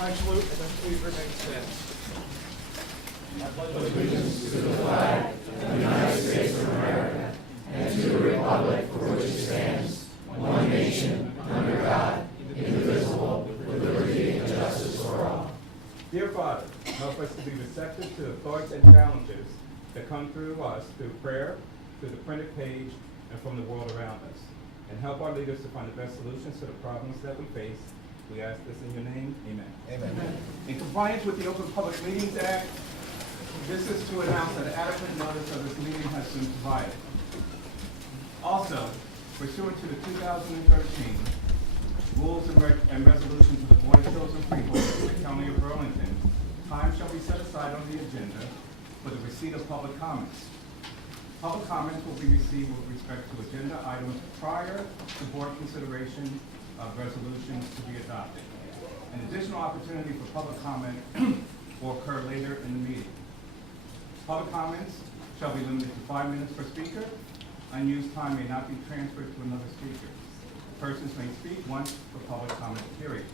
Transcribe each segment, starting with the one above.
flag salute, and then please remain standing. I pledge allegiance to the flag of the United States of America and to the republic for which it stands, one nation, under God, indivisible, with liberty and justice for all. Dear Father, help us to be receptive to the thoughts and challenges that come through us through prayer, through the printed page, and from the world around us. And help our leaders to find the best solutions to the problems that we face. We ask this in your name. Amen. Amen. In compliance with the Open Public Meetings Act, this is to announce that adequate notice of this meeting has been provided. Also, pursuant to the 2013 rules and resolutions of the Board of Chosen Freeholders of the County of Burlington, time shall be set aside on the agenda for the receipt of public comments. Public comments will be received with respect to agenda items prior to board consideration of resolutions to be adopted. An additional opportunity for public comment will occur later in the meeting. Public comments shall be limited to 5 minutes per speaker. Unused time may not be transferred to another speaker. Persons may speak once for public comment period.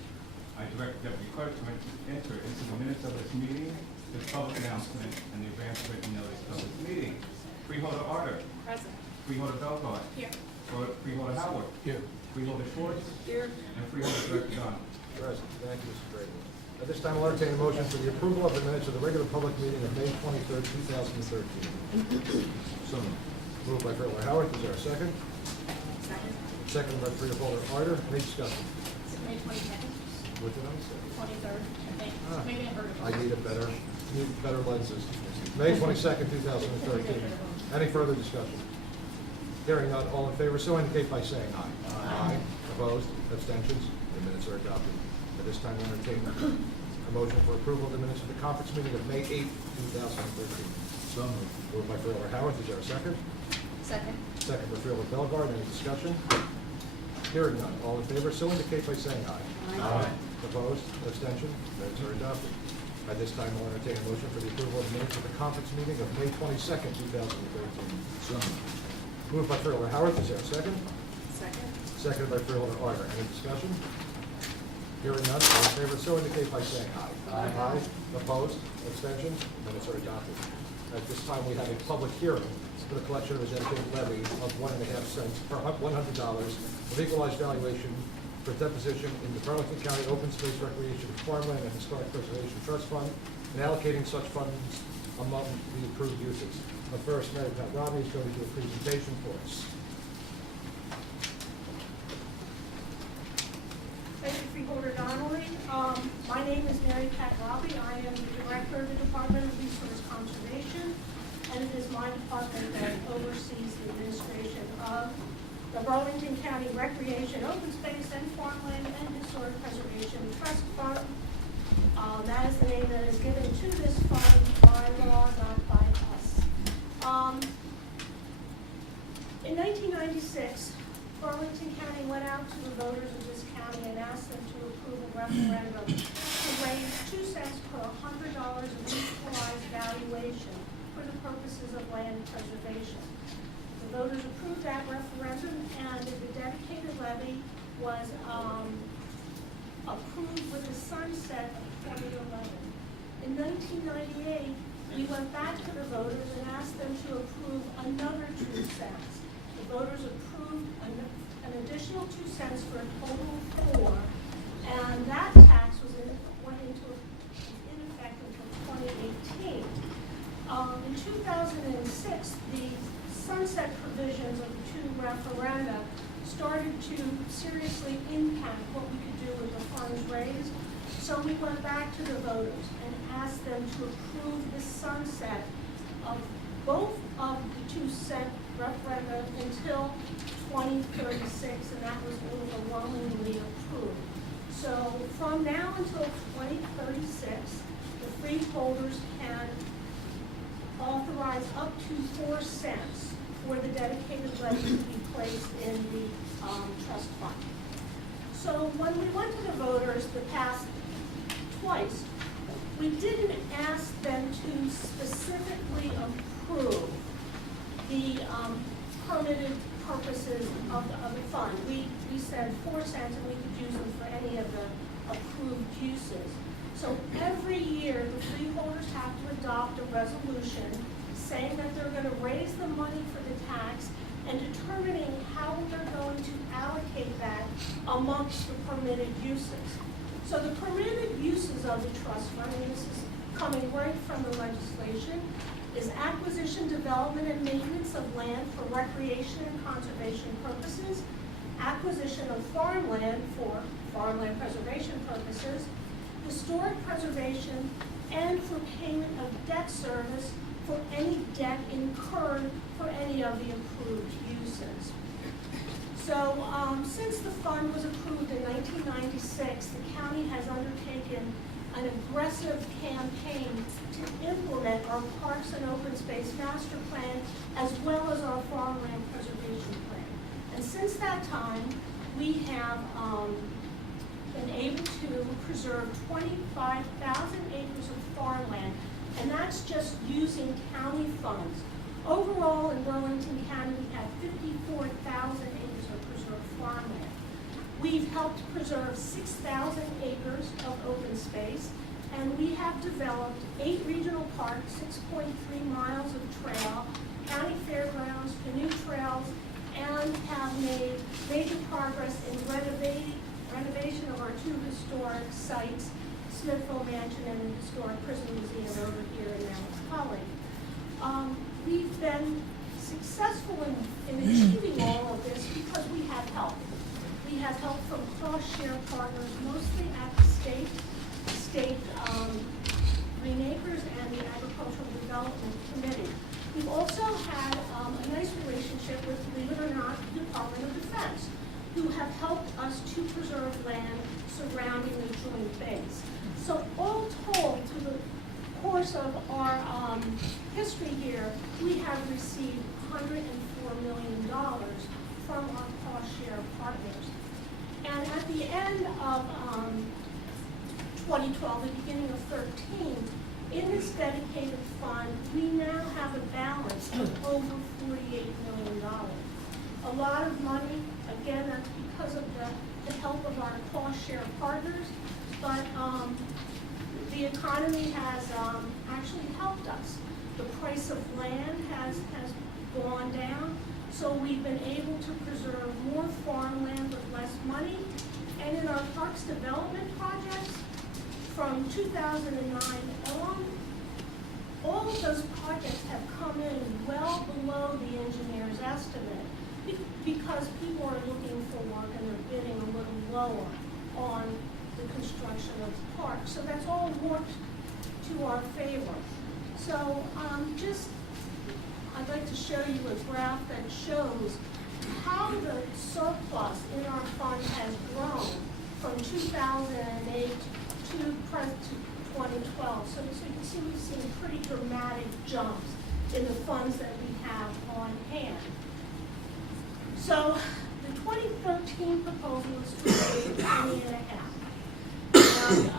I direct the Deputy Clerk to enter into the minutes of this meeting this public announcement and the advance written notice of this meeting. Freeholder Arter. Present. Freeholder Belgard. Here. Freeholder Howard. Here. Freeholder Schwartz. Here. And Freeholder Director Donald. Present. Thank you, Mr. Brady. At this time, I'll entertain a motion for the approval of the minutes of the regular public meeting of May 23rd, 2013. So moved by Freeholder Howard. Is there a second? Second. Second by Freeholder Arter. Any discussion? May 22nd, What did I say? 23rd, maybe I heard it. I need better lenses. May 22nd, 2013. Any further discussion? Hearing none, all in favor, so indicate by saying aye. Aye. Opposed? Abstentions? The minutes are adopted. At this time, I entertain a motion for approval of the minutes of the conference meeting of May 8th, 2013. So moved. Moved by Freeholder Howard. Is there a second? Second. Second by Freeholder Belgard. Any discussion? Hearing none, all in favor, so indicate by saying aye. Aye. Opposed? Abstention? Minutes are adopted. At this time, I'll entertain a motion for the approval of the minutes of the conference meeting of May 22nd, 2013. So moved by Freeholder Howard. Is there a second? Second. Seconded by Freeholder Arter. Any discussion? Hearing none, all in favor, so indicate by saying aye. Aye. Opposed? Abstentions? Minutes are adopted. At this time, we have a public hearing for the collection of a dedicated levy of 1.5 cents per $100 of equalized valuation for deposition in the Burlington County Open Space Recreation Farmland and Historic Preservation Trust Fund and allocating such funds among the approved uses. But first, Mayor Pat Robbie is going to do a presentation for us. Thank you, Freeholder Donnelly. My name is Mary Pat Robbie. I am the Director of the Department of Resource Conservation, and it is my department that oversees the administration of the Burlington County Recreation, Open Space, and Farmland and Historic Preservation Trust Fund. That is the name that is given to this fund by law, not by us. In 1996, Burlington County went out to the voters of this county and asked them to approve a referendum to raise 2 cents per $100 of equalized valuation for the purposes of land preservation. The voters approved that referendum, and the dedicated levy was approved with the sunset of 2011. In 1998, we went back to the voters and asked them to approve another 2 cents. The voters approved an additional 2 cents for a total of 4, and that tax went into effect until 2018. In 2006, the sunset provisions of the 2 referenda started to seriously impact what we could do with the funds raised. So we went back to the voters and asked them to approve the sunset of both of the 2 cent referenda until 2036, and that was overwhelmingly approved. So from now until 2036, the freeholders can authorize up to 4 cents for the dedicated levy to be placed in the trust fund. So when we went to the voters the past twice, we didn't ask them to specifically approve the permitted purposes of the fund. We said 4 cents, and we could use them for any of the approved uses. So every year, the freeholders have to adopt a resolution saying that they're gonna raise the money for the tax and determining how they're going to allocate that amongst the permitted uses. So the permitted uses of the trust fund, and this is coming right from the legislation, is acquisition, development, and maintenance of land for recreation and conservation purposes, acquisition of farmland for farmland preservation purposes, historic preservation, and for payment of debt service for any debt incurred for any of the approved uses. So since the fund was approved in 1996, the county has undertaken an aggressive campaign to implement our Parks and Open Space Master Plan as well as our Farmland Preservation Plan. And since that time, we have been able to preserve 25,000 acres of farmland, and that's just using county funds. Overall, in Burlington County, we have 54,000 acres of preserved farmland. We've helped preserve 6,000 acres of open space, and we have developed 8 regional parks, 6.3 miles of trail, county fairgrounds, canoe trails, and have made major progress in renovation of our 2 historic sites, Smithville Mansion and the Historic Prison Museum over here in Mount Holly. We've been successful in achieving all of this because we have help. We have help from cross-share partners, mostly at the state Green Acres and the Agricultural Development Committee. We've also had a nice relationship with, believe it or not, the Department of Defense, who have helped us to preserve land surrounding the joint base. So all told, through the course of our history here, we have received $104 million from our cost-share partners. And at the end of 2012, the beginning of 2013, in this dedicated fund, we now have a balance of over $48 million. A lot of money, again, that's because of the help of our cost-share partners, but the economy has actually helped us. The price of land has gone down, so we've been able to preserve more farmland with less money. And in our parks development projects, from 2009 on, all of those projects have come in well below the engineer's estimate because people are looking for work and they're bidding a little lower on the construction of the park. So that's all worked to our favor. So I'd like to show you a graph that shows how the surplus in our fund has grown from 2008 to 2012. So you can see we've seen pretty dramatic jumps in the funds that we have on hand. So the 2013 proposal is to raise $1.5 million. And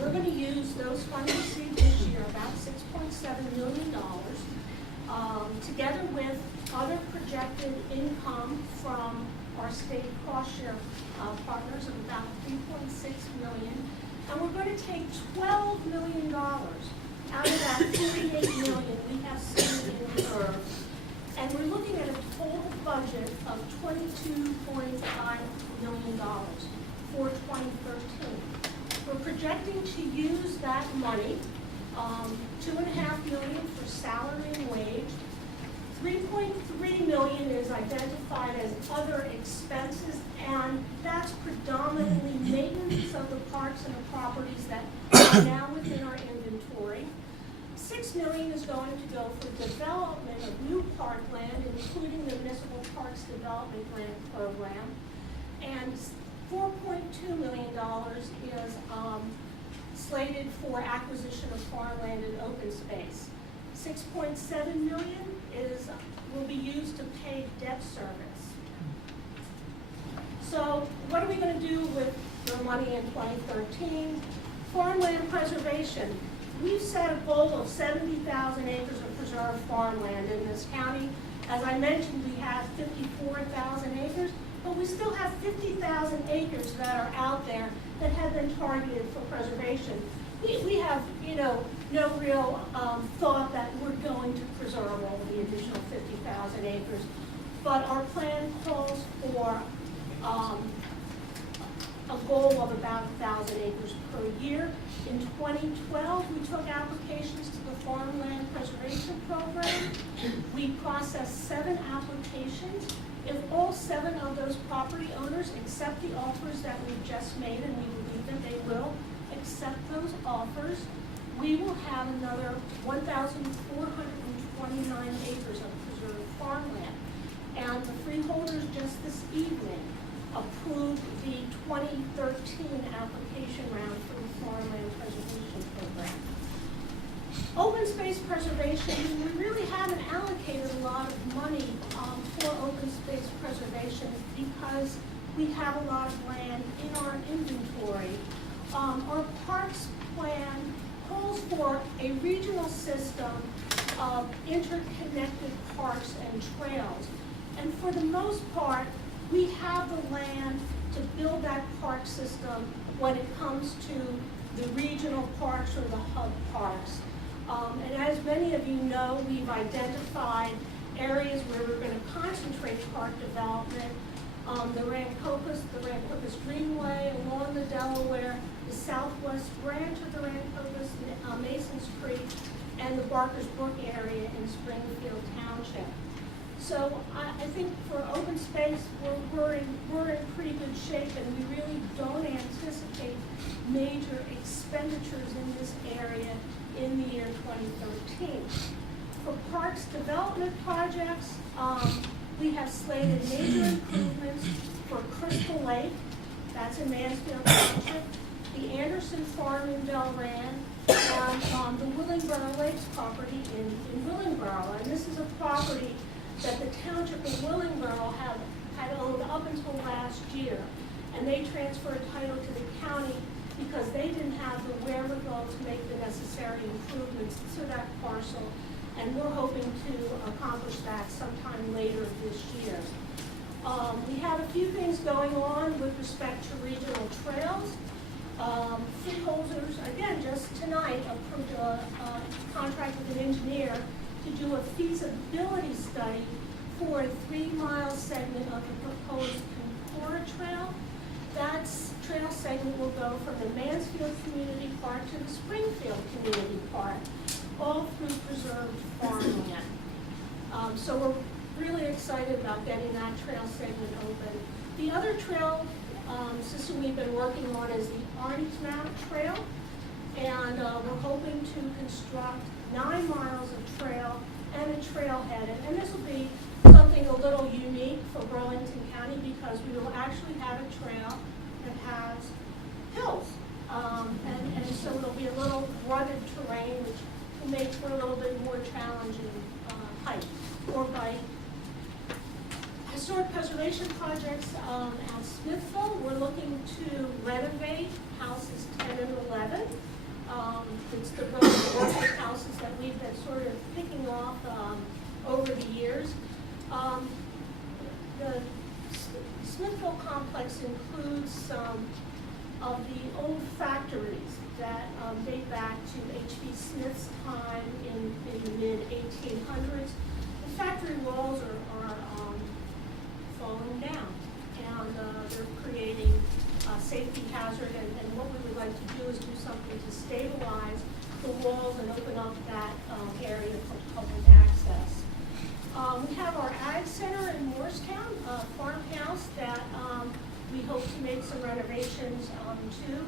we're going to use those funds received this year, about $6.7 million, together with other projected income from our state cost-share partners of about $3.6 million. And we're going to take $12 million out of that $48 million we have sitting in reserve. And we're looking at a total budget of $22.5 million for 2013. We're projecting to use that money, $2.5 million for salary and wage. $3.3 million is identified as other expenses, and that's predominantly maintenance of the parks and the properties that are now within our inventory. $6 million is going to go for development of new parkland, including the Municipal Parks Development Grant Program. And $4.2 million is slated for acquisition of farmland and open space. $6.7 million will be used to pay debt service. So what are we going to do with the money in 2013? Farmland preservation. We've set a goal of 70,000 acres of preserved farmland in this county. As I mentioned, we have 54,000 acres. but we still have 50,000 acres that are out there that have been targeted for preservation. We have, no real thought that we're going to preserve all the additional 50,000 acres, but our plan calls for a goal of about 1,000 acres per year. In 2012, we took applications to the Farmland Preservation Program. We processed 7 applications. If all 7 of those property owners accept the offers that we've just made, and we believe that they will accept those offers, we will have another 1,429 acres of preserved farmland. And the freeholders just this evening approved the 2013 application round for the Farmland Preservation Program. Open space preservation, we really haven't allocated a lot of money for open space preservation because we have a lot of land in our inventory. Our parks plan calls for a regional system of interconnected parks and trails. And for the most part, we have the land to build that park system when it comes to the regional parks or the hub parks. And as many of you know, we've identified areas where we're going to concentrate park development. The Rancocas Greenway along the Delaware, the southwest branch of the Rancocas, Masons Creek, and the Barker's Brook area in Springfield Township. So I think for open space, we're in pretty good shape, and we really don't anticipate major expenditures in this area in the year 2013. For parks development projects, we have slated major improvements for Crystal Lake, that's in Mansfield Township, the Anderson Farm in Delran, and the Willingboro Lakes property in Willingboro. And this is a property that the Township of Willingboro had owned up until last year. And they transferred title to the county because they didn't have the wherewithal to make the necessary improvements to that parcel. And we're hoping to accomplish that sometime later this year. We have a few things going on with respect to regional trails. Freeholders, again, just tonight, approved a contract with an engineer to do a feasibility study for a 3-mile segment of the proposed Concora Trail. That trail segment will go from the Mansfield Community Park to the Springfield Community Park, all through preserved farmland. So we're really excited about getting that trail segment open. The other trail system we've been working on is the Arnie's Mount Trail, and we're hoping to construct 9 miles of trail and a trailhead. And this will be something a little unique for Burlington County because we will actually have a trail that has hills. And so it'll be a little rugged terrain, which will make for a little bit more challenging hike or bike. Historic preservation projects at Smithville, we're looking to renovate houses 10 and 11. It's the working houses that we've been sort of picking off over the years. The Smithville complex includes some of the old factories that date back to H.B. Smith's time in the mid-1800s. The factory walls are falling down, and they're creating a safety hazard, and what we would like to do is do something to stabilize the walls and open up that area for public access. We have our Ag Center in Morristown, a farmhouse that we hope to make some renovations to,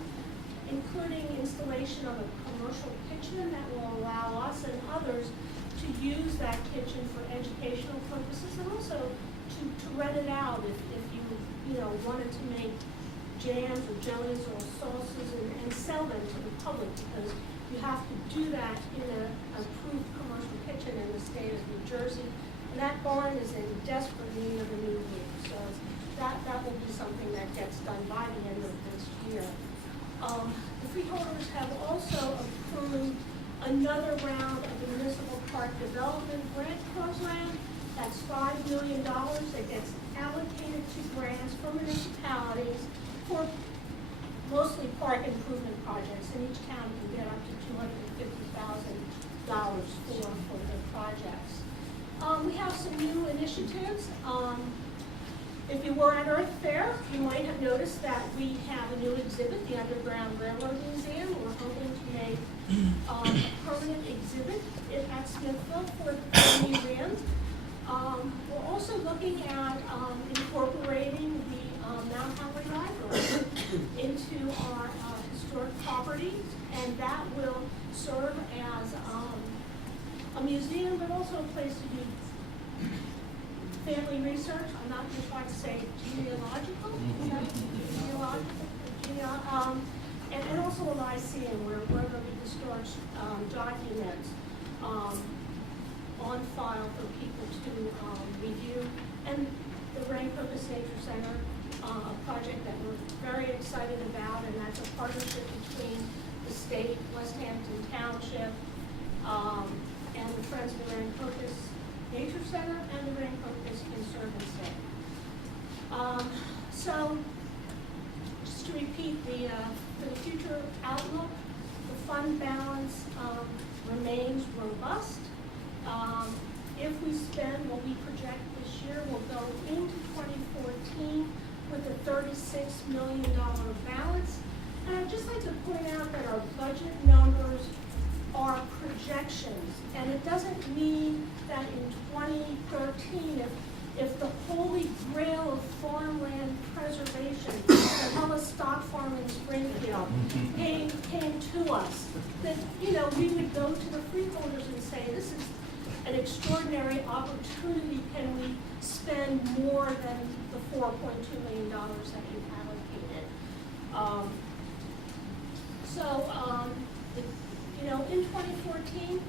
including installation of a commercial kitchen that will allow us and others to use that kitchen for educational purposes, and also to rent it out if you wanted to make jams or jellies or sauces and sell them to the public, because you have to do that in an approved commercial kitchen in the state of New Jersey. And that barn is in desperate need of a new roof. So that will be something that gets done by the end of this year. The freeholders have also approved another round of the municipal park development grant program. That's $5 million that gets allocated to grants from municipalities for mostly park improvement projects, and each town can get up to $250,000 for their projects. We have some new initiatives. If you were at Earth Fair, you might have noticed that we have a new exhibit, the Underground Railroad Museum. We're hoping to make a permanent exhibit at Smithville for the museum. We're also looking at incorporating the Mount Holly Library into our historic properties, and that will serve as a museum, but also a place to do family research. I'm not going to try to say genealogical, and also a lyceum where there'll be historic documents on file for people to review. And the Purpose Nature Center, a project that we're very excited about, and that's a partnership between the state, West Hampton Township, and the Friends of the Purpose Nature Center and the Purpose Conservancy. So, just to repeat, for the future outlook, the fund balance remains robust. If we spend what we project this year, we'll go into 2014 with a $36 million balance. And I'd just like to point out that our budget numbers are projections, and it doesn't mean that in 2013, if the holy grail of farmland preservation, the Hella Stock Farm in Springfield, came to us, that we would go to the freeholders and say, this is an extraordinary opportunity. Can we spend more than the $4.2 million that you allocated? In 2014,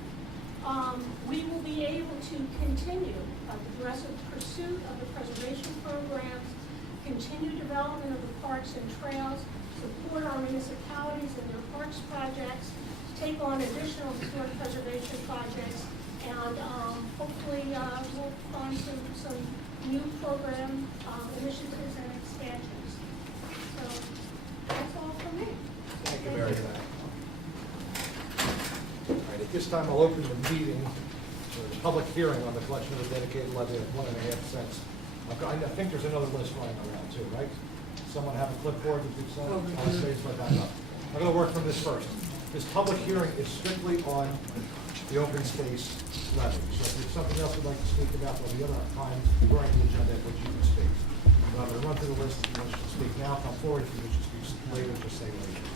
we will be able to continue the aggressive pursuit of the preservation programs, continue development of the parks and trails, support our municipalities and their parks projects, take on additional historic preservation projects, and hopefully we'll find some new program initiatives and expansions. So that's all from me. Thank you very much. All right, at this time, I'll open the meeting for the public hearing on the collection of a dedicated levy of 1.5 cents. I think there's another list flying around too, right? Someone have a clipboard that could send? I'll say it's my backup. I'm going to work from this first. This public hearing is strictly on the open space levy. So if there's something else you'd like to speak about, there'll be other times during the agenda at which you can speak. I'm going to run through the list. If you wish to speak now, come forward. If you wish to speak later, just say later.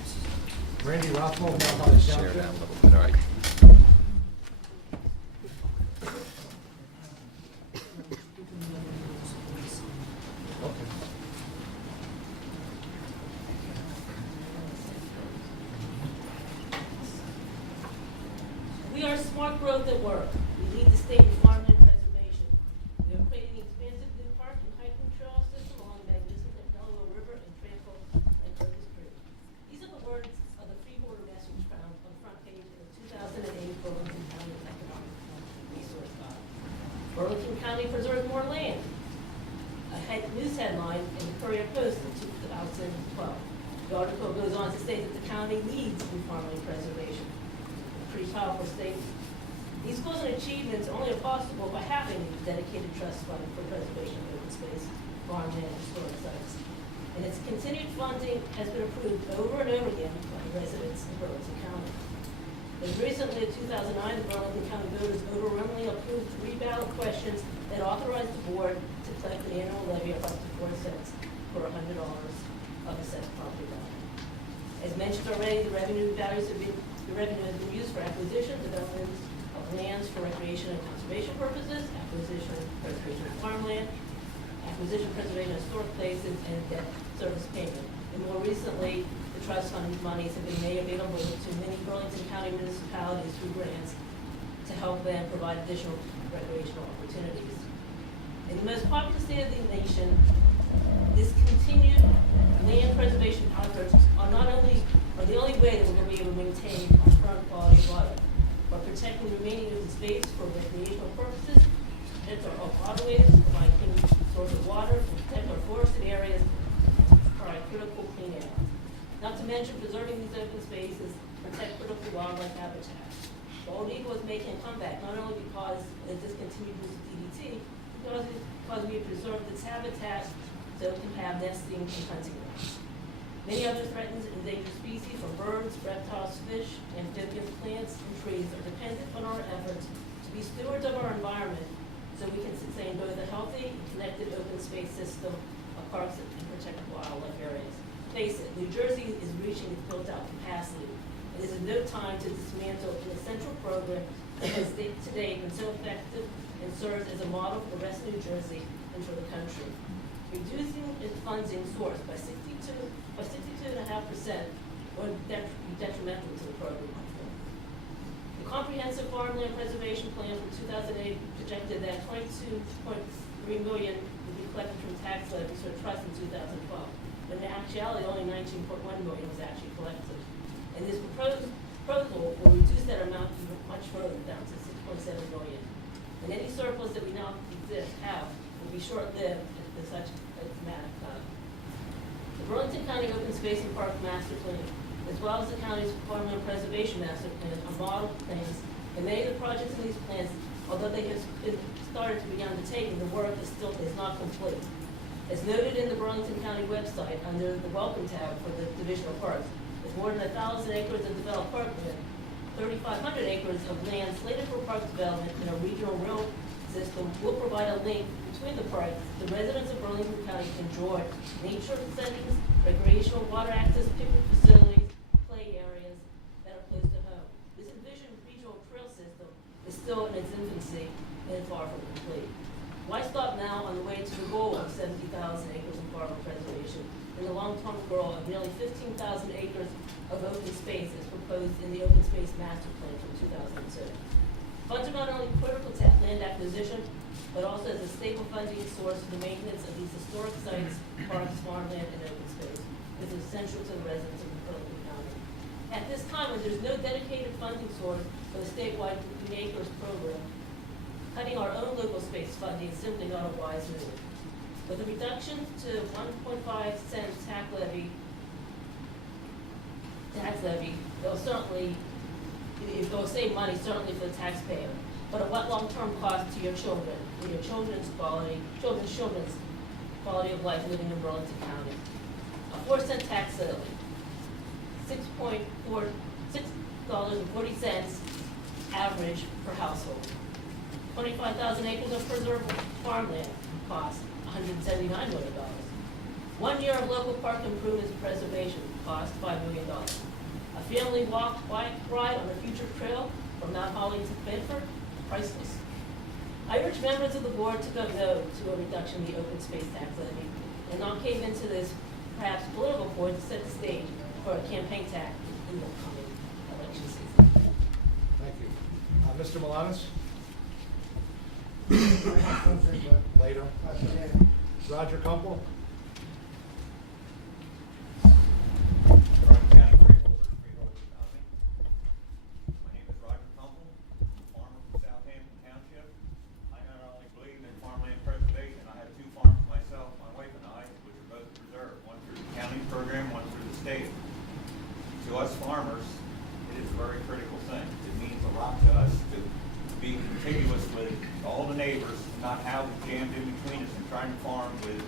Randy Rothwell, Mount Holly Share Township. down a little bit, all right. Okay. We are smart growth at work. We lead the state in farmland preservation. We are creating an expansive new park and hiking trail system along the magnificent Delaware River and tranquil and Purpose Creek. These are the words of the Freeholder message found on the front page of the 2008 Burlington County Economic Resource Guide. Burlington County preserves more land. A news headline in the Courier Post in 2012. The article goes on to say that the county needs new farmland preservation. Pretty powerful statement. These goals and achievements only are possible by having a dedicated trust fund for preservation of open space, farmland, and historic sites. And its continued funding has been approved over and over again by the residents in Burlington County. As recently as 2009, the Burlington County voters overwhelmingly approved 3 ballot questions that authorized the board to collect an annual levy of up to 4 cents for $100 of assessed property value. As mentioned already, the revenue has been used for acquisition, development of lands for recreation and conservation purposes, acquisition, preservation of farmland, acquisition, preservation of historic places, and debt service payment. And more recently, the trust fund monies have been made available to many Burlington County municipalities through grants to help them provide additional recreational opportunities. In the most populous state of the nation, this continued land preservation efforts are the only way that we're going to be able to maintain our current quality of life. By protecting the remaining open space for recreational purposes, it's our waterways, provide clean source of water, to mention preserving these open spaces, protect critical wildlife habitat. Bald eagle is making a comeback, not only because it discontinued use of DDT, because we have preserved its habitat so it can have nesting and hunting grounds. Many other threatened and endangered species, from birds, reptiles, fish, amphibians, plants, and trees, are dependent on our efforts to be stewards of our environment so we can sustain both a healthy and connected open space system of parks and protected wildlife areas. Face it, New Jersey is reaching its built-out capacity. It is no time to dismantle an essential program that has today been so effective and serves as a model for the rest of New Jersey and for the country. Reducing its funding source by 62.5% would be detrimental to the program. The Comprehensive Farmland Preservation Plan for 2008 projected that $22.3 million would be collected from tax levies for trust in 2012. But in actuality, only $19.1 million was actually collected. And this proposal will reduce that amount even much further, down to $6.7 million. And any surplus that we now have will be short-lived in such a dramatic time. The Burlington County Open Space and Park Master Plan, as well as the county's Farmland Preservation Master Plan, are model plans, and many of the projects in these plans, although they have been started to be undertaken, the work is not complete. As noted in the Burlington County website under the Welcome tab for the Division of Parks, with more than 1,000 acres of developed parkland, 3,500 acres of land slated for park development in a regional rail system will provide a link between the parks. The residents of Burlington County can enjoy nature settings, recreational water access, picnic facilities, play areas that are close to home. This envisioned regional trail system is still in its infancy and far from complete. Why stop now on the way to the goal of 70,000 acres of farmland preservation and the long-term goal of nearly 15,000 acres of open space as proposed in the Open Space Master Plan from 2002? Funds are not only critical to land acquisition, but also as a stable funding source for the maintenance of these historic sites, parks, farmland, and open space. It is essential to the residents of Burlington County. At this time, when there's no dedicated funding source for the statewide Green Acres program, cutting our own local space funding is simply not a wise move. With a reduction to 1.5 cent tax levy, it'll save money certainly for the taxpayer. But at what long-term cost to your children, and your children's quality of life living in Burlington County? A 4-cent tax levy, $6.40 average per household. 25,000 acres of preserved farmland cost $179 million. 1 year of local park improvements and preservation cost $5 million. A family bike ride on a future trail from Mount Holly to Bedford, priceless. I urge members of the board to vote no to a reduction in the open space tax levy and not cave into this perhaps political point to set the stage for a campaign tax in the coming election season. Thank you. Mr. Malanis? Later. Roger Kumpel? Burlington County Freeholder Housing. My name is Roger Kumpel, I'm a farmer from Southampton Township. I not only believe in farmland preservation, I have 2 farms myself, my wife and I, which are both preserved, one through the county program, one through the state. To us farmers, it is a very critical thing. It means a lot to us to be contiguous with all the neighbors, not houses jammed in between us and trying to farm with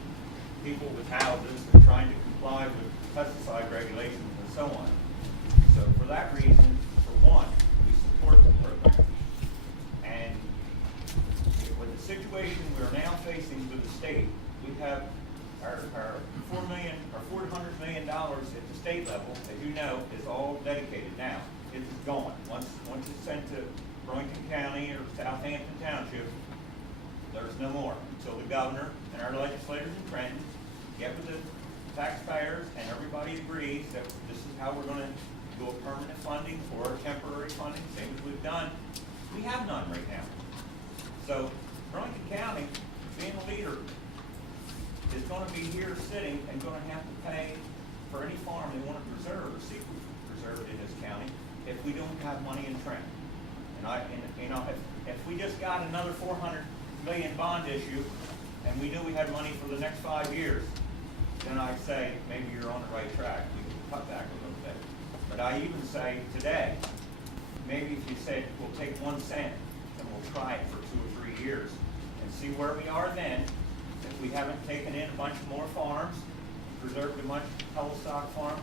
people with houses and trying to comply with pesticide regulations and so on. So for that reason, for one, we support the program. And with the situation we're now facing with the state, we have our $400 million at the state level, as you know, is all dedicated now. It is gone. Once it's sent to Burlington County or Southampton Township, there's no more until the governor and our legislators in Trenton get with the taxpayers and everybody agrees that this is how we're going to do a permanent funding or a temporary funding, same as we've done. We have none right now. So Burlington County, being a leader, is going to be here sitting and going to have to pay for any farm they want to preserve or seek preserved in this county if we don't have money in Trenton. If we just got another $400 million bond issue and we knew we had money for the next 5 years, then I'd say maybe you're on the right track. We can cut back a little But I even say today, maybe if you said, we'll take 1 cent and we'll try it for 2 or 3 years and see where we are then. If we haven't taken in a bunch more farms, preserved a bunch of Telestock farm,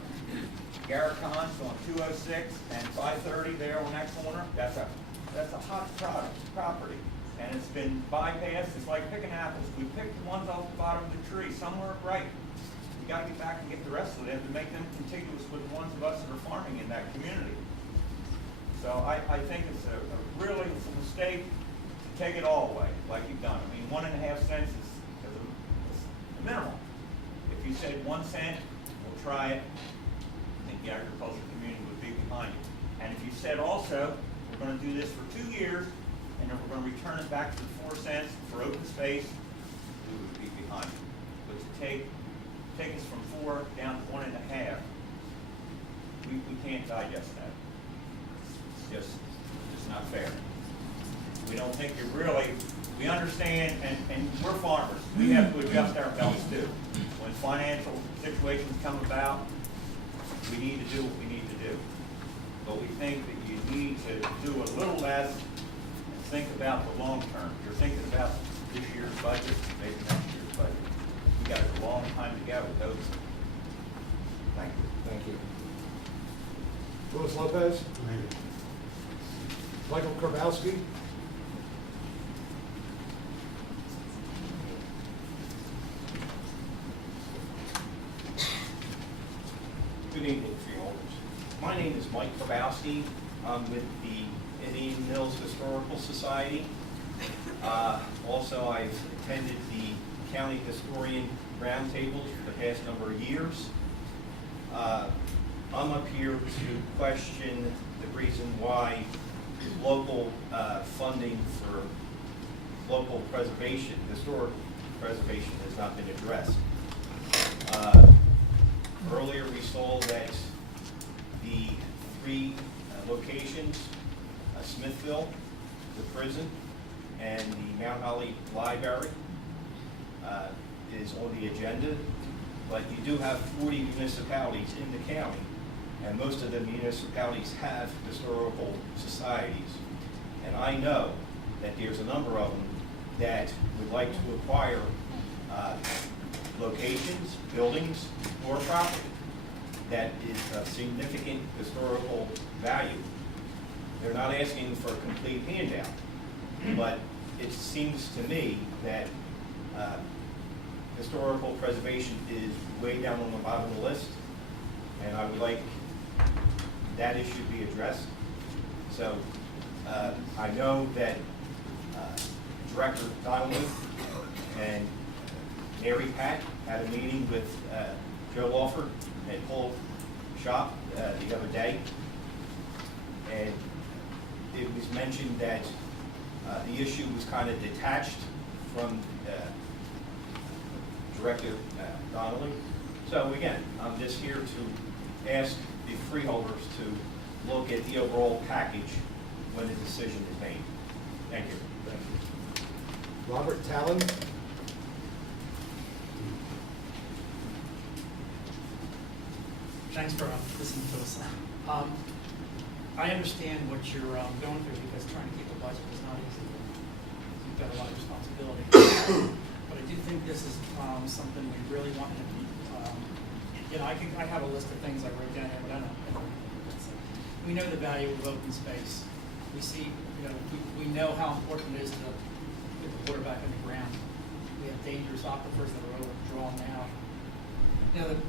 Garricon's on 206 and 530 there on that corner, that's a hot property. And it's been bypassed. It's like picking apples. We picked the ones off the bottom of the tree. Some weren't right. We got to get back and get the rest of them to make them contiguous with the ones of us that are farming in that community. So I think it's a mistake to take it all away like you've done. I mean, 1.5 cents is the minimum. If you said 1 cent, we'll try it, I think the agricultural community would be behind you. And if you said also, we're going to do this for 2 years, and then we're going to return it back to the 4 cents for open space, we would be behind you. But to take us from 4 down to 1.5, we can't digest that. It's just not fair. We don't think you really, we understand, and we're farmers. We have to adjust our belts too. When financial situations come about, we need to do what we need to do. But we think that you need to do a little less and think about the long term. You're thinking about this year's budget, maybe next year's budget. We got a long time to go with those. Thank you. Thank you. Louis Lopez? Michael Karbowski? Good evening, Freeholders. My name is Mike Karbowski. I'm with the Indian Mills Historical Society. Also, I've attended the County Historian Roundtables for the past number of years. I'm up here to question the reason why local funding for local preservation, historical preservation, has not been addressed. Earlier we saw that the 3 locations, Smithville, the prison, and the Mount Holly Library is on the agenda, but you do have 40 municipalities in the county, and most of the municipalities have historical societies. And I know that there's a number of them that would like to acquire locations, buildings, or property that is of significant historical value. They're not asking for a complete handout, but it seems to me that historical preservation is way down on the bottom of the list, and I would like that issue to be addressed. So I know that Director Donnelly and Mary Pat had a meeting with Joe Lawford at Paul Shop the other day, and it was mentioned that the issue was kind of detached from Director Donnelly. So again, I'm just here to ask the freeholders to look at the overall package when the decision is made. Thank you. Thank you. Robert Talon? Thanks for listening to us. I understand what you're going through, because trying to keep a budget is not easy. You've got a lot of responsibility. But I do think this is something we really want to I have a list of things I wrote down here, but I don't. We know the value of open space. We see, we know how important it is to get the water back in the ground. We have dangerous aquifers that are overdrawn now.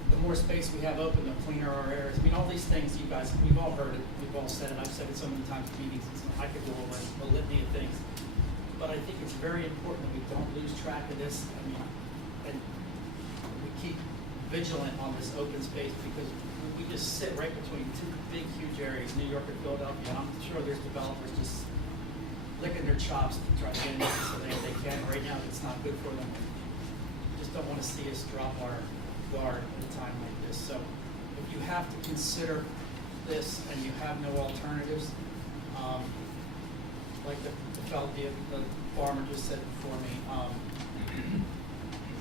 The more space we have open, the cleaner our air is. I mean, all these things, you guys, we've all heard it, we've all said it, I've said it so many times in meetings, I could go over a litany of things. But I think it's very important that we don't lose track of this. I mean, and we keep vigilant on this open space, because we just sit right between 2 big, huge areas, New York and Philadelphia. I'm sure there's developers just licking their chops to try to get in so they can. Right now, it's not good for them. Just don't want to see us drop our guard at a time like this. So if you have to consider this and you have no alternatives, like the farmer just said before me,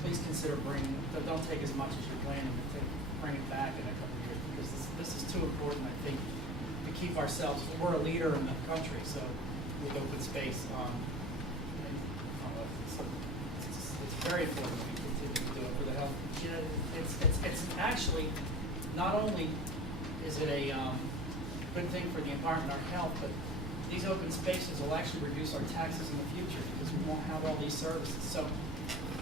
please consider don't take as much as you're planning, bring it back in a couple of years, because this is too important, I think, to keep ourselves, we're a leader in the country, so with open space, and, so it's very important that we continue to do it for the health. You know, it's actually, not only is it a good thing for the environment, our health, but these open spaces will actually reduce our taxes in the future because we won't have all these services. So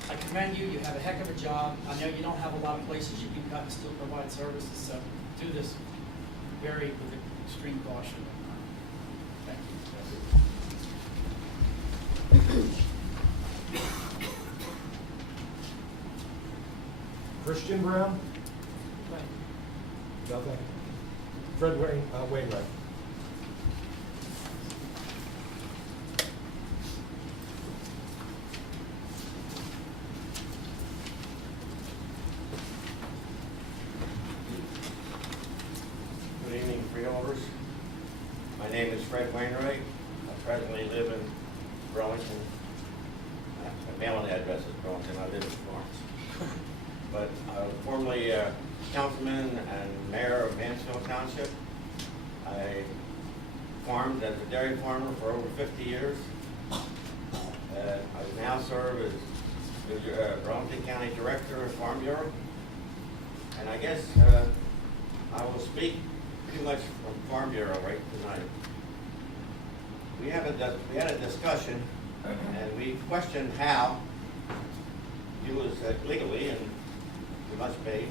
I commend you. You have a heck of a job. I know you don't have a lot of places you can cut and still provide services. So do this very with extreme caution. Thank you. Christian Brown? Nothing. Fred Wainwright. Good evening, freeholders. My name is Fred Wainwright. I presently live in Burlington. My mailing address is Burlington. I live in Florence. But I was formerly a councilman and mayor of Mansfield Township. I farmed as a dairy farmer for over 50 years. I now serve as the Burlington County Director of Farm Bureau. And I guess I will speak pretty much from Farm Bureau right tonight. We had a discussion, and we questioned how you was legally, and you must be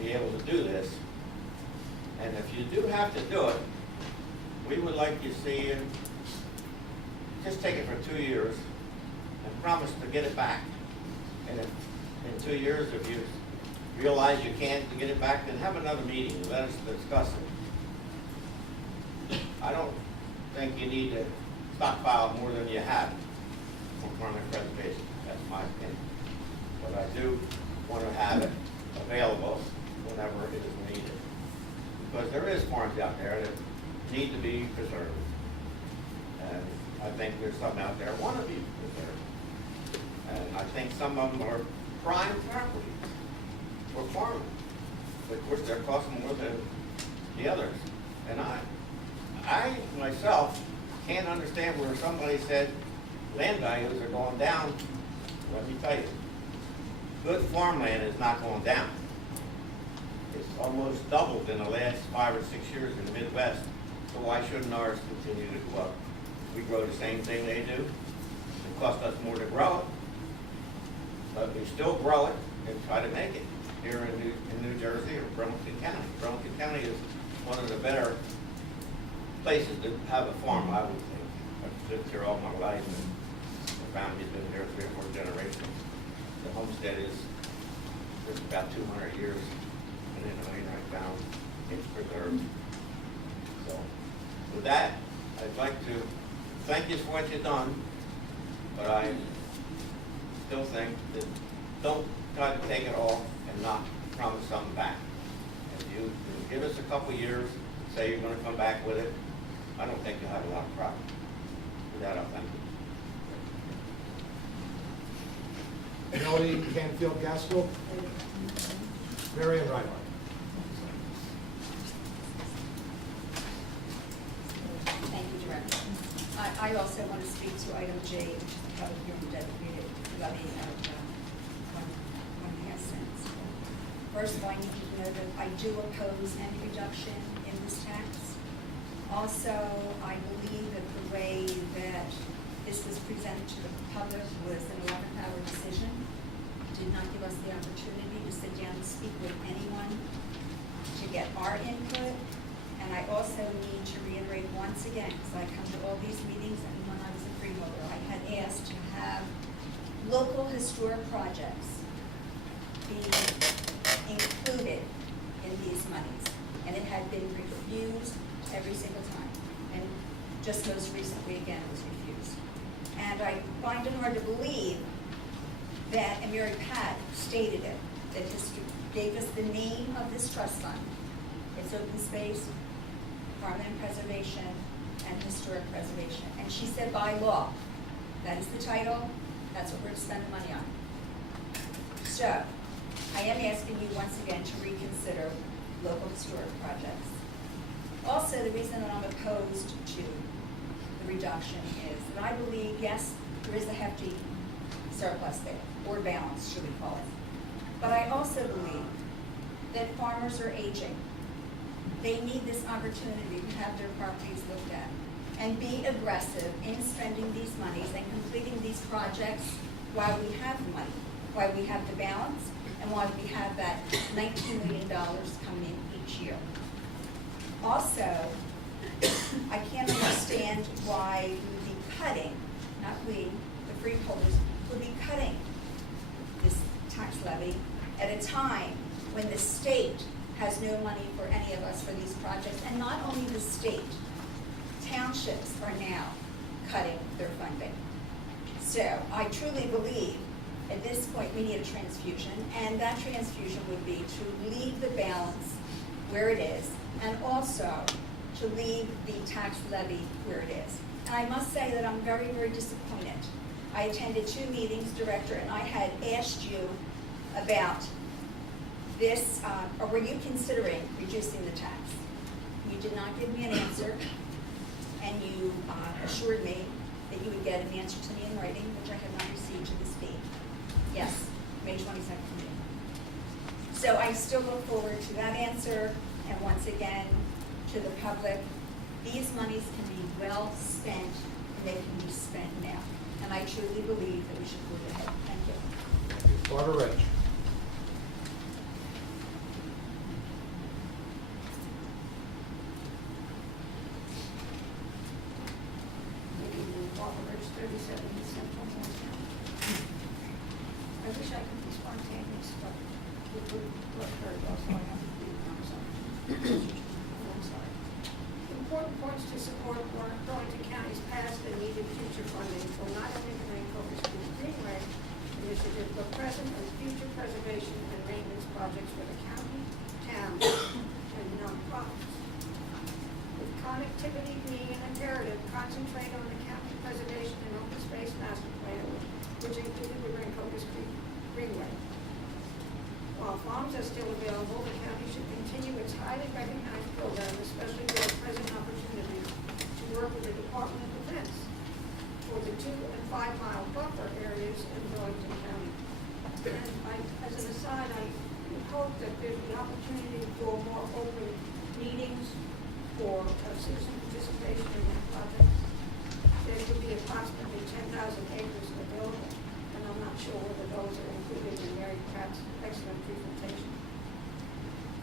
able to do this. And if you do have to do it, we would like to see you just take it for 2 years and promise to get it back. And if in 2 years, if you realize you can't get it back, then have another meeting and let us discuss it. I don't think you need to stockpile more than you have for farmland preservation. That's my opinion. But I do want to have it available whenever it is needed. Because there is farms out there that need to be preserved. And I think there's some out there that want to be preserved. And I think some of them are prime properties for farming. But of course, they're costing more than the others. And I myself can't understand where somebody said land values are going down. Let me tell you, good farmland is not going down. It's almost doubled in the last 5 or 6 years in the Midwest. So why shouldn't ours continue to go up? We grow the same thing they do. It costs us more to grow it, but we still grow it and try to make it here in New Jersey or Burlington County. Burlington County is one of the better places to have a farm, I would think. I've lived here all my life, and the family's been here 3 or 4 generations. The homestead is just about 200 years, and then right down, it's preserved. So, with that, I'd like to thank you for what you've done, but I still think that don't try to take it all and not promise something back. If you give us a couple years, say you're going to come back with it, I don't think you'll have a lot of problems. With that, I'll thank you. Melody Canfield Gaskell. Marion Reinhardt. Thank you, Director. I also want to speak to item J, which is the public hearing dedicated to levying out 1.5 cents. First of all, I need you to know that I do oppose any reduction in this tax. Also, I believe that the way that this was presented to the public was an 11th-hour decision. Did not give us the opportunity to sit down and speak with anyone to get our input. And I also need to reiterate once again, because I come to all these meetings, and when I was a freeholder, I had asked to have local historic projects be included in these monies. And it had been refused every single time. And just most recently, again, it was refused. And I find it hard to believe that, and Mary Pat stated it, that gave us the name of this trust fund. It's open space, farmland preservation, and historic preservation. And she said by law, that is the title, that's what we're spending money on. So, I am asking you once again to reconsider local historic projects. Also, the reason that I'm opposed to the reduction is that I believe, yes, there is a hefty surplus there, or balance, should we call it. But I also believe that farmers are aging. They need this opportunity to have their properties looked at and be aggressive in spending these monies and completing these projects while we have the money, while we have the balance, and while we have that $19 million coming in each year. Also, I can't understand why we would be cutting, not we, the freeholders, would be cutting this tax levy at a time when the state has no money for any of us for these projects. And not only the state, townships are now cutting their funding. So I truly believe at this point we need a transfusion, and that transfusion would be to leave the balance where it is, and also to leave the tax levy where it is. And I must say that I'm very, very disappointed. I attended 2 meetings, Director, and I had asked you about this, or were you considering reducing the tax? You did not give me an answer, and you assured me that you would get an answer to me in writing, which I have not received to this date. Yes, May 22nd meeting. So I still look forward to that answer, and once again, to the public, these monies can be well spent, and they can be spent now. And I truly believe that we should move ahead. Thank you. Thank you. Barbara Rich. Barbara Rich, 37 East Central Morristown. I wish I could be spontaneous, but it would work very well, so I have to be, I'm sorry. I'm sorry. Important points to support Burlington County's past and needed future funding for not only the main focus group Greenway initiative, but present and future preservation and maintenance projects for the county, town, and nonprofits. With connectivity being an imperative, concentrate on the county preservation and open space master plan, which included the Rancocas Creek Greenway. While farms are still available, the county should continue its highly recognized program, especially with the present opportunities to work with the Department of Defense for the 2- and 5-mile buffer areas in Burlington County. And as an aside, I would hope that there's the opportunity for more open meetings for citizen participation in that project. There could be approximately 10,000 acres available, and I'm not sure whether those are included in Mary Pratt's excellent presentation.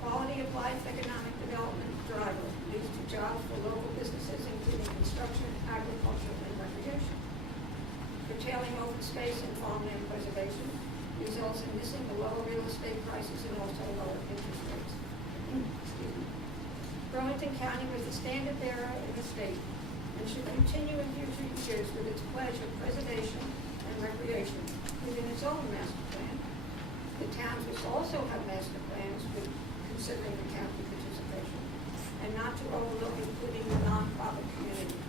Quality of life economic development driver leads to jobs for local businesses, including construction, agriculture, and recreation. Curtailing open space and farmland preservation results in missing the lower real estate prices and also lower interest rates. Excuse me. Burlington County was the standard bearer in the state and should continue in future years with its pledge of preservation and recreation within its own master plan. The towns must also have master plans with considering the county participation, and not to overlook including the nonprofit community.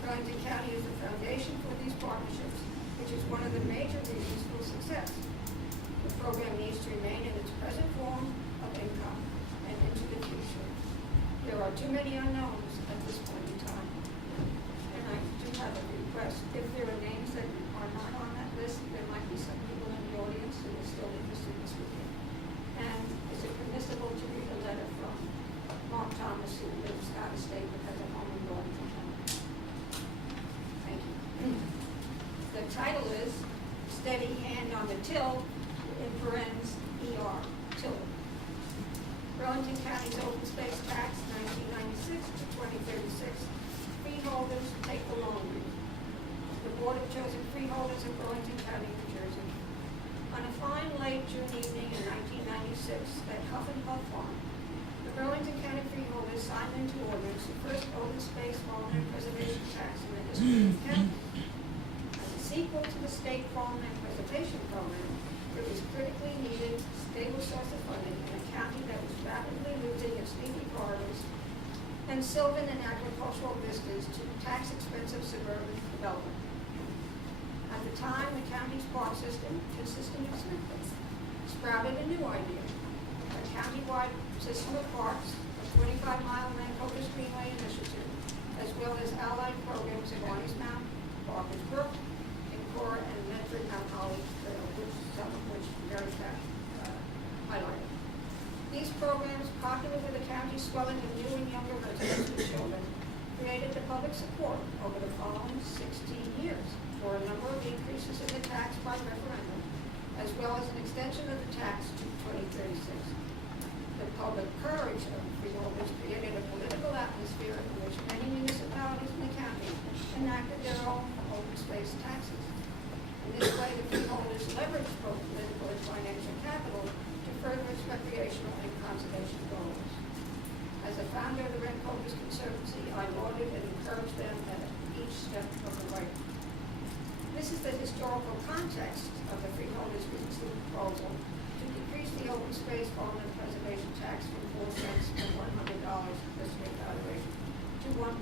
Burlington County is the foundation for these partnerships, which is one of the major reasons for success. The program needs to remain in its present form of income and into the future. There are too many unknowns at this point in time. And I do have a request. If there are names that are not on that list, there might be some people in the audience who are still interested in speaking. And is it permissible to read a letter from Mark Thomas, who lives out of state but has a home in Burlington County? Thank you. The title is Steady Hand on the Till, in parentheses, ER, Tiller. Burlington County's open space tax, 1996 to 2036. Freeholders take the long route. The Board of Chosen Freeholders of Burlington County, New Jersey. On a fine late June evening in 1996 at Huff and Puff Farm, the Burlington County Freeholders signed into ordinance the first open space farmland preservation tax in the history of the county. As a sequel to the state farmland preservation program, it was critically needed, stable source of funding in a county that was rapidly losing its leafy corridors and sylvan and agricultural vistas to tax-expensive suburban development. At the time, the county's park system, consisting of Smithville, sprouted a new idea, a countywide consisting of parks, a 25-mile Rancovis Greenway initiative, as well as allied programs in Barney's Mount, Parker's Brook, and Cora and Medford Mount Holly Trail, some of which very highlighted. These programs, popular with the county's swelling of new and younger residents and children, created the public support over the following 16 years for a number of increases in the tax by referendum, as well as an extension of the tax to 2036. The public courage of the freeholders created a political atmosphere in which many municipalities in the county enacted their own open space taxes. In this way, the freeholders leveraged both political and financial capital to further its recreational and conservation goals. As a founder of the Rancovis Conservancy, I lauded and encouraged them at each step of the way. This is the historical context of the freeholders' recent proposal to decrease the open space farmland preservation tax from 4 cents to $100 per square valuation to 1.5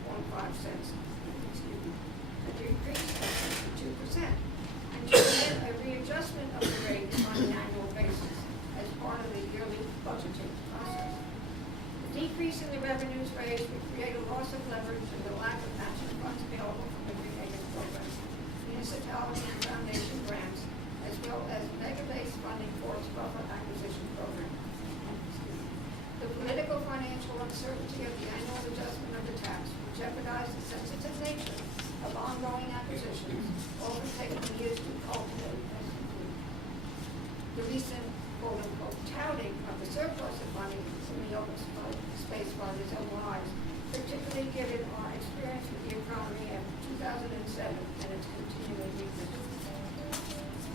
cents, a decrease of 62%, and to permit a readjustment of the rate on an annual basis as part of the yearly budgeting process. The decrease in the revenues raised would create a loss of leverage and the lack of matching funds available from the remaining program, municipality and foundation grants, as well as mega-based funding for its buffer acquisition program. The political financial uncertainty of the annual adjustment of the tax would jeopardize the sensitive nature of ongoing acquisitions, often taking years to cultivate and complete. The recent quote-unquote touting of the surplus of money from the open space fund is unwise, particularly given our experience with the economy of 2007 and its continuing weakness.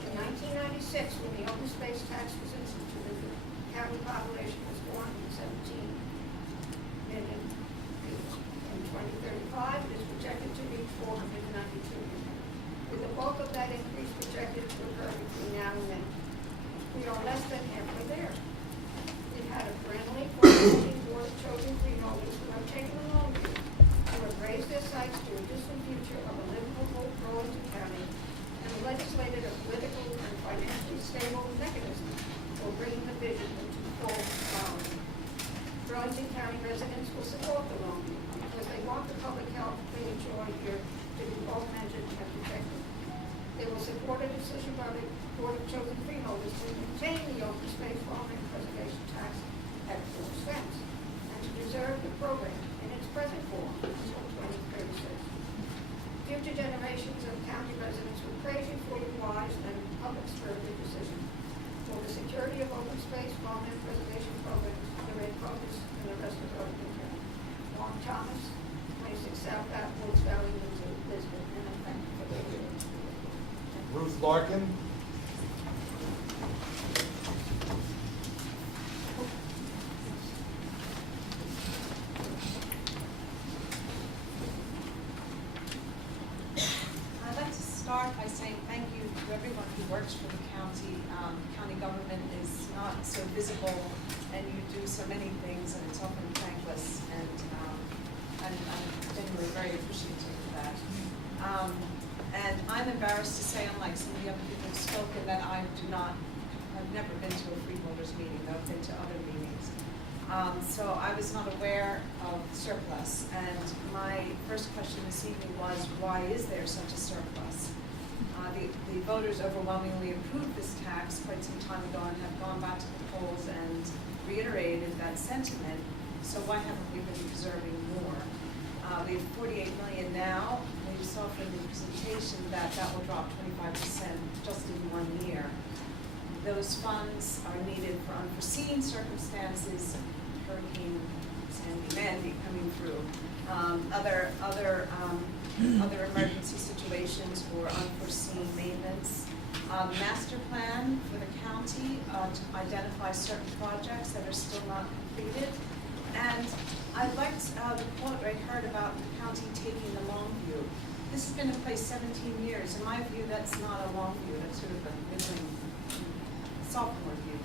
In 1996, when the open space tax was instituted, the county population was 417 million people. In 2035, it is projected to reach 492 million, with the bulk of that increase projected to occur between now and then. We are less than halfway there. It had a friendly, forward-looking board of chosen freeholders who have taken a long view to have raised their sights to a distant future of a livable Burlington County and legislated a political and financially stable mechanism for bringing the vision into full reality. Burlington County residents will support the long view because they want the public health they enjoy here to be augmented and protected. They will support a decision by the Board of Chosen Freeholders to maintain the open space farmland preservation tax at 4 cents and to preserve the program in its present form until 2036. Future generations of county residents will praise you for your wise and public-spirited decision for the security of open space farmland preservation programs, the Rancovis, and the rest of Burlington County. Warren Thomas, 26 South Ave, Woods Valley, Lisbon, and I thank you for the Ruth Larkin. I'd like to start by saying thank you to everyone who works for the county. County government is not so visible, and you do so many things, and it's often thankless, and I'm genuinely very appreciative of that. And I'm embarrassed to say, unlike some of the other people who've spoken, that I've never been to a freeholders meeting, though I've been to other meetings. So I was not aware of surplus, and my first question this evening was, why is there such a surplus? The voters overwhelmingly approved this tax quite some time ago and have gone back to the polls and reiterated that sentiment, so why haven't we been preserving more? We have 48 million now. We saw from the presentation that will drop 25% just in 1 year. Those funds are needed for unforeseen circumstances, Hurricane Mandy coming through, other emergency situations or unforeseen maintenance. Master plan for the county to identify certain projects that are still not completed. And I liked the quote I heard about the county taking the long view. This has been in place 17 years. In my view, that's not a long view. That's sort of a middling sophomore view.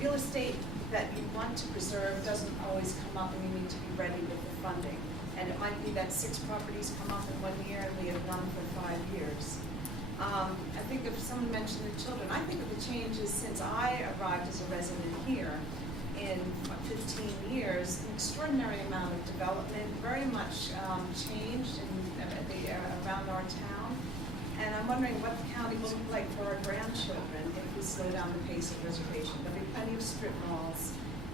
Real estate that you want to preserve doesn't always come up, and you need to be ready with the funding. And it might be that 6 properties come up in 1 year, and we have none for 5 years. I think if someone mentioned the children, I think of the changes since I arrived as a resident here. in 15 years, an extraordinary amount of development, very much changed around our town. And I'm wondering what the county will look like for our grandchildren if we slow down the pace of reservation. There'll be plenty of strip malls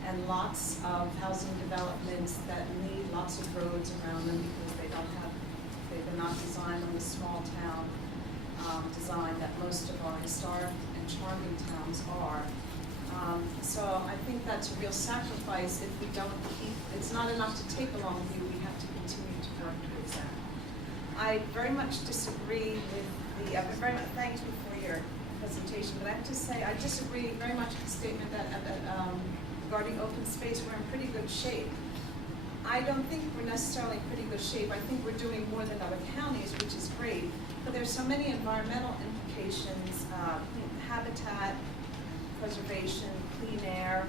and lots of housing developments that need lots of roads around them because they're not designed on the small town design that most of our historic and charming towns are. So I think that's a real sacrifice if we don't keep, it's not enough to take a long view, we have to continue to work towards that. I very much disagree with very much, thank you for your presentation, but I have to say, I disagree very much with the statement that regarding open space, we're in pretty good shape. I don't think we're necessarily in pretty good shape. I think we're doing more than other counties, which is great, but there's so many environmental implications, habitat preservation, clean air.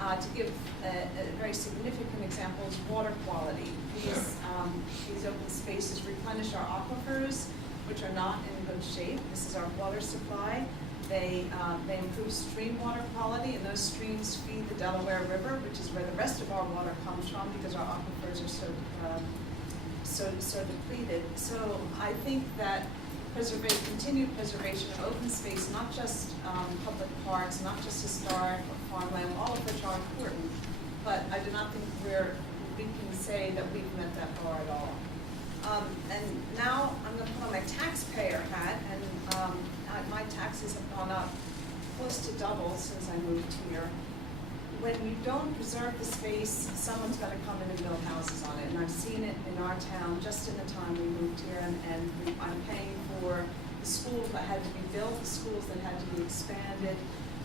To give a very significant example is water quality. These open spaces replenish our aquifers, which are not in good shape. This is our water supply. They improve stream water quality, and those streams feed the Delaware River, which is where the rest of our water comes from because our aquifers are so depleted. So I think that continued preservation of open space, not just public parks, not just historic or farmland, all of which are important, but I do not think we can say that we've met that bar at all. And now I'm going to put on my taxpayer hat, and my taxes have gone up close to double since I moved here. When you don't preserve the space, someone's going to come in and build houses on it, and I've seen it in our town just in the time we moved here, and I'm paying for the schools that had to be built, the schools that had to be expanded,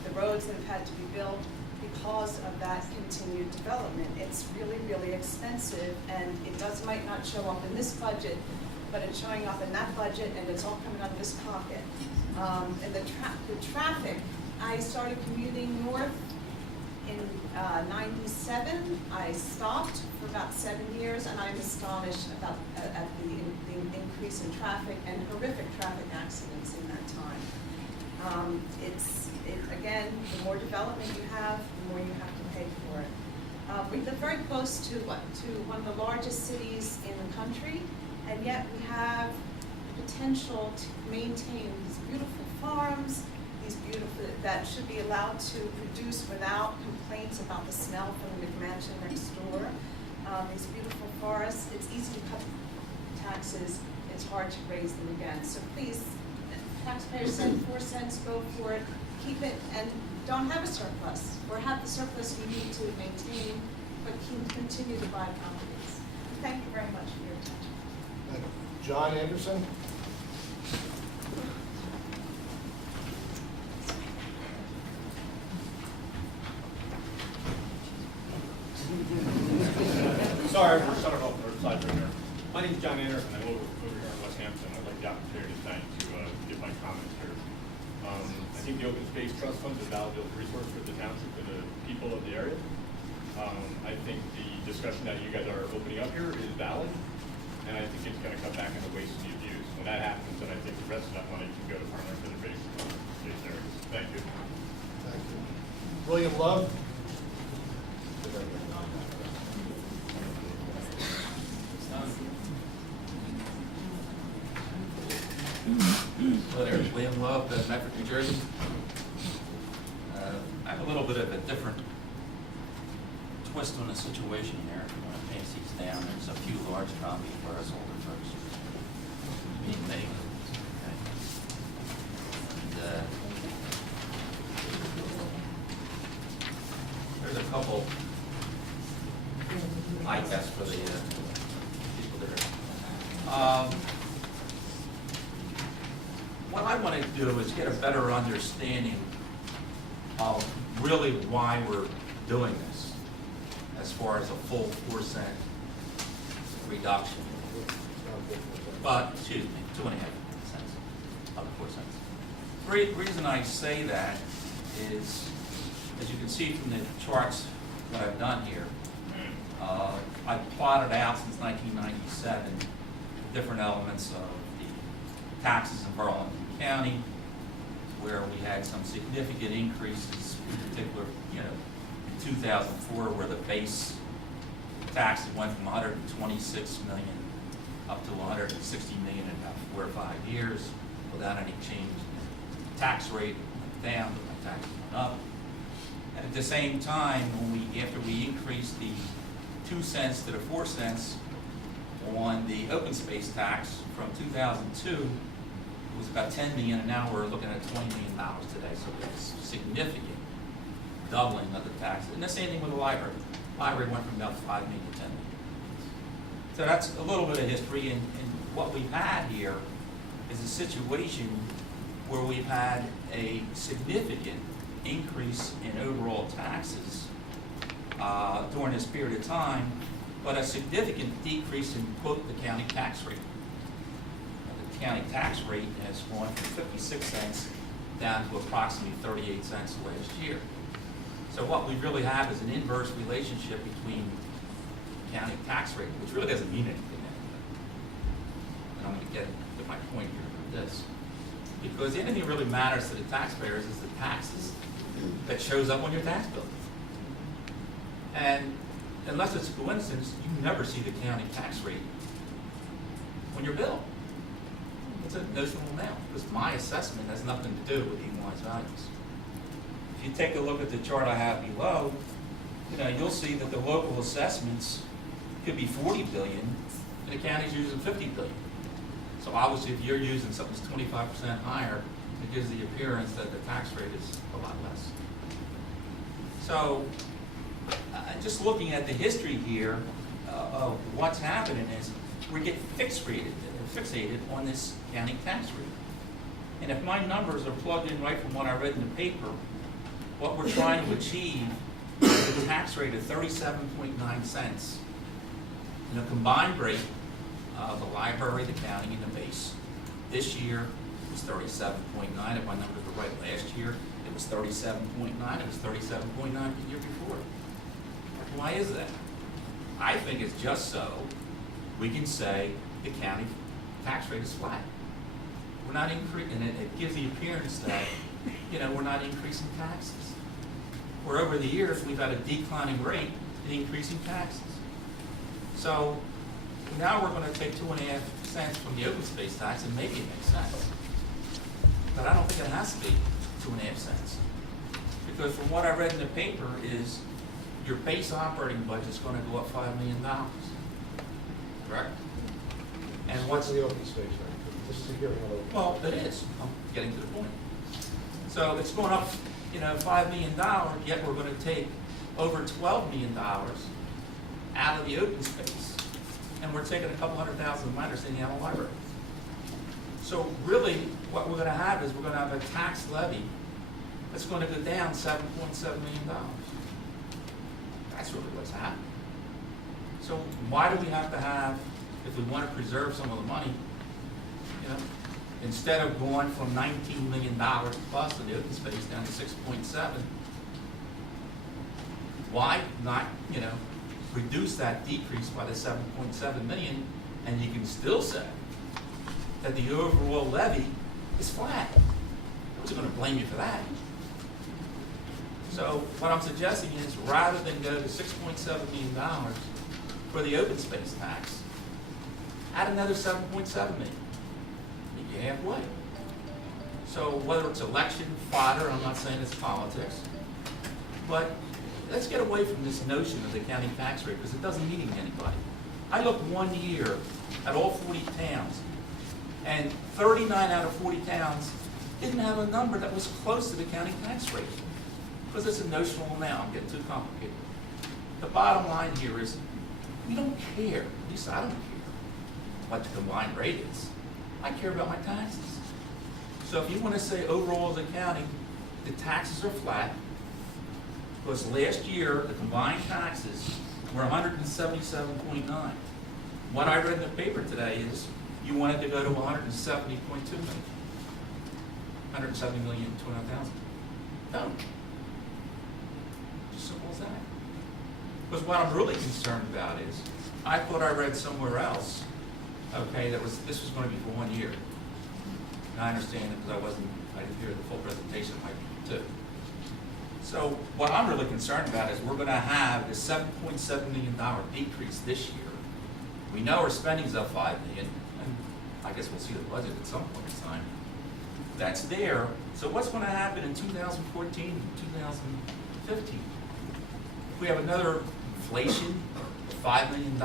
the roads that have had to be built because of that continued development. It's really, really expensive, and it might not show up in this budget, but it's showing up in that budget, and it's all coming out of this pocket. And the traffic, I started commuting north in 97. I stopped for about 7 years, and I'm astonished at the increase in traffic and horrific traffic accidents in that time. Again, the more development you have, the more you have to pay for it. We live very close to one of the largest cities in the country, and yet we have the potential to maintain these beautiful farms, that should be allowed to produce without complaints about the smell from the McMansion next door. These beautiful forests, it's easy to cut taxes, it's hard to raise them again. So please, taxpayers send 4 cents, go for it, keep it, and don't have a surplus, or have the surplus you need to maintain, but continue to buy properties. Thank you very much for your attention. Thank you. John Anderson? Sorry, we're starting off the north side right here. My name is John Anderson. I live over here in West Hampton. I'd like the opportunity tonight to give my comments here. I think the Open Space Trust Fund is a valuable resource for the township and the people of the area. I think the discussion that you guys are opening up here is valid, and I think it's going to cut back on the waste and abuse. When that happens, then I think the rest of that money can go to farmland preservation space areas. Thank you. Thank you. William Love? Hello there, William Love, Medford, New Jersey. I have a little bit of a different twist on the situation here. If you want to pass these down, there's a few large copies for us older folks. Being made. Okay. And, there's a couple, I guess, for the people there. What I want to do is get a better understanding of really why we're doing this, as far as a full 4 cent reduction. But, excuse me, 2.5 cents, up to 4 cents. The reason I say that is, as you can see from the charts that I've done here, I've plotted out since 1997 different elements of the taxes in Burlington County, where we had some significant increases, in particular, 2004, where the base tax went from 126 million up to 160 million in about 4 or 5 years without any change. The tax rate went down, but my taxes went up. And at the same time, after we increased the 2 cents to the 4 cents on the open space tax from 2002, it was about 10 million, and now we're looking at $20 million today. So there's significant doubling of the tax. And the same thing with the library. Library went from about 5 million to 10 million. So that's a little bit of history, and what we've had here is a situation where we've had a significant increase in overall taxes during this period of time, but a significant decrease in, quote, the county tax rate. The county tax rate has gone from 56 cents down to approximately 38 cents last year. So what we really have is an inverse relationship between county tax rate, which really doesn't mean anything anyway. And I'm going to get to my point here with this. Because the only thing that really matters to the taxpayers is the taxes that shows up on your tax bill. And unless it's a coincidence, you never see the county tax rate on your bill. It's a notional amount, because my assessment has nothing to do with equalized values. If you take a look at the chart I have below, you'll see that the local assessments could be 40 billion, and the county's using 50 billion. So obviously, if you're using something that's 25% higher, it gives the appearance that the tax rate is a lot less. So, just looking at the history here of what's happening is we get fixated on this county tax rate. And if my numbers are plugged in right from what I read in the paper, what we're trying to achieve is a tax rate of 37.9 cents. And a combined rate of the library, the county, and the base. This year it was 37.9. If my numbers were right, last year it was 37.9. It was 37.9 the year before. Why is that? I think it's just so we can say the county tax rate is flat. We're not increasing, and it gives the appearance that we're not increasing taxes. Where over the years we've had a declining rate in increasing taxes. So now we're going to take 2.5 cents from the open space tax and make it make sense. But I don't think it has to be 2.5 cents. Because from what I read in the paper is your base operating budget is going to go up $5 million. Correct? And What's the open space rate? This is a hearing on open. Well, it is. I'm getting to the point. So it's going up, $5 million, yet we're going to take over $12 million out of the open space. And we're taking a couple $100,000 of minors in the animal library. So really, what we're going to have is we're going to have a tax levy that's going to go down $7.7 million. That's really what's happening. So why do we have to have, if we want to preserve some of the money, instead of going from $19 million plus in the open space down to 6.7, why not, reduce that decrease by the 7.7 million, and you can still say that the overall levy is flat. I wasn't going to blame you for that. So what I'm suggesting is rather than go to $6.7 million for the open space tax, add another 7.7 million. Meet you halfway. So whether it's election, fodder, I'm not saying it's politics, but let's get away from this notion of the county tax rate because it doesn't mean anybody. I looked 1 year at all 40 towns, and 39 out of 40 towns didn't have a number that was close to the county tax rate because it's a notional amount. I'm getting too complicated. The bottom line here is we don't care, at least I don't care, what the combined rate is. I care about my taxes. So if you want to say overall as a county, the taxes are flat, because last year, the combined taxes were 177.9. What I read in the paper today is you wanted to go to 170.2 million. 170 million, 200,000. No. Just simple as that. Because what I'm really concerned about is, I thought I read somewhere else, okay, this was going to be for 1 year. And I understand it because I didn't hear the full presentation, it might be 2. So what I'm really concerned about is we're gonna have a $7.7 million decrease this year. We know our spending's up $5 million, and I guess we'll see the budget at some point in time. That's there, so what's gonna happen in 2014 and 2015? If we have another inflation of $5 million,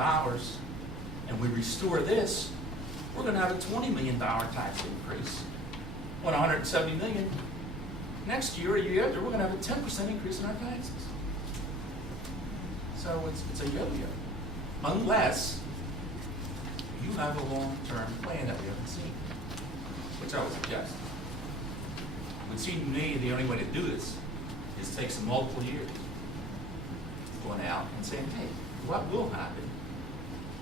and we restore this, we're gonna have a $20 million tax increase on $170 million. Next year, or year after, we're gonna have a 10% increase in our taxes. So it's a yo-yo, unless you have a long-term plan that we haven't seen, which I would suggest. It would seem to me the only way to do this is take some multiple years, going out and saying, hey, what will happen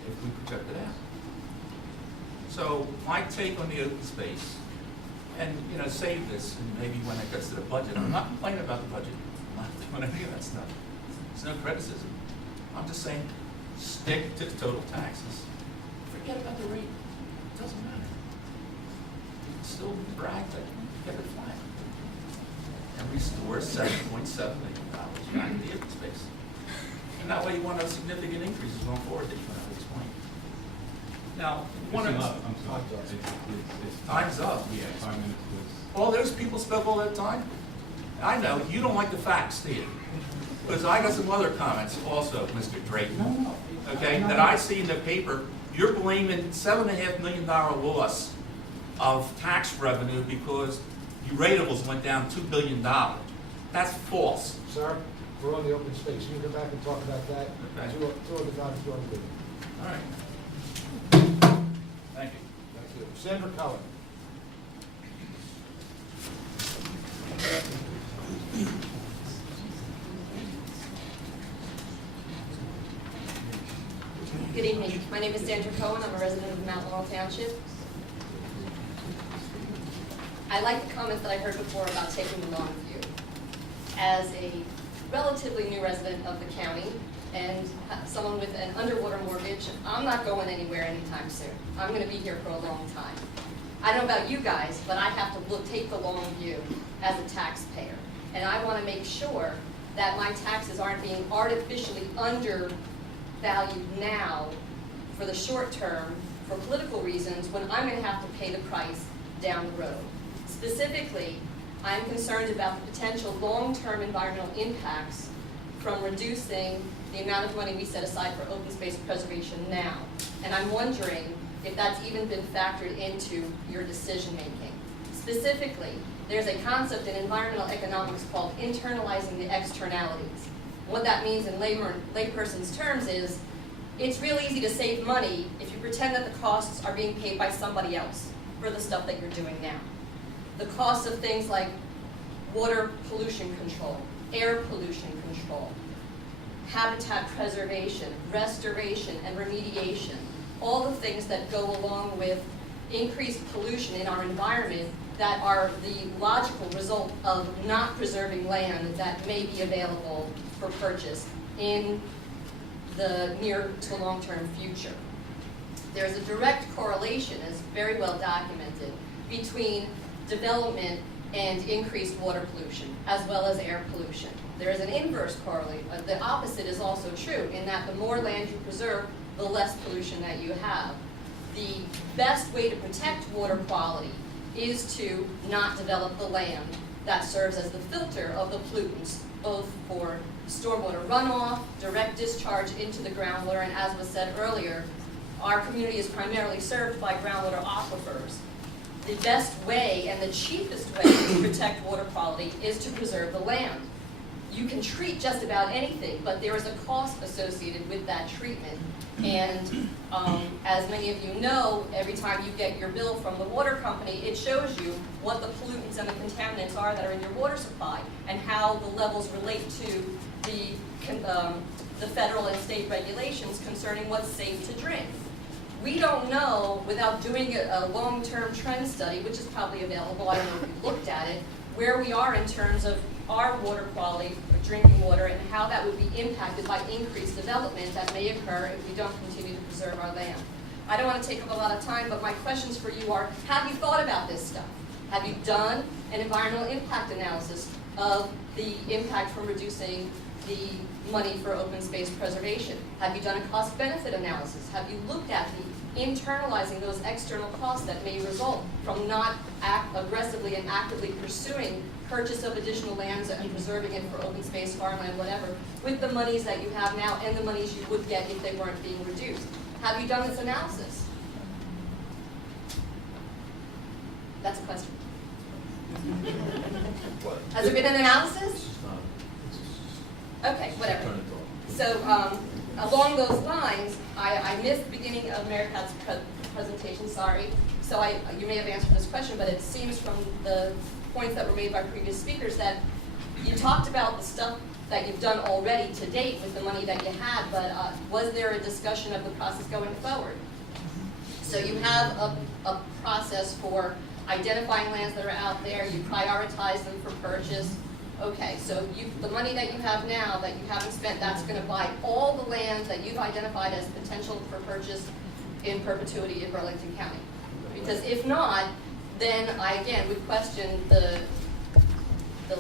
if we project it out? So my take on the open space, and save this, and maybe when it gets to the budget, I'm not complaining about the budget, I'm not doing any of that stuff. There's no criticism. I'm just saying, stick to the total taxes. Forget about the rate. It doesn't matter. You can still brag that you get it flat. And restore $7.7 million back in the open space. And that way you want a significant increases going forward that you're going to explain. Now, one of I'm sorry. It's time's up. Yeah, 5 minutes was. All those people spoke all that time? I know, you don't like the facts, do you? Because I got some other comments also, Mr. Drayton. Okay, that I see in the paper, you're blaming $7.5 million loss of tax revenue because your ratables went down $2 billion. That's false. Sir, we're on the open space. You can go back and talk about that. Okay. Two other times during the meeting. All right. Thank you. Thank you. Sandra Cohen. Good evening. My name is Sandra Cohen. I'm a resident of Mount Laurel Township. I like the comments that I heard before about taking the long view. As a relatively new resident of the county and someone with an underwater mortgage, I'm not going anywhere anytime soon. I'm going to be here for a long time. I don't know about you guys, but I have to take the long view as a taxpayer. And I want to make sure that my taxes aren't being artificially undervalued now for the short term for political reasons when I'm going to have to pay the price down the road. Specifically, I'm concerned about the potential long-term environmental impacts from reducing the amount of money we set aside for open space preservation now. And I'm wondering if that's even been factored into your decision-making. Specifically, there's a concept in environmental economics called internalizing the externalities. What that means in layperson's terms is, it's real easy to save money if you pretend that the costs are being paid by somebody else for the stuff that you're doing now. The costs of things like water pollution control, air pollution control, habitat preservation, restoration, and remediation, all the things that go along with increased pollution in our environment that are the logical result of not preserving land that may be available for purchase in the near to long-term future. There's a direct correlation, as very well documented, between development and increased water pollution, as well as air pollution. There is an inverse correlation. The opposite is also true, in that the more land you preserve, the less pollution that you have. The best way to protect water quality is to not develop the land that serves as the filter of the pollutants, both for stormwater runoff, direct discharge into the groundwater, and as was said earlier, our community is primarily served by groundwater aquifers. The best way and the cheapest way to protect water quality is to preserve the land. You can treat just about anything, but there is a cost associated with that treatment. And as many of you know, every time you get your bill from the water company, it shows you what the pollutants and the contaminants are that are in your water supply and how the levels relate to the federal and state regulations concerning what's safe to drink. We don't know, without doing a long-term trend study, which is probably available, I don't know if you've looked at it, where we are in terms of our water quality, drinking water, and how that would be impacted by increased development that may occur if we don't continue to preserve our land. I don't want to take up a lot of time, but my questions for you are, have you thought about this stuff? Have you done an environmental impact analysis of the impact from reducing the money for open space preservation? Have you done a cost-benefit analysis? Have you looked at the internalizing those external costs that may result from not aggressively and actively pursuing purchase of additional lands and preserving it for open space, farmland, whatever, with the monies that you have now and the monies you would get if they weren't being reduced? Have you done this analysis? That's a question. Has there been an analysis? Okay, whatever. So along those lines, I missed the beginning of Mayor Kat's presentation, sorry. So you may have answered this question, but it seems from the points that were made by previous speakers that you talked about the stuff that you've done already to date with the money that you had, but was there a discussion of the process going forward? So you have a process for identifying lands that are out there, you prioritize them for purchase. Okay, so the money that you have now that you haven't spent, that's going to buy all the lands that you've identified as potential for purchase in perpetuity in Burlington County. Because if not, then I again would question the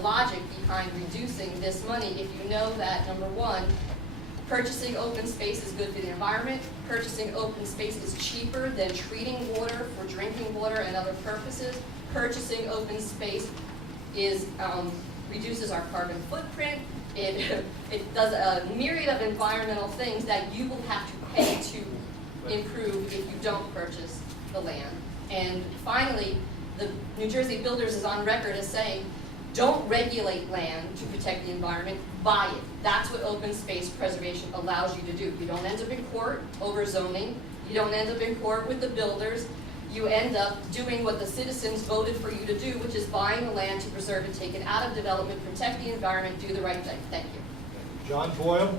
logic behind reducing this money if you know that, number one, purchasing open space is good for the environment, purchasing open space is cheaper than treating water for drinking water and other purposes, purchasing open space is reduces our carbon footprint, it does a myriad of environmental things that you will have to pay to improve if you don't purchase the land. And finally, the New Jersey Builders is on record as saying, don't regulate land to protect the environment, buy it. That's what open space preservation allows you to do. You don't end up in court over zoning, you don't end up in court with the builders, you end up doing what the citizens voted for you to do, which is buying the land to preserve it, take it out of development, protect the environment, do the right thing. Thank you. John Boyle.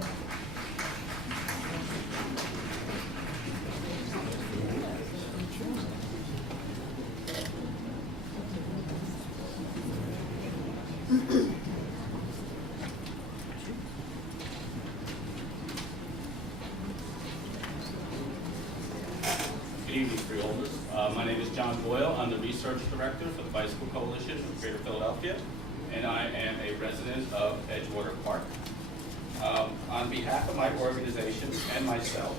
Good evening, Freeholders. My name is John Boyle. I'm the Research Director for the Bicycle Coalition of Greater Philadelphia, and I am a resident of Edgewater Park. On behalf of my organization and myself,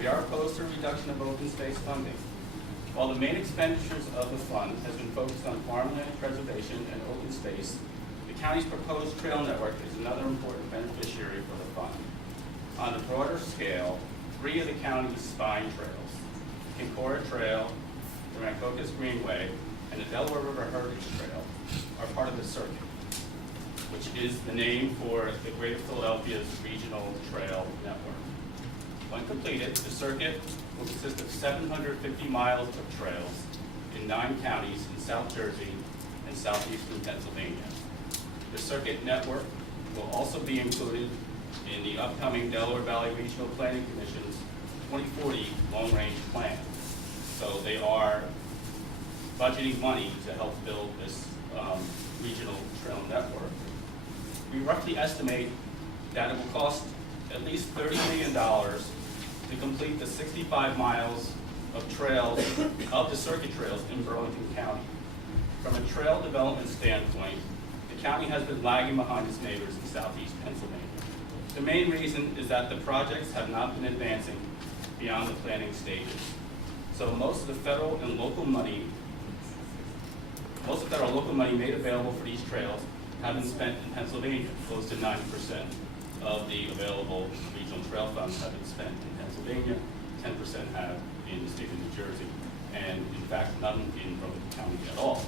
we are opposed to a reduction of open space funding. While the main expenditures of the fund has been focused on farmland preservation and open space, the county's proposed trail network is another important beneficiary for the fund. On a broader scale, 3 of the county's spine trails, Kincora Trail, the Rancocas Greenway, and the Delaware River Heritage Trail, are part of the circuit, which is the name for the Greater Philadelphia's regional trail network. When completed, the circuit will consist of 750 miles of trails in 9 counties in South Jersey and southeastern Pennsylvania. The circuit network will also be included in the upcoming Delaware Valley Regional Planning Commission's 2040 long-range plan. So they are budgeting money to help build this regional trail network. We roughly estimate that it will cost at least $30 million to complete the 65 miles of trails, of the circuit trails in Burlington County. From a trail development standpoint, the county has been lagging behind its neighbors in southeast Pennsylvania. The main reason is that the projects have not been advancing beyond the planning stages. So most of the federal and local money made available for these trails have been spent in Pennsylvania. Close to 90% of the available regional trail funds have been spent in Pennsylvania, 10% have in the state of New Jersey, and in fact none in Burlington County at all.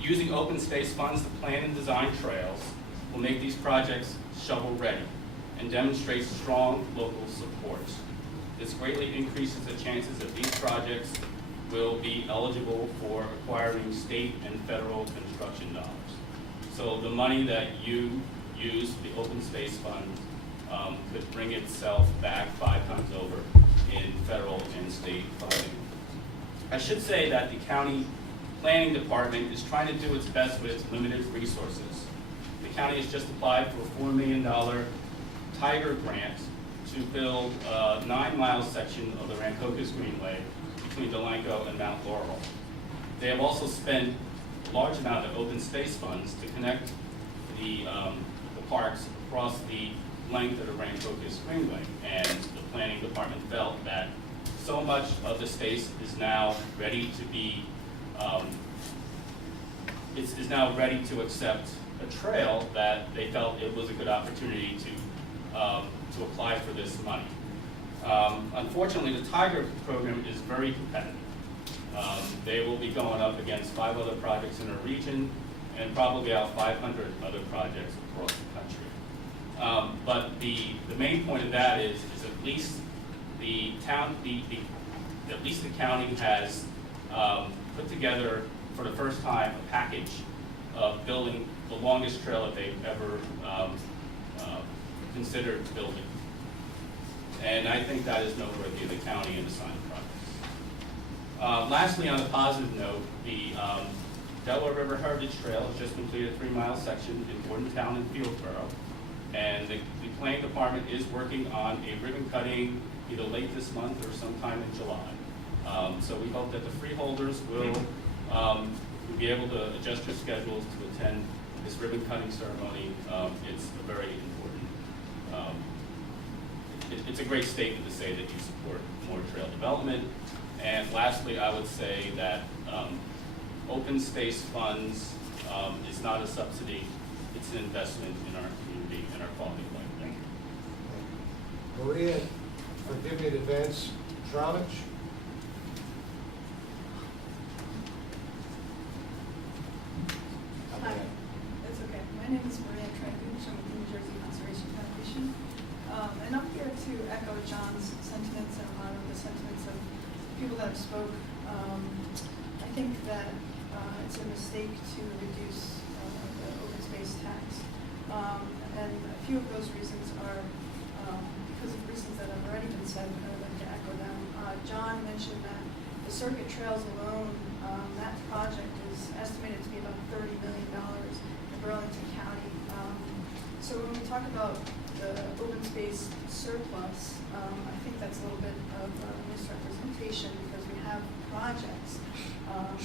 Using open space funds to plan and design trails will make these projects shovel-ready and demonstrate strong local support. This greatly increases the chances that these projects will be eligible for acquiring state and federal construction dollars. So the money that you use, the open space fund, could bring itself back 5 times over in federal and state funding. I should say that the county planning department is trying to do its best with its limited resources. The county has just applied for a $4 million Tiger grant to build a 9-mile section of the Rancocas Greenway between Delanco and Mount Laurel. They have also spent a large amount of open space funds to connect the parks across the length of the Rain-Focused Greenway. And the planning department felt that so much of the space is now ready to be, is now ready to accept a trail that they felt it was a good opportunity to apply for this money. Unfortunately, the Tiger program is very competitive. They will be going up against 5 other projects in our region and probably about 500 other projects across the country. But the main point of that is at least the town, at least the county has put together for the first time a package of building the longest trail that they've ever considered building. And I think that is noteworthy of the county and the sign projects. Lastly, on a positive note, the Delaware River Heritage Trail has just completed a 3-mile section in Bordentown and Fieldsboro. And the planning department is working on a ribbon cutting either late this month or sometime in July. So we hope that the freeholders will be able to adjust their schedules to attend this ribbon cutting ceremony. It's a very important, it's a great statement to say that you support more trail development. And lastly, I would say that open space funds is not a subsidy, it's an investment in our community and our quality of life. Thank you. Maria, forgive me in advance, Trowich? Hi, that's okay. My name is Maria Tranguch. I'm with the New Jersey Conservation Foundation. And I'm here to echo John's sentiments and a lot of the sentiments of people that have spoke. I think that it's a mistake to reduce the open space tax. And a few of those reasons are because of reasons that have already been said, but I would like to echo them. John mentioned that the circuit trails alone, that project is estimated to be about $30 million in Burlington County. So when we talk about the open space surplus, I think that's a little bit of a misrepresentation because we have projects.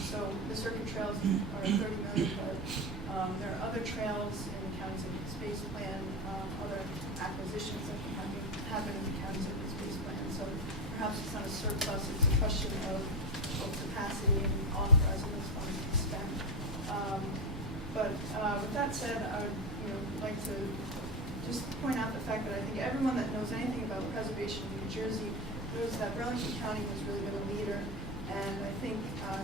So the circuit trails are $30 million, but there are other trails in the county's open space plan, other acquisitions that can happen in the county's open space plan. So perhaps it's not a surplus, it's a question of capacity and authorizing those funds to be spent. But with that said, I would like to just point out the fact that I think everyone that knows anything about preservation in New Jersey knows that Burlington County has really been a leader. And I think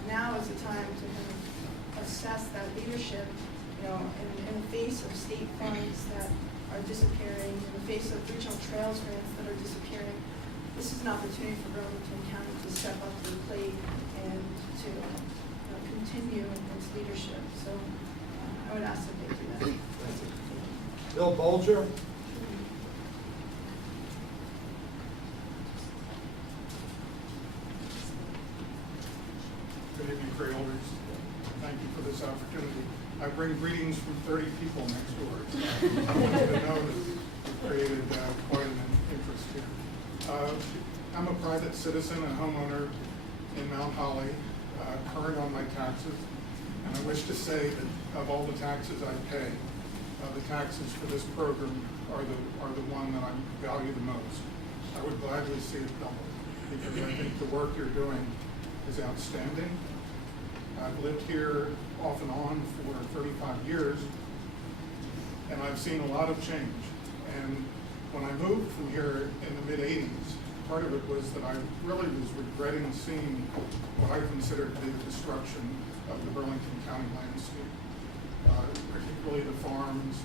now is the time to kind of assess that leadership, in the face of state funds that are disappearing, in the face of regional trails grants that are disappearing. This is an opportunity for Burlington County to step up to the plate and to continue its leadership. So I would ask that they do that. Bill Bolger? Good evening, Freeholders. Thank you for this opportunity. I bring greetings from 30 people next door. I want you to know that we've created quite an interest here. I'm a private citizen, a homeowner in Mount Holly, current on my taxes, and I wish to say that of all the taxes I pay, the taxes for this program are the one that I value the most. I would gladly see it double because I think the work you're doing is outstanding. I've lived here off and on for 35 years, and I've seen a lot of change. And when I moved from here in the mid-'80s, part of it was that I really was regretting seeing what I considered to be the destruction of the Burlington County landscape, particularly the farms.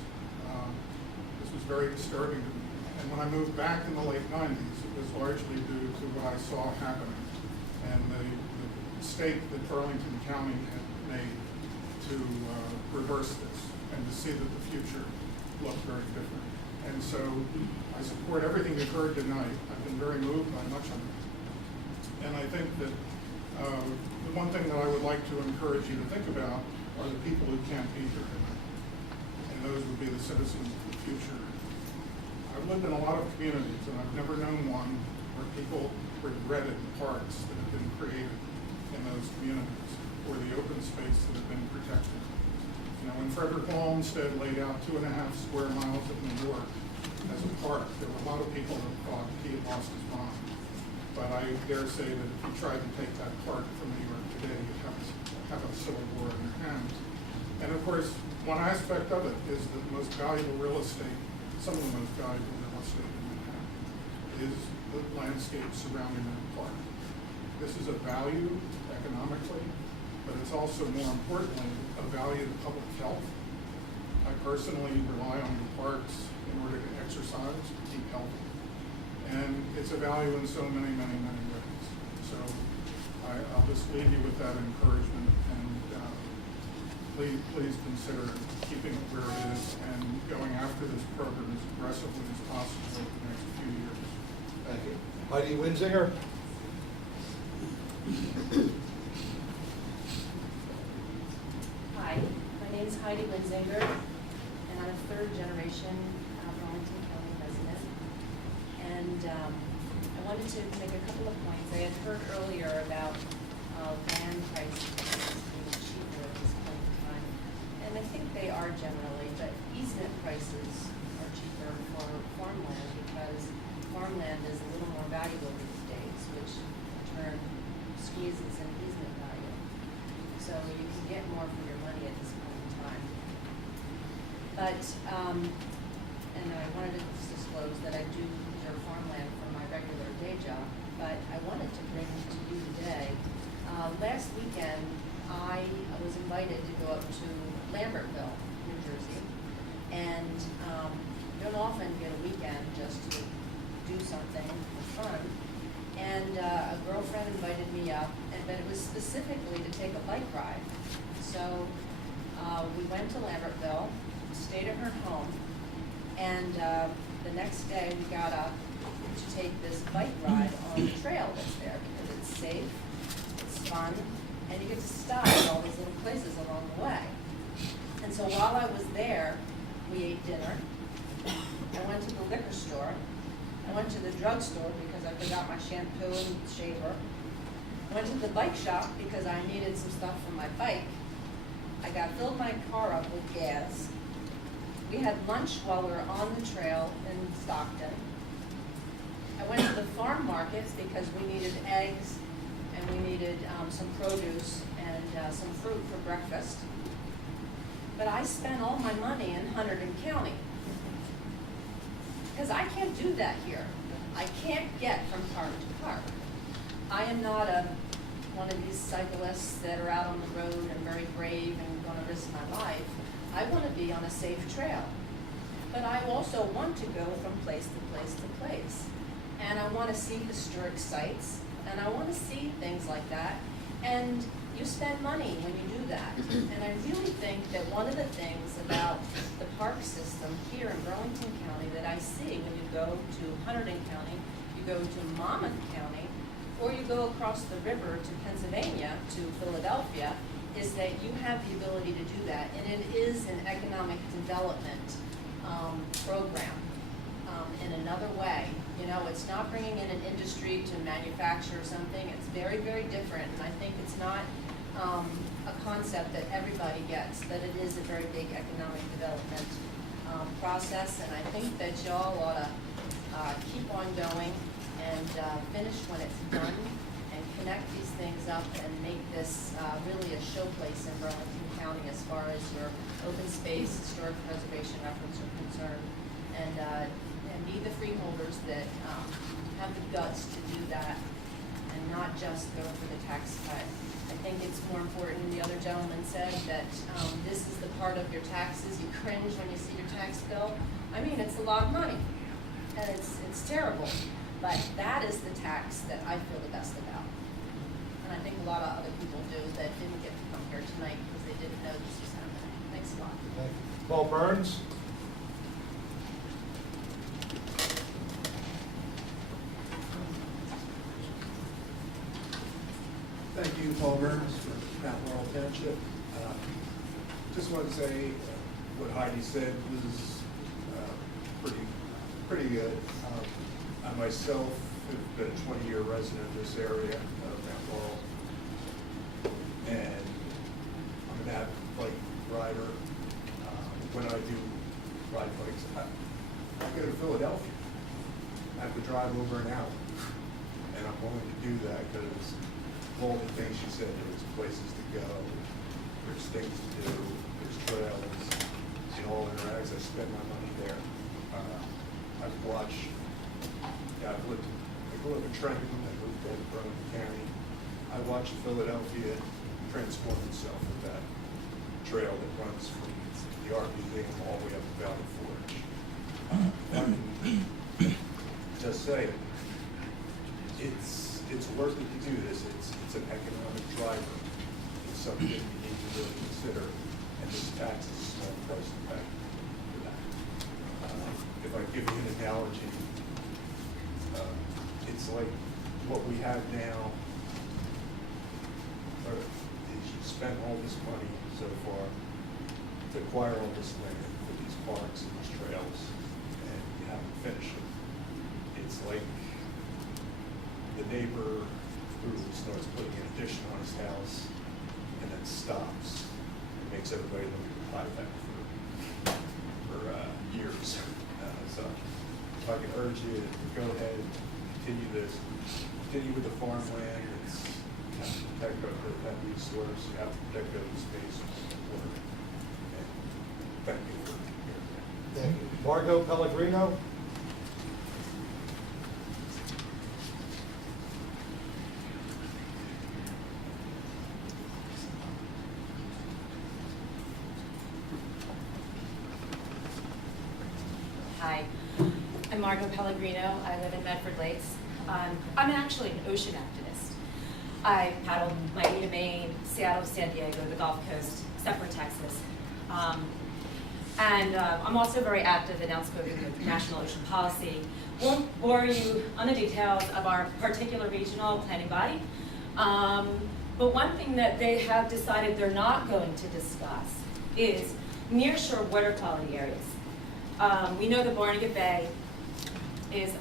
This was very disturbing to me. And when I moved back in the late 90s, it was largely due to what I saw happening and the mistake that Burlington County had made to reverse this and to see that the future looked very different. And so I support everything you've heard tonight. I've been very moved by much of it. And I think that the one thing that I would like to encourage you to think about are the people who can't be here tonight. And those would be the citizens of the future. I've lived in a lot of communities, and I've never known one where people regretted parks that have been created in those communities, for the open space that have been protected. You know, when Frederick Olmsted laid out 2.5 square miles of New York as a park, there were a lot of people that thought he had lost his mind. But I dare say that if you tried to take that park from New York today, you'd have a civil war in your hands. And of course, one aspect of it is that the most valuable real estate, some of the most valuable real estate in Manhattan, is the landscape surrounding that park. This is a value economically, but it's also, more importantly, a value to public health. I personally rely on the parks in order to exercise, to keep healthy. And it's a value in so many, many, many ways. So I'll just leave you with that encouragement, and please consider keeping it where it is and going after this program as aggressively as possible over the next few years. Thank you. Heidi Winzinger? Hi, my name is Heidi Winzinger, and I'm a third-generation Burlington County resident. And I wanted to make a couple of points. I had heard earlier about land prices being cheaper at this point in time, and I think they are generally, but easement prices are cheaper for farmland because farmland is a little more valuable these days, which in turn squeezes an easement value. So you can get more for your money at this point in time. But, and I wanted to disclose that I do reserve farmland for my regular day job, but I wanted to bring to you today, last weekend, I was invited to go up to Lambertville, New Jersey, and you don't often get a weekend just to do something for fun. And a girlfriend invited me up, but it was specifically to take a bike ride. So we went to Lambertville, stayed at her home, and the next day we got up to take this bike ride on the trail that's there because it's safe, it's fun, and you get to stop at all these little places along the way. And so while I was there, we ate dinner. I went to the liquor store. I went to the drugstore because I forgot my shampoo and shaver. I went to the bike shop because I needed some stuff for my bike. I filled my car up with gas. We had lunch while we were on the trail in Stockton. I went to the farm markets because we needed eggs and we needed some produce and some fruit for breakfast. But I spent all my money in Hunterdon County because I can't do that here. I can't get from park to park. I am not one of these cyclists that are out on the road and very brave and going to risk my life. I want to be on a safe trail. But I also want to go from place to place to place. And I want to see historic sites, and I want to see things like that. And you spend money when you do that. And I really think that one of the things about the park system here in Burlington County that I see when you go to Hunterdon County, you go to Monmouth County, or you go across the river to Pennsylvania, to Philadelphia, is that you have the ability to do that. And it is an economic development program in another way. You know, it's not bringing in an industry to manufacture something. It's very, very different. And I think it's not a concept that everybody gets, that it is a very big economic development process. And I think that y'all ought to keep on going and finish when it's done and connect these things up and make this really a showplace in Burlington County as far as your open space, historic preservation efforts are concerned. And be the freeholders that have the guts to do that and not just go for the tax cut. I think it's more important, the other gentleman said, that this is the part of your taxes, you cringe when you see your tax bill. I mean, it's a lot of money, and it's terrible, but that is the tax that I feel the best about. And I think a lot of other people do that didn't get to come here tonight because they didn't know this was happening. Thanks a lot. Thank you. Paul Burns? Thank you, Paul Burns for Mount Laurel Township. Just want to say what Heidi said was pretty good. I myself have been a 20-year resident of this area of Mount Laurel, and avid bike rider. When I do ride bikes, I go to Philadelphia. I have to drive over an hour. And I'm willing to do that because all the things she said, there's places to go, there's things to do, there's trails, and all interacts. I spend my money there. I've watched, I grew up in Trenton, I moved to Burlington County. I watched Philadelphia transform itself with that trail that runs from the Art Museum all the way up to Valley Forge. I can just say, it's worth it to do this. It's an economic driver. It's something you need to really consider, and this tax is a small price to pay for that. If I give you an analogy, it's like what we have now, or is you spend all this money so far to acquire all this land for these parks and these trails, and you haven't finished it. It's like the neighbor who starts putting an addition on his house and then stops and makes everybody look at the project for years. So if I can urge you to go ahead, continue with the farmland. It's, you have to protect that resource, you have to protect open space and water. And thank you for hearing that. Thank you. Margot Pellegrino? Hi, I'm Margot Pellegrino. I live in Medford Lakes. I'm actually an ocean activist. I paddled Miami to Maine, Seattle to San Diego, the Gulf Coast, except for Texas. I'm also very active and outspoken with national ocean policy. Won't bore you on the details of our particular regional planning body. But one thing that they have decided they're not going to discuss is nearshore water quality areas. We know that Barnegat Bay is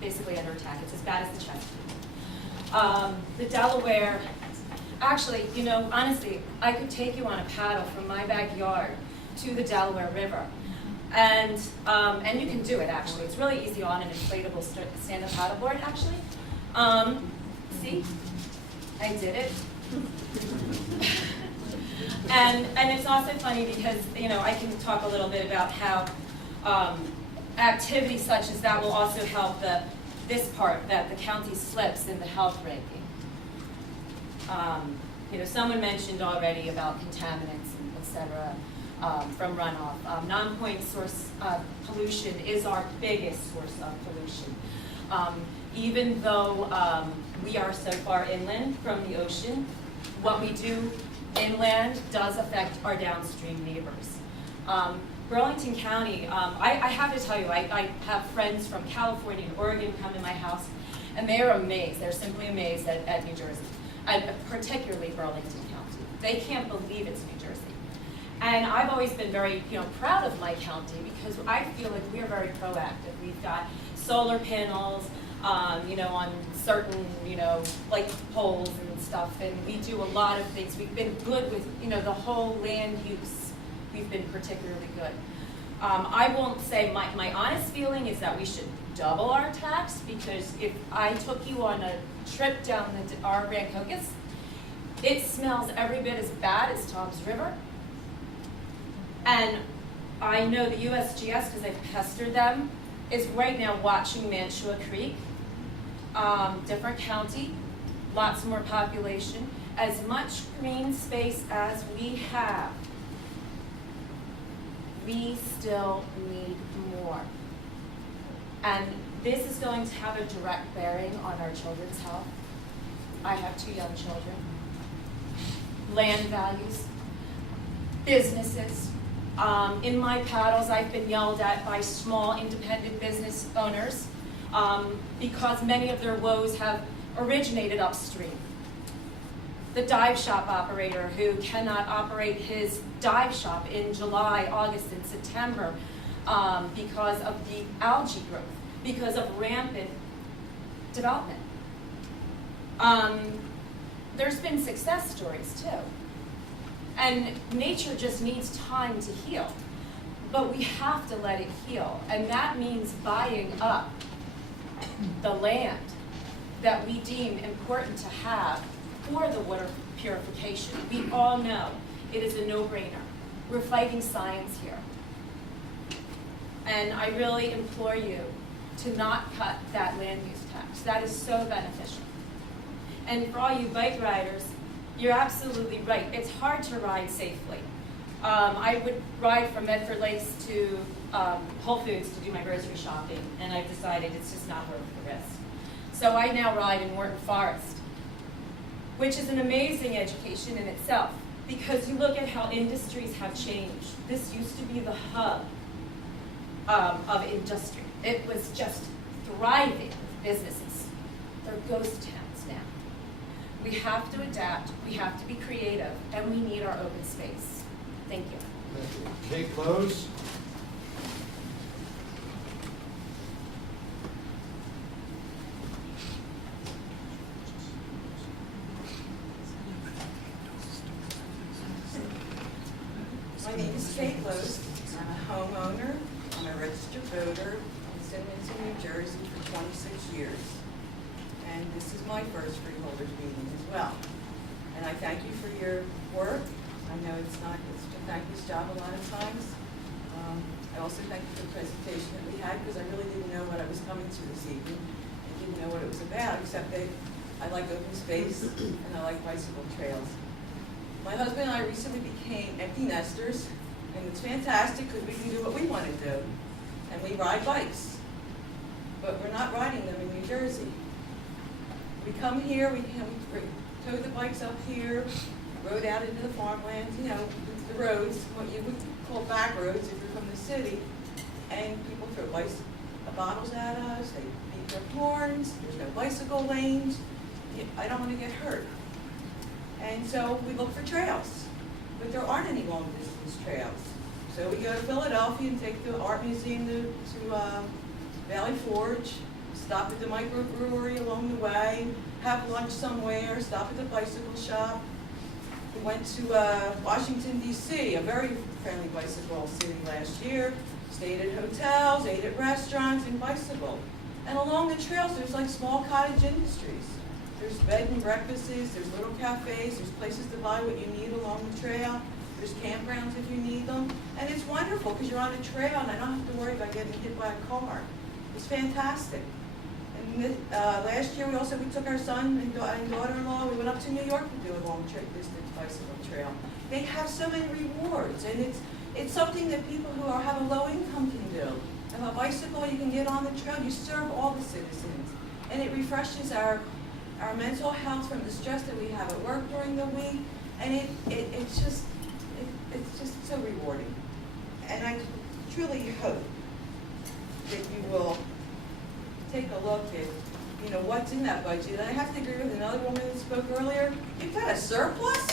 basically under attack. It's as bad as the Chesapeake. The Delaware, actually, you know, honestly, I could take you on a paddle from my backyard to the Delaware River. And you can do it, actually. It's really easy on an inflatable stand-up paddleboard, actually. See? I did it. And it's also funny because, you know, I can talk a little bit about how activities such as that will also help this part, that the county slips in the health ranking. You know, someone mentioned already about contaminants, and et cetera, from runoff. Non-point source pollution is our biggest source of pollution. Even though we are so far inland from the ocean, what we do inland does affect our downstream neighbors. Burlington County, I have to tell you, I have friends from California and Oregon come in my house, and they are amazed. They're simply amazed at New Jersey, and particularly Burlington County. They can't believe it's New Jersey. And I've always been very, you know, proud of my county because I feel like we're very proactive. We've got solar panels, you know, on certain, you know, like poles and stuff, and we do a lot of things. We've been good with, you know, the whole land use. We've been particularly good. I won't say, my honest feeling is that we should double our tax, because if I took you on a trip down our Rancocas, it smells every bit as bad as Tom's River. And I know the USGS, because I've pestered them, is right now watching Mantua Creek, different county, lots more population, as much green space as we have. We still need more. And this is going to have a direct bearing on our children's health. I have 2 young children. Land values, businesses. In my paddles, I've been yelled at by small independent business owners because many of their woes have originated upstream. The dive shop operator who cannot operate his dive shop in July, August, and September because of the algae growth, because of rampant development. There's been success stories too. And nature just needs time to heal. But we have to let it heal. And that means buying up the land that we deem important to have for the water purification. We all know it is a no-brainer. We're fighting science here. And I really implore you to not cut that land use tax. That is so beneficial. And for all you bike riders, you're absolutely right. It's hard to ride safely. I would ride from Medford Lakes to Whole Foods to do my grocery shopping, and I've decided it's just not worth the risk. So I now ride in Morton Forest, which is an amazing education in itself, because you look at how industries have changed. This used to be the hub of industry. It was just thriving with businesses. They're ghost towns now. We have to adapt, we have to be creative, and we need our open space. Thank you. Thank you. Kate Close. My name is Kate Lose. I'm a homeowner. I'm a registered voter in Simonton, New Jersey for 26 years. And this is my first Freeholders meeting as well. And I thank you for your work. I know it's a thankless job a lot of times. I also thank you for the presentation that we had, because I really didn't know what I was coming to this evening. I didn't know what it was about, except that I like open space and I like bicycle trails. My husband and I recently became empty nesters, and it's fantastic because we can do what we want to do, and we ride bikes. But we're not riding them in New Jersey. We come here, we tow the bikes up here, rode out into the farmlands, you know, the roads, what you would call back roads if you're from the city, and people throw bottles at us, they beat their horns, there's no bicycle lanes. I don't want to get hurt. And so we look for trails, but there aren't any long distance trails. So we go to Philadelphia and take the art museum to Valley Forge, stop at the microbrewery along the way, have lunch somewhere, stop at the bicycle shop. We went to Washington, D.C., a very friendly bicycle city last year, stayed at hotels, ate at restaurants, and bicycled. And along the trails, there's like small cottage industries. There's bed and breakfasts, there's little cafes, there's places to buy what you need along the trail. There's campgrounds if you need them. And it's wonderful because you're on a trail and I don't have to worry about getting hit by a car. It's fantastic. And last year we took our son and daughter-in-law, we went up to New York to do a long distance bicycle trail. They have so many rewards, and it's something that people who have a low income can do. If a bicycle you can get on the trail, you serve all the citizens. And it refreshes our mental health from the stress that we have at work during the week, and it's just so rewarding. And I truly hope that you will take a look at, you know, what's in that budget. And I have to agree with another woman that spoke earlier. You've got a surplus.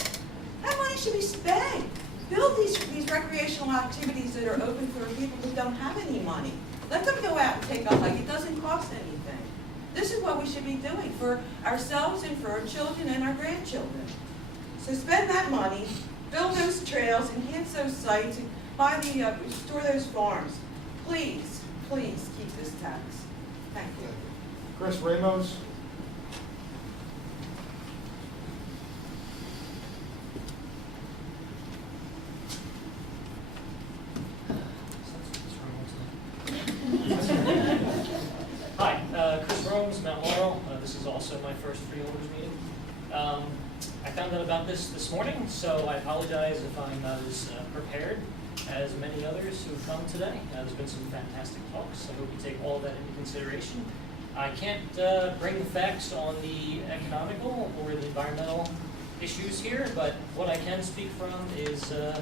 That money should be spent. Build these recreational activities that are open for people who don't have any money. Let them go out and take a hike. It doesn't cost anything. This is what we should be doing for ourselves and for our children and our grandchildren. So spend that money, build those trails, enhance those sites, and restore those farms. Please, please keep this tax. Thank you. Chris Ramos. Hi, Chris Rhomes, Mount Laurel. This is also my first Freeholders meeting. I found out about this morning, so I apologize if I'm not as prepared as many others who've come today. There's been some fantastic talks. I hope you take all that into consideration. I can't bring the facts on the economical or the environmental issues here, but what I can speak from is the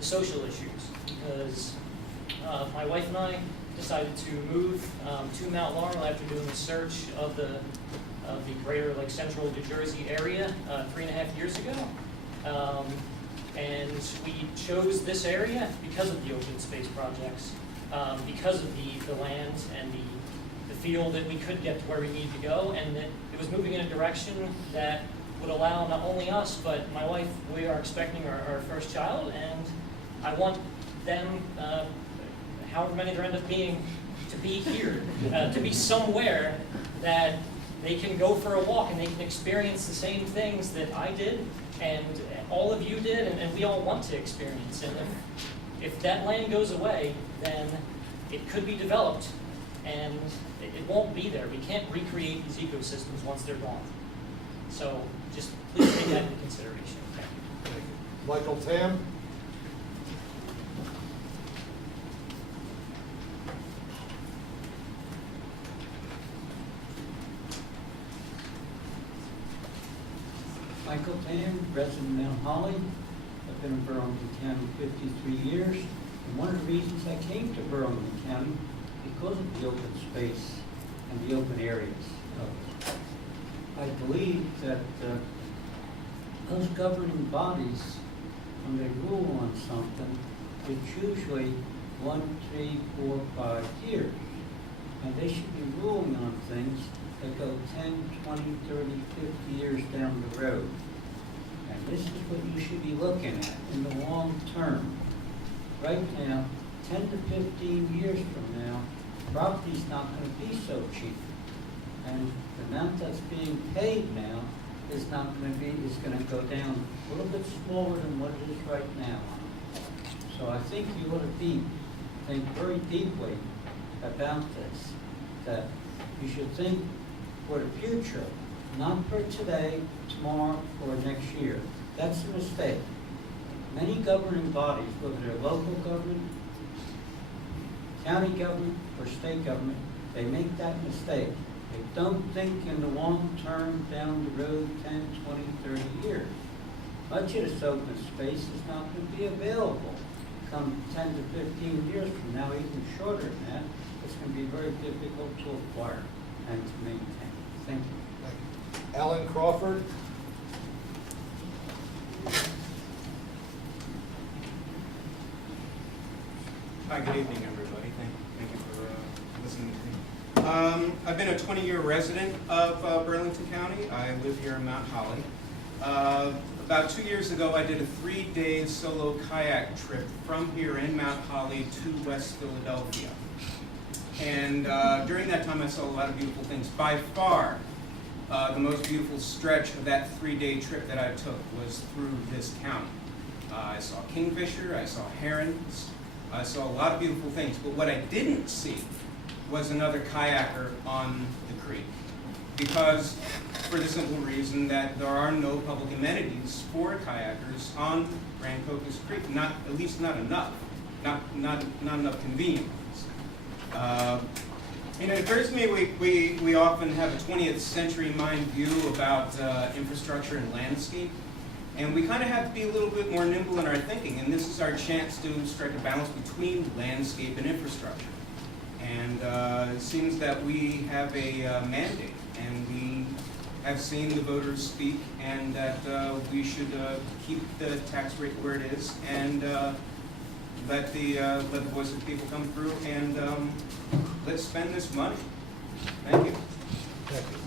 social issues, because my wife and I decided to move to Mount Laurel after doing a search of the greater central New Jersey area 3.5 years ago. And we chose this area because of the open space projects, because of the land and the feel that we could get to where we need to go, and that it was moving in a direction that would allow not only us, but my wife, we are expecting our first child, and I want them, however many there end up being, to be here, to be somewhere that they can go for a walk and they can experience the same things that I did and all of you did and we all want to experience. And if that land goes away, then it could be developed and it won't be there. We can't recreate these ecosystems once they're gone. So just please take that into consideration. Thank you. Thank you. Michael Tam? Michael Tam, resident of Mount Holly. I've been in Burlington County 53 years. And one of the reasons I came to Burlington County because of the open space and the open areas of it. I believe that those governing bodies, when they rule on something, it's usually 1, 3, 4, 5 years. And they should be ruling on things that go 10, 20, 30, 50 years down the road. And this is what you should be looking at in the long term. Right now, 10 to 15 years from now, property's not going to be so cheap. And the amount that's being paid now is not going to be, is going to go down a little bit smaller than what it is right now. So I think you ought to think very deeply about this, that you should think for the future, not for today, tomorrow, or next year. That's a mistake. Many governing bodies, whether they're local government, county government, or state government, they make that mistake. They don't think in the long term, down the road, 10, 20, 30 years. Much of this open space is not going to be available come 10 to 15 years from now, even shorter than that. It's going to be very difficult to acquire and to maintain. Thank you. Thank you. Alan Crawford? Hi, good evening, everybody. Thank you for listening to me. I've been a 20-year resident of Burlington County. I live here in Mount Holly. About 2 years ago, I did a 3-day solo kayak trip from here in Mount Holly to West Philadelphia. And during that time, I saw a lot of beautiful things. By far, the most beautiful stretch of that 3-day trip that I took was through this county. I saw kingfisher, I saw herons, I saw a lot of beautiful things. But what I didn't see was another kayaker on the creek. Because, for the simple reason that there are no public amenities for kayakers on Grand Cocos Creek, at least not enough, not enough convenient ones. And it occurs to me we often have a 20th century mind view about infrastructure and landscape, and we kind of have to be a little bit more nimble in our thinking, and this is our chance to strike a balance between landscape and infrastructure. And it seems that we have a mandate, and we have seen the voters speak, and that we should keep the tax rate where it is, and let the voice of the people come through, and let's spend this money. Thank you. Thank you.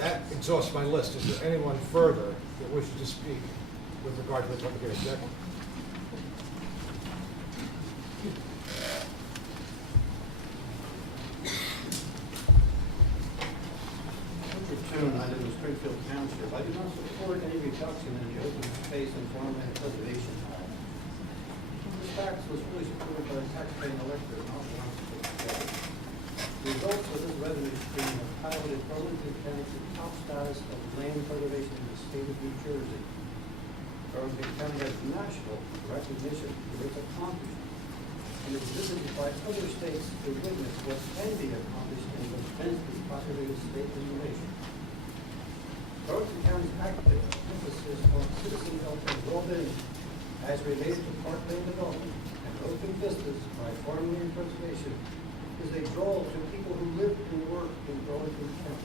That exhausts my list. Is there anyone further that wishes to speak with regard to the public hearing? Jack? I live in Springfield Township. I do not support any reduction in the open space and farmland preservation. This tax was fully supported by the taxpaying electorate and also wants to support. The results of this revenue stream have piloted Burlington County to the top status of land preservation in the state of New Jersey. Burlington County has national recognition for its accomplishment and is visited by other states to witness what can be accomplished in the densely populated state in the nation. Burlington County's active emphasis on citizen health and well-being as related to parkland development and open vistas by farmland preservation is a draw to people who live and work in Burlington County.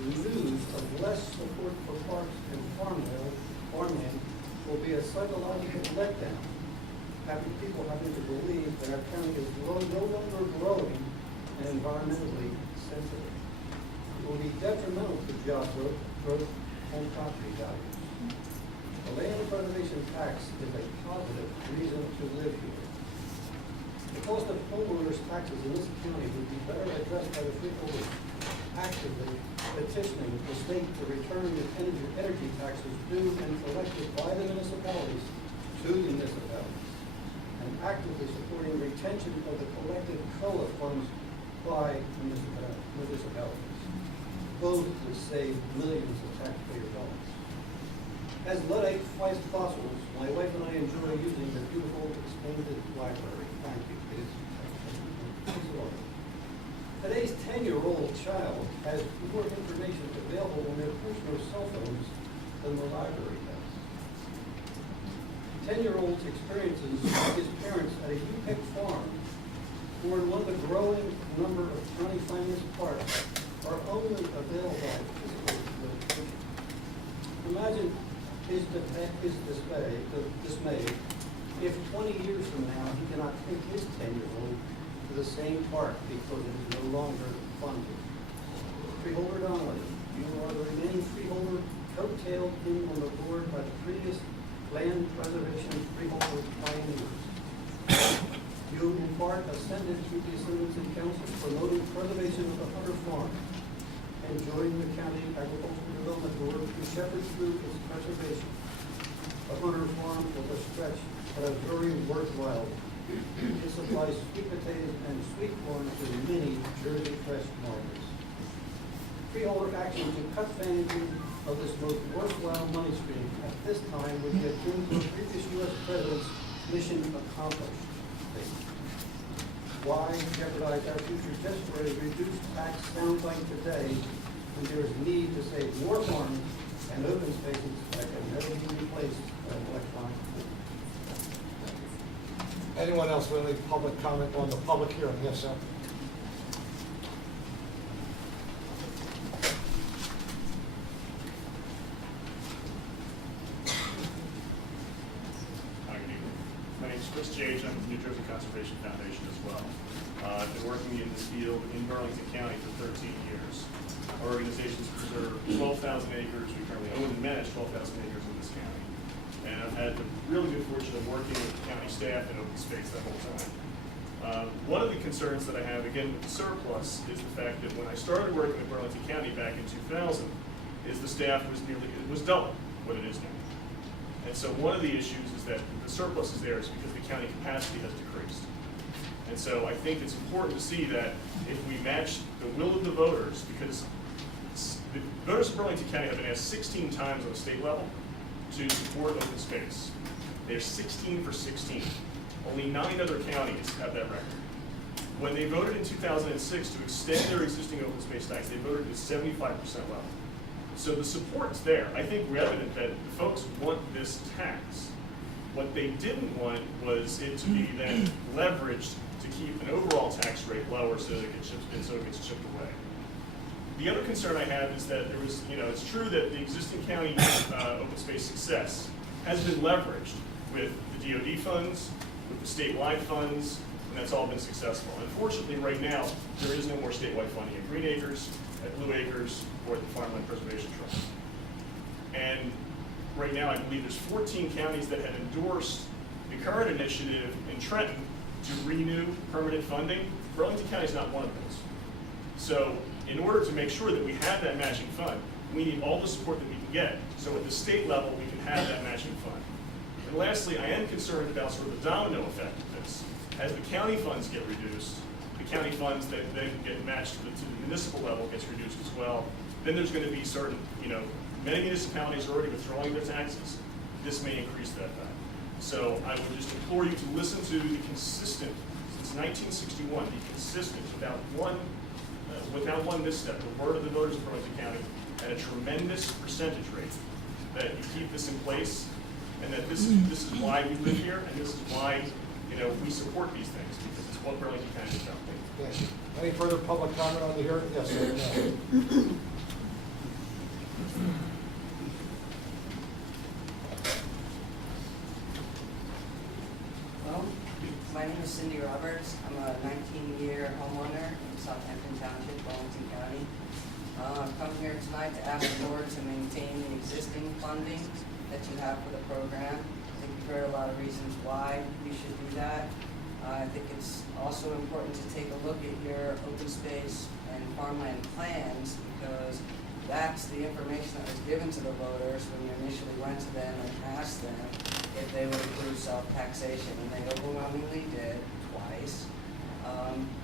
The news of less support for parks and farmland will be a psychological letdown, having people having to believe that our county is no longer growing and environmentally sensitive. It will be detrimental to job growth home property values. The land preservation tax is a positive reason to live here. The cost of homeowners' taxes in this county would be better addressed by the freeholders actively petitioning the state to return the energy taxes due and collected by the municipalities to the municipalities, and actively supporting retention of the collective COLA funds by municipalities. Both would save millions of taxpayer dollars. As Luddite fossils, my wife and I enjoy using the beautiful expanded library. Thank you. It is today's 10-year-old child has more information available on their personal cell phones than the library does. 10-year-old's experiences with his parents at a U-Pick farm or in one of the growing number of county finance parks are only available by physical location. Imagine his dismay if 20 years from now he cannot take his 10-year-old to the same park because it is no longer funded. Freeholder Donnelly, you are the remaining freeholder coattailed in on the board by the previous land preservation freeholder pioneers. You in part ascended through the Assembly City Council promoting preservation of the Hunter Farm and joining the County Agricultural Development Board to shepherd through its preservation. The Hunter Farm was a stretch, but a very worthwhile. It supplies sweet potatoes and sweet corn to many Jersey fresh markets. Freeholder action to cut funding of this most worthwhile money stream at this time would be akin to a previous U.S. president's mission accomplished. Why jeopardize our future just for a reduced tax soundbite today when there is need to save more farms and open spaces that can never be replaced by an electronic tool? Anyone else with any public comment on the public hearing? Yes, sir. Hi, good evening. My name is Chris Jage. I'm with the New Jersey Conservation Foundation as well. I've been working in this field in Burlington County for 13 years. Our organizations preserve 12,000 acres. We currently own and manage 12,000 acres in this county. And I've had the really good fortune of working with the county staff in open space that whole time. One of the concerns that I have, again, with the surplus is the fact that when I started working with Burlington County back in 2000, is the staff was double what it is now. And so one of the issues is that the surplus is there is because the county capacity has decreased. And so I think it's important to see that if we match the will of the voters, because the voters of Burlington County have been asked 16 times on the state level to support open space. They're 16 for 16. Only 9 other counties have that record. When they voted in 2006 to extend their existing open space tax, they voted at 75% level. So the support's there. I think we're evident that the folks want this tax. What they didn't want was it to be then leveraged to keep an overall tax rate lower so that it gets chipped away. The other concern I have is that there was, it's true that the existing county open space success has been leveraged with the DOD funds, with the statewide funds, and that's all been successful. Unfortunately, right now, there is no more statewide funding at Green Acres, at Blue Acres, or at the Farmland Preservation Trust. And right now, I believe there's 14 counties that have endorsed the current initiative in Trenton to renew permanent funding. Burlington County is not one of those. So in order to make sure that we have that matching fund, we need all the support that we can get. So at the state level, we can have that matching fund. And lastly, I am concerned about sort of the domino effect of this. As the county funds get reduced, the county funds that then get matched to the municipal level gets reduced as well. Then there's going to be certain, many municipalities are already withdrawing their taxes. This may increase that value. So I would just implore you to listen to the consistent, since 1961, be consistent without one misstep, the word of the voters of Burlington County, at a tremendous percentage rate, that you keep this in place, and that this is why we live here, and this is why we support these things, because it's what Burlington County is about. Thank you. Any further public comment on the hearing? Yes, sir. Hello, my name is Cindy Roberts. I'm a 19-year homeowner in Southampton Township, Burlington County. Come here tonight to ask the board to maintain the existing funding that you have for the program. I think you've heard a lot of reasons why you should do that. I think it's also important to take a look at your open space and farmland plans, because that's the information that was given to the voters when you initially went to them and asked them if they would approve self-taxation, and they overwhelmingly did, twice.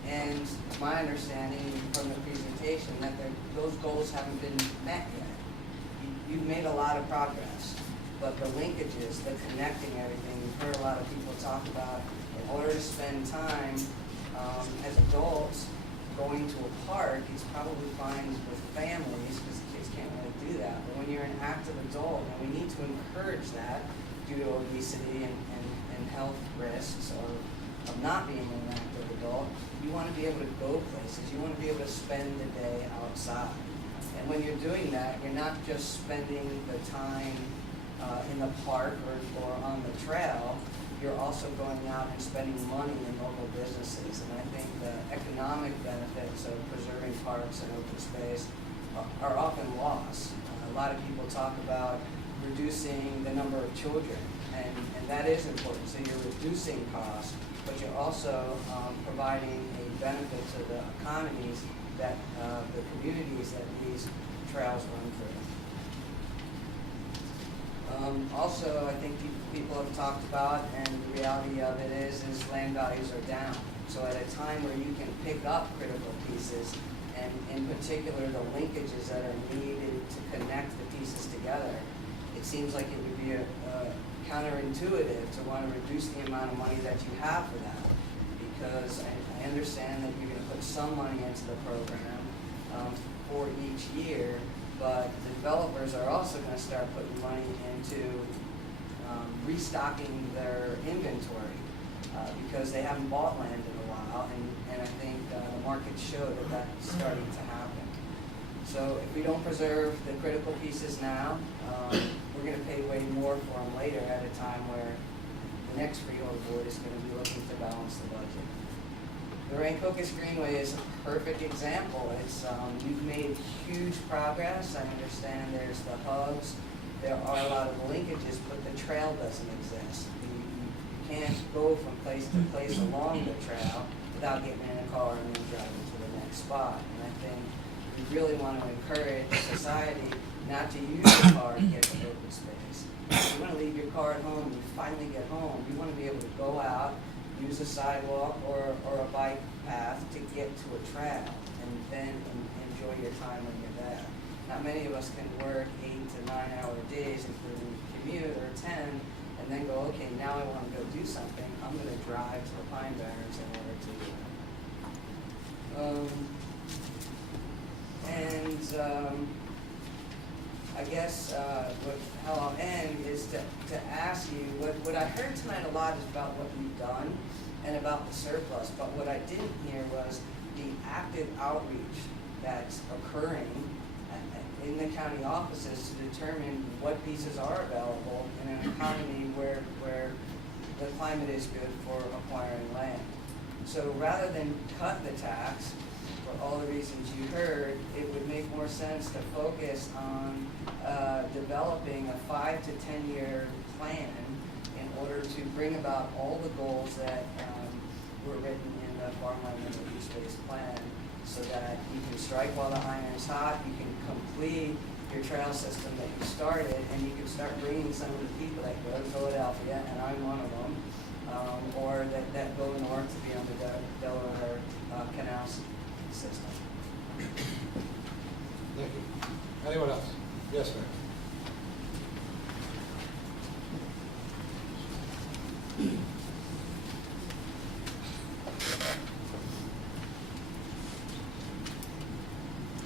And it's my understanding from the presentation that those goals haven't been met yet. You've made a lot of progress, but the linkages, the connecting everything, you've heard a lot of people talk about, in order to spend time as adults going to a park, it's probably fine with families, because kids can't really do that. But when you're an active adult, and we need to encourage that due to obesity and health risks of not being an active adult, you want to be able to go places. You want to be able to spend the day outside. And when you're doing that, you're not just spending the time in the park or on the trail. You're also going out and spending money in local businesses. And I think the economic benefits of preserving parks and open space are often lost. A lot of people talk about reducing the number of children, and that is important. So you're reducing costs, but you're also providing a benefit to the economies that the communities that these trails run through. Also, I think people have talked about, and the reality of it is land values are down. So at a time where you can pick up critical pieces, and in particular the linkages that are needed to connect the pieces together, it seems like it would be counterintuitive to want to reduce the amount of money that you have for that, because I understand that you're going to put some money into the program for each year, but the developers are also going to start putting money into restocking their inventory because they haven't bought land in a while, and I think the market showed that that's starting to happen. So if we don't preserve the critical pieces now, we're going to pay way more for them later at a time where the next freehold board is going to be looking to balance the budget. The Rancocas Greenway is a perfect example. It's you've made huge progress. I understand there's the hubs. There are a lot of linkages, but the trail doesn't exist. You can't go from place to place along the trail without getting in a car and then driving to the next spot. And I think we really want to encourage society not to use the car to get to open space. If you want to leave your car at home, you finally get home, you want to be able to go out, use a sidewalk or a bike path to get to a trail, and then enjoy your time when you're there. Not many of us can work 8 to 9 hour days, including commute, or 10, and then go, okay, now I want to go do something. I'm going to drive to the Pine Barrens in order to do that. I guess how I'll end is to ask you, what I heard tonight a lot is about what you've done and about the surplus, but what I didn't hear was the active outreach that's occurring in the county offices to determine what pieces are available in an economy where the climate is good for acquiring land. So rather than cut the tax, for all the reasons you heard, it would make more sense to focus on developing a 5 to 10 year plan in order to bring about all the goals that were written in the farmland and open space plan, so that you can strike while the iron is hot, you can complete your trail system that you started, and you can start bringing some of the people that go to Philadelphia, and I'm one of them, or that go north to be on the Delaware Canal system. Thank you. Anyone else? Yes, ma'am.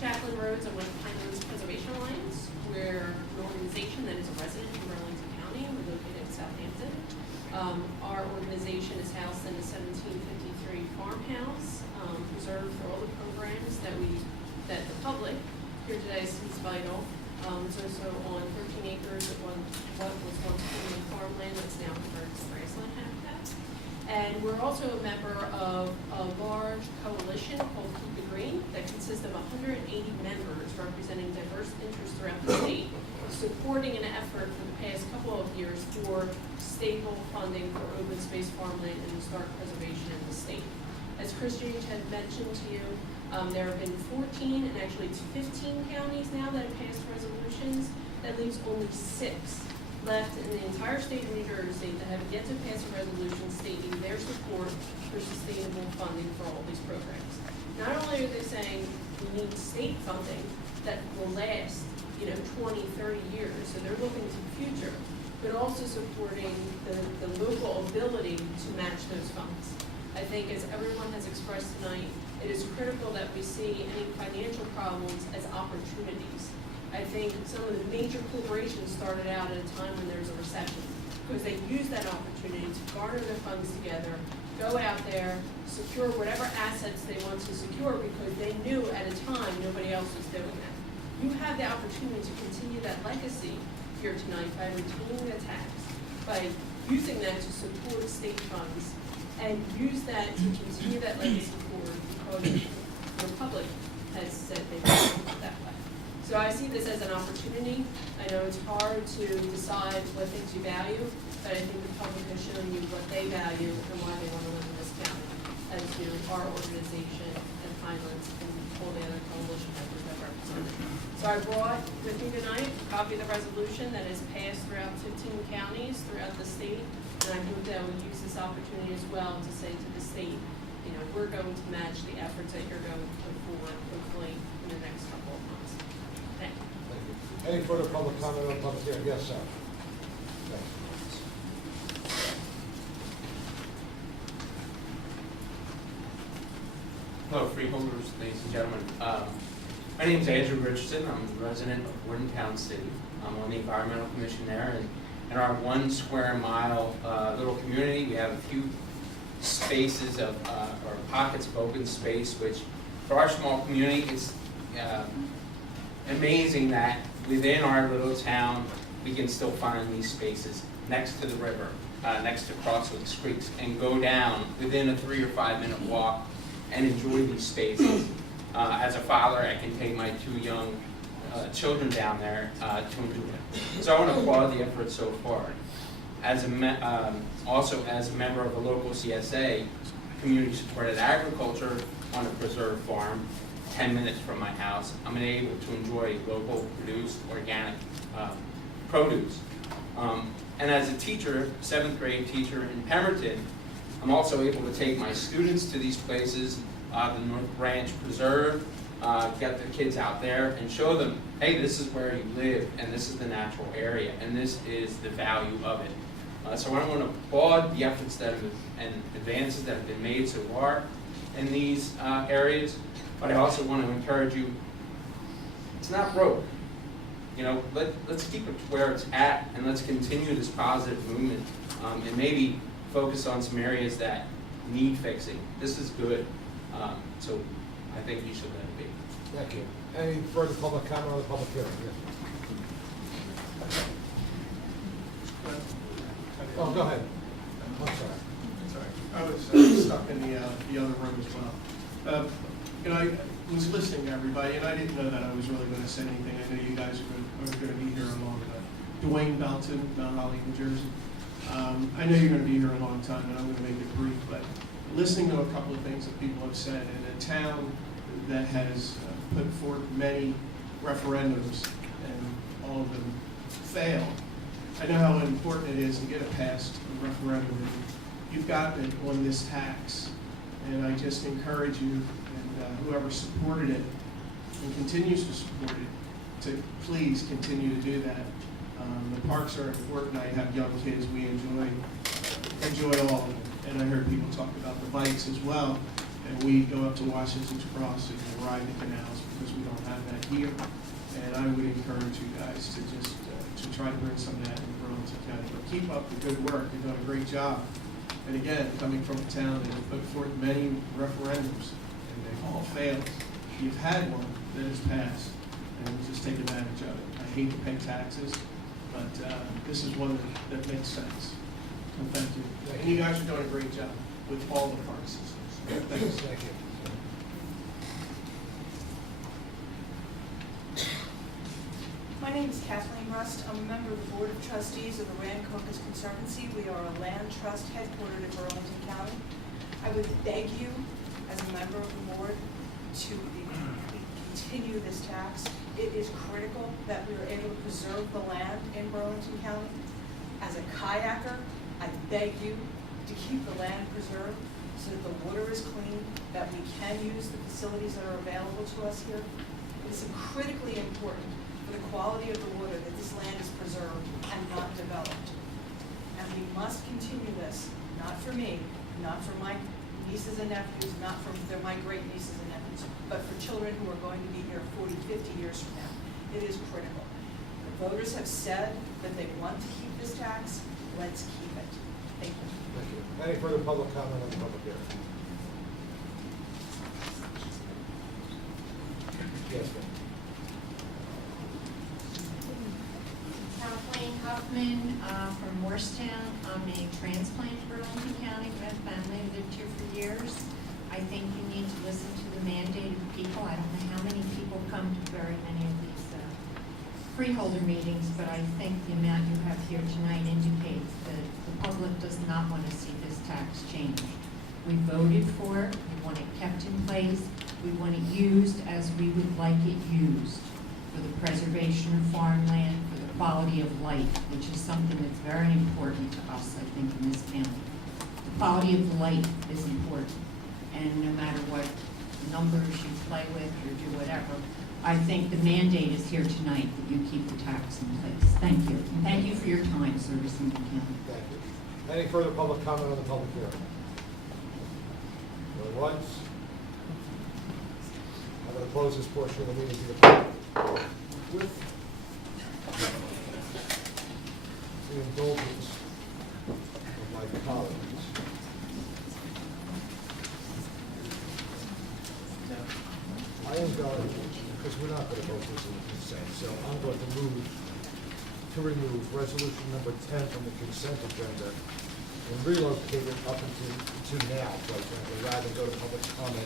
Jacqueline Rhodes, I'm with Pinelands Preservation Alliance. We're an organization that is a resident in Burlington County. We're located in Southampton. Our organization is housed in a 1753 farmhouse, preserved for all the programs that the public here today sees vital. It's also on 13 acres of what was once premium farmland that's now converted to grassland habitat. And we're also a member of a large coalition called Keep It Green that consists of 180 members representing diverse interests throughout the state, supporting an effort for the past couple of years for stable funding for open space farmland and historic preservation in the state. As Chris J. had mentioned to you, there have been 14 and actually it's 15 counties now that have passed resolutions. That leaves only 6 left in the entire state of New Jersey that have yet to pass a resolution stating their support for sustainable funding for all these programs. Not only are they saying we need state funding that will last, 20, 30 years, so they're looking to the future, but also supporting the local ability to match those funds. I think as everyone has expressed tonight, it is critical that we see any financial problems as opportunities. I think some of the major corporations started out at a time when there was a recession because they used that opportunity to garner their funds together, go out there, secure whatever assets they want to secure because they knew at a time nobody else was doing that. You have the opportunity to continue that legacy here tonight by retaining the tax, by using that to support state funds, and use that to continue that legacy forward because the Republic has said they want it that way. So I see this as an opportunity. I know it's hard to decide what things you value, but I think the public has shown you what they value and why they want to live in this county, as do our organization and Highlands and all the other coalition members that represent it. So I brought with me tonight a copy of the resolution that is passed throughout 15 counties throughout the state, and I hope that we'll use this opportunity as well to say to the state, we're going to match the efforts that you're going to put forward, hopefully, in the next couple of months. Thank you. Thank you. Any further public comment on public hearing? Yes, sir. Thanks. Hello, freeholders, ladies and gentlemen. My name is Andrew Richardson. I'm a resident of Bordentown City. I'm on the Environmental Commission there, and in our 1 square mile little community, we have a few spaces of, or pockets of open space, which for our small community, it's amazing that within our little town, we can still find these spaces next to the river, next to Crosswoods Creeks, and go down within a 3 or 5 minute walk and enjoy these spaces. As a father, I can take my 2 young children down there to enjoy it. So I want to applaud the effort so far. As also as a member of a local CSA, community supported agriculture on a preserved farm, 10 minutes from my house, I'm able to enjoy local produced organic produce. And as a teacher, 7th grade teacher in Pemberton, I'm also able to take my students to these places, the North Branch Preserve, get the kids out there and show them, hey, this is where you live, and this is the natural area, and this is the value of it. So I want to applaud the efforts that have and advances that have been made so far in these areas, but I also want to encourage you, it's not broke. Let's keep it where it's at, and let's continue this positive movement, and maybe focus on some areas that need fixing. This is good, so I think you should let it be. Thank you. Any further public comment on the public hearing? Yes. Oh, go ahead. I'm sorry. Sorry. I was stuck in the other room as well. I was listening to everybody, and I didn't know that I was really going to say anything. I know you guys are going to be here a long time. Dwayne Belton, Mount Holly, New Jersey. I know you're going to be here a long time, and I'm going to make it brief, but listening to a couple of things that people have said, in a town that has put forth many referendums, and all of them failed, I know how important it is to get it past a referendum. You've gotten it on this tax, and I just encourage you, and whoever supported it and continues to support it, to please continue to do that. The parks are important. I have young kids. We enjoy all of them. And I heard people talk about the bikes as well. And we go up to Washington's Crossing and ride the canals because we don't have that here. And I would encourage you guys to just to try to bring some of that in Burlington County. But keep up the good work. You're doing a great job. And again, coming from a town that has put forth many referendums and they've all failed, you've had one that has passed, and just take advantage of it. I hate to pay taxes, but this is one that makes sense. Well, thank you. And you guys are doing a great job with all the park systems. Thanks. Thank you. My name is Kathleen Rust. I'm a member of the Board of Trustees of the Rand Caucus Conservancy. We are a land trust headquartered in Burlington County. I would beg you, as a member of the board, to continue this tax. It is critical that we are able to preserve the land in Burlington County. As a kayaker, I beg you to keep the land preserved so that the water is clean, that we can use the facilities that are available to us here. It is critically important for the quality of the water that this land is preserved and not developed. And we must continue this, not for me, not for my nieces and nephews, not for my great nieces and nephews, but for children who are going to be here 40, 50 years from now. It is critical. The voters have said that they want to keep this tax. Let's keep it. Thank you. Thank you. Any further public comment on the public hearing? Yes, ma'am. Kathleen Huffman from Morristown. I'm a transplant in Burlington County. My family lived here for years. I think you need to listen to the mandate of the people. I don't know how many people come to very many of these freeholder meetings, but I think the amount you have here tonight indicates that the public does not want to see this tax changed. We voted for it. We want it kept in place. We want it used as we would like it used for the preservation of farmland, for the quality of life, which is something that's very important to us, I think, in this county. The quality of life is important, and no matter what numbers you play with or do whatever, I think the mandate is here tonight that you keep the tax in place. Thank you. And thank you for your time servicing the county. Thank you. Any further public comment on the public hearing? Going once? I'm going to close this portion of the meeting to the public with the indulgence of my colleagues. I am going, because we're not going to vote this in the consent, so I'm going to remove resolution number 10 from the consent agenda and relocate it up to now, quite frankly, rather than go to public comment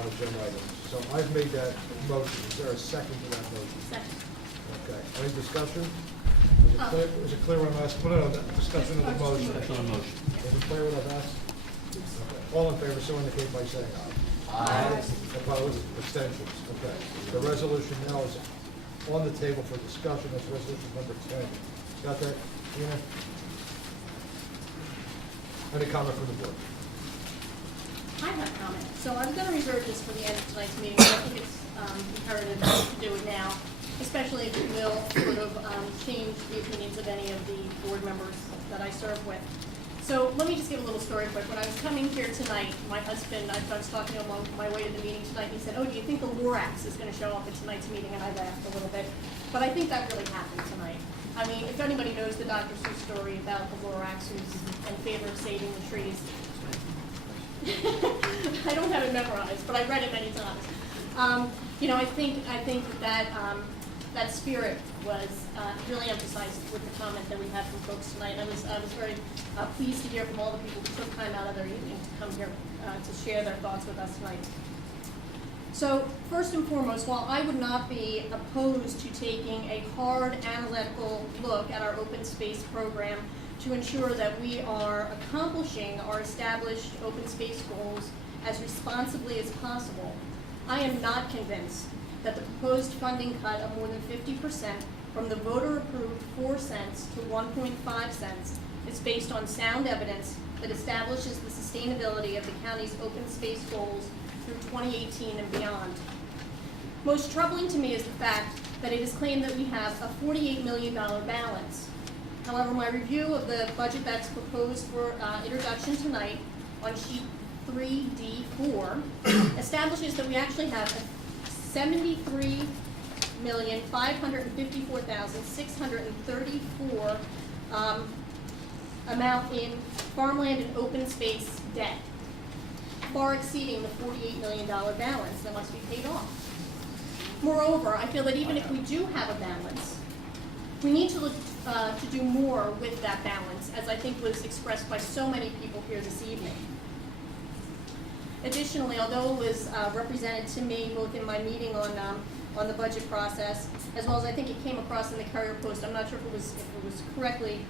on agenda items. So I've made that motion. Is there a second to that motion? Second. Okay. Any discussion? Is it clear what I'm asking? Put it on the discussion of the motion. Is it clear what I've asked? Okay. All in favor, so indicate by saying aye. Aye. Opposed? Abstentions? Okay. The resolution now is on the table for discussion. That's resolution number 10. Got that, Tina? Any comment from the board? I have a comment. So I'm going to reserve this for the end of tonight's meeting. I think it's imperative to do it now, especially if it will sort of change the opinions of any of the board members that I serve with. So let me just give a little story quick. When I was coming here tonight, my husband, I was talking to him on my way to the meeting tonight, and he said, "Oh, do you think the Lorax is going to show up at tonight's meeting?" And I laughed a little bit. But I think that really happened tonight. I mean, if anybody knows the Dr. Seuss story about the Lorax who's in favor of saving the trees, I don't have it memorized, but I've read it many times. You know, I think that spirit was really emphasized with the comment that we had from folks tonight. I was very pleased to hear from all the people who took time out of their evening to come here to share their thoughts with us tonight. So first and foremost, while I would not be opposed to taking a hard analytical look at our open space program to ensure that we are accomplishing our established open space goals as responsibly as possible, I am not convinced that the proposed funding cut of more than 50% from the voter-approved 4 cents to 1.5 cents is based on sound evidence that establishes the sustainability of the county's open space goals through 2018 and beyond. Most troubling to me is the fact that it is claimed that we have a $48 million balance. However, my review of the budget that's proposed for introduction tonight on sheet 3D4 establishes that we actually have a $73,554,634 amount in farmland and open space debt, far exceeding the $48 million balance that must be paid off. Moreover, I feel that even if we do have a balance, we need to look to do more with that balance, as I think was expressed by so many people here this evening. Additionally, although it was represented to me both in my meeting on the budget process, as well as I think it came across in the Courier Post, I'm not sure if it was correctly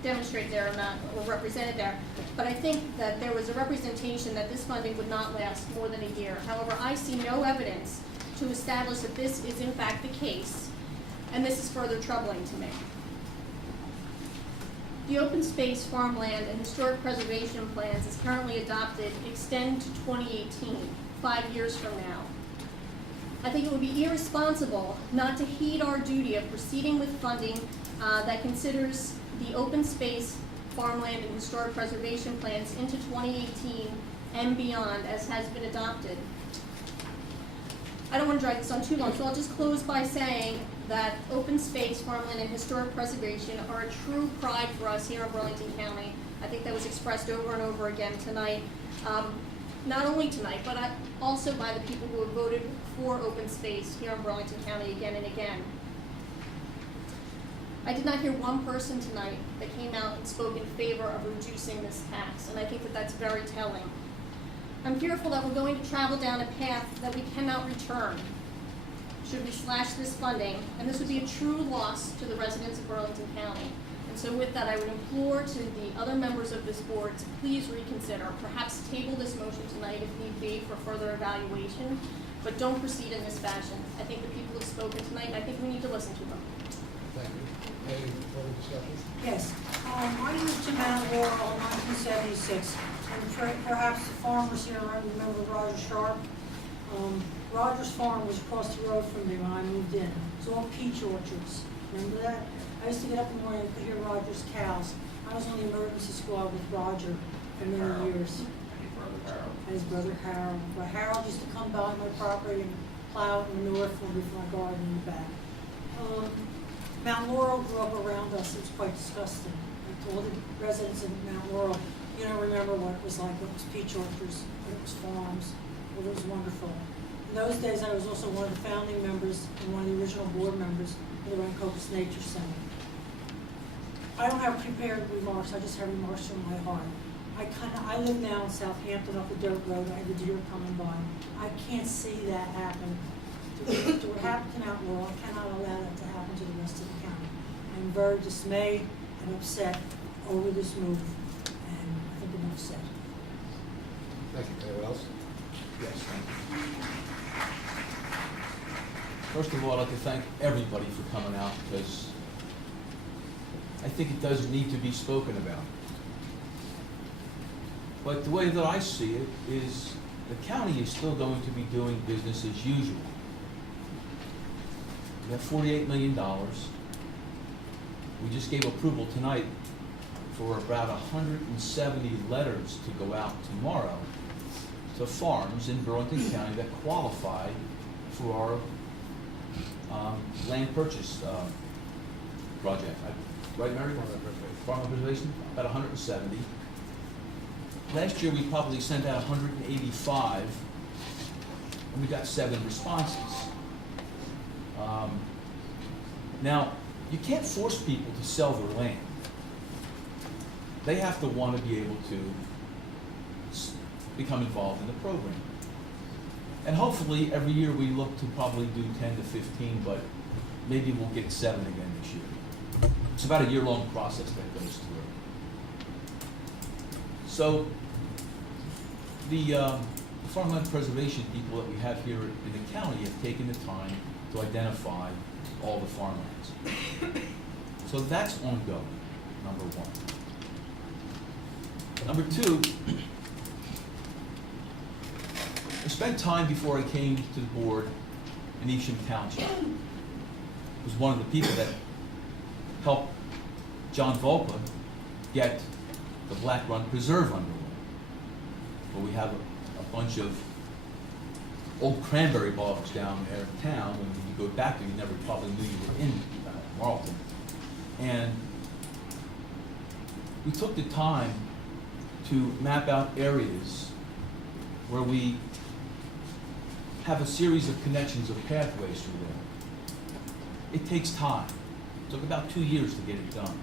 demonstrated there or not, or represented there, but I think that there was a representation that this funding would not last more than a year. However, I see no evidence to establish that this is in fact the case, and this is further troubling to me. The open space, farmland, and historic preservation plans as currently adopted extend to 2018, 5 years from now. I think it would be irresponsible not to heed our duty of proceeding with funding that considers the open space, farmland, and historic preservation plans into 2018 and beyond as has been adopted. I don't want to drag this on too long, so I'll just close by saying that open space, farmland, and historic preservation are a true pride for us here in Burlington County. I think that was expressed over and over again tonight. Not only tonight, but also by the people who have voted for open space here in Burlington County again and again. I did not hear one person tonight that came out and spoke in favor of reducing this tax, and I think that that's very telling. I'm fearful that we're going to travel down a path that we cannot return should we slash this funding, and this would be a true loss to the residents of Burlington County. And so with that, I would implore to the other members of this board to please reconsider, perhaps table this motion tonight if need be for further evaluation, but don't proceed in this fashion. I think the people have spoken tonight, and I think we need to listen to them. Thank you. Any further discussion? Yes, I moved to Mount Laurel in 1976, and perhaps the farmers here remember Roger Sharp. Roger's farm was across the road from me when I moved in. It was all peach orchards. Remember that? I used to get up in the morning and could hear Roger's cows. I was on the emergency squad with Roger for many years. And his brother Harold. But Harold used to come by my property and plow and manure for me for my garden in the back. Mount Laurel grew up around us. It was quite disgusting. Like all the residents in Mount Laurel, you don't remember what it was like. It was peach orchards, it was farms. It was wonderful. In those days, I was also one of the founding members and one of the original board members of the Rancocas Nature Center. I don't have prepared remarks. I just have remarks from my heart. I live now in Southampton up the dirt road. I have a deer coming by. I can't see that happen. To what happened to Mount Laurel, I cannot allow that to happen to the rest of the county. I'm very dismayed and upset over this move, and I think enough said. Thank you. Anyone else? Yes. First of all, I'd like to thank everybody for coming out, because I think it does need to be spoken about. But the way that I see it is the county is still going to be doing business as usual. We have $48 million. We just gave approval tonight for about 170 letters to go out tomorrow to farms in Burlington County that qualify for our land purchase project. Right, Mary? Farmland preservation, about 170. Last year, we probably sent out 185, and we got 7 responses. Now, you can't force people to sell their land. They have to want to be able to become involved in the program. And hopefully, every year we look to probably do 10 to 15, but maybe we'll get 7 again this year. It's about a year-long process that goes through. So, the farmland preservation people that we have here in the county have taken the time to identify all the farmlands. So that's ongoing, number one. Number two, I spent time before I came to the board in Evesham Township. I was one of the people that helped John Volpa get the Black Run Preserve underway. Where we have a bunch of old cranberry bogs down there in town. When you go back there, you never probably knew you were in Marlton. And we took the time to map out areas where we have a series of connections of pathways through there. It takes time. Took about 2 years to get it done.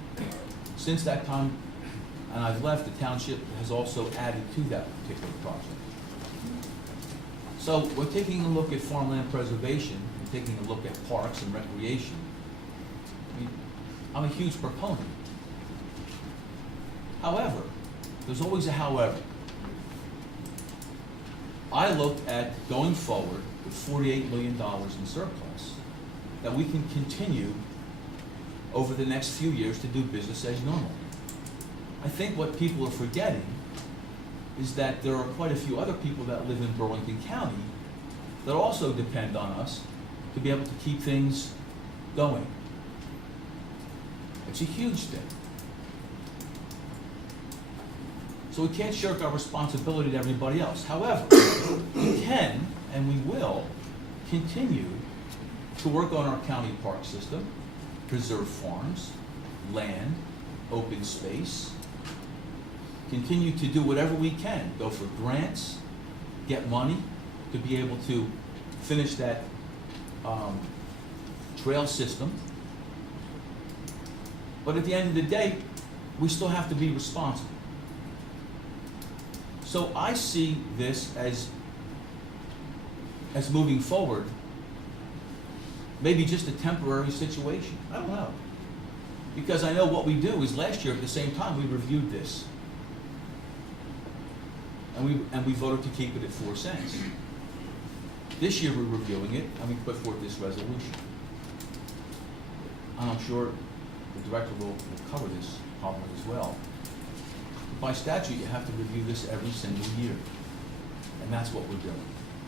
Since that time, and I've left, the township has also added to that particular project. So we're taking a look at farmland preservation, we're taking a look at parks and recreation. I mean, I'm a huge proponent. However, there's always a however. I looked at going forward with $48 million in surplus that we can continue over the next few years to do business as normal. I think what people are forgetting is that there are quite a few other people that live in Burlington County that also depend on us to be able to keep things going. It's a huge thing. So we can't shirk our responsibility to everybody else. However, we can and we will continue to work on our county park system, preserve farms, land, open space, continue to do whatever we can, go for grants, get money to be able to finish that trail system. But at the end of the day, we still have to be responsible. So I see this as moving forward, maybe just a temporary situation. I don't know. Because I know what we do is last year at the same time we reviewed this. And we voted to keep it at 4 cents. This year we're reviewing it and we put forth this resolution. And I'm sure the director will cover this problem as well. By statute, you have to review this every single year. And that's what we're doing.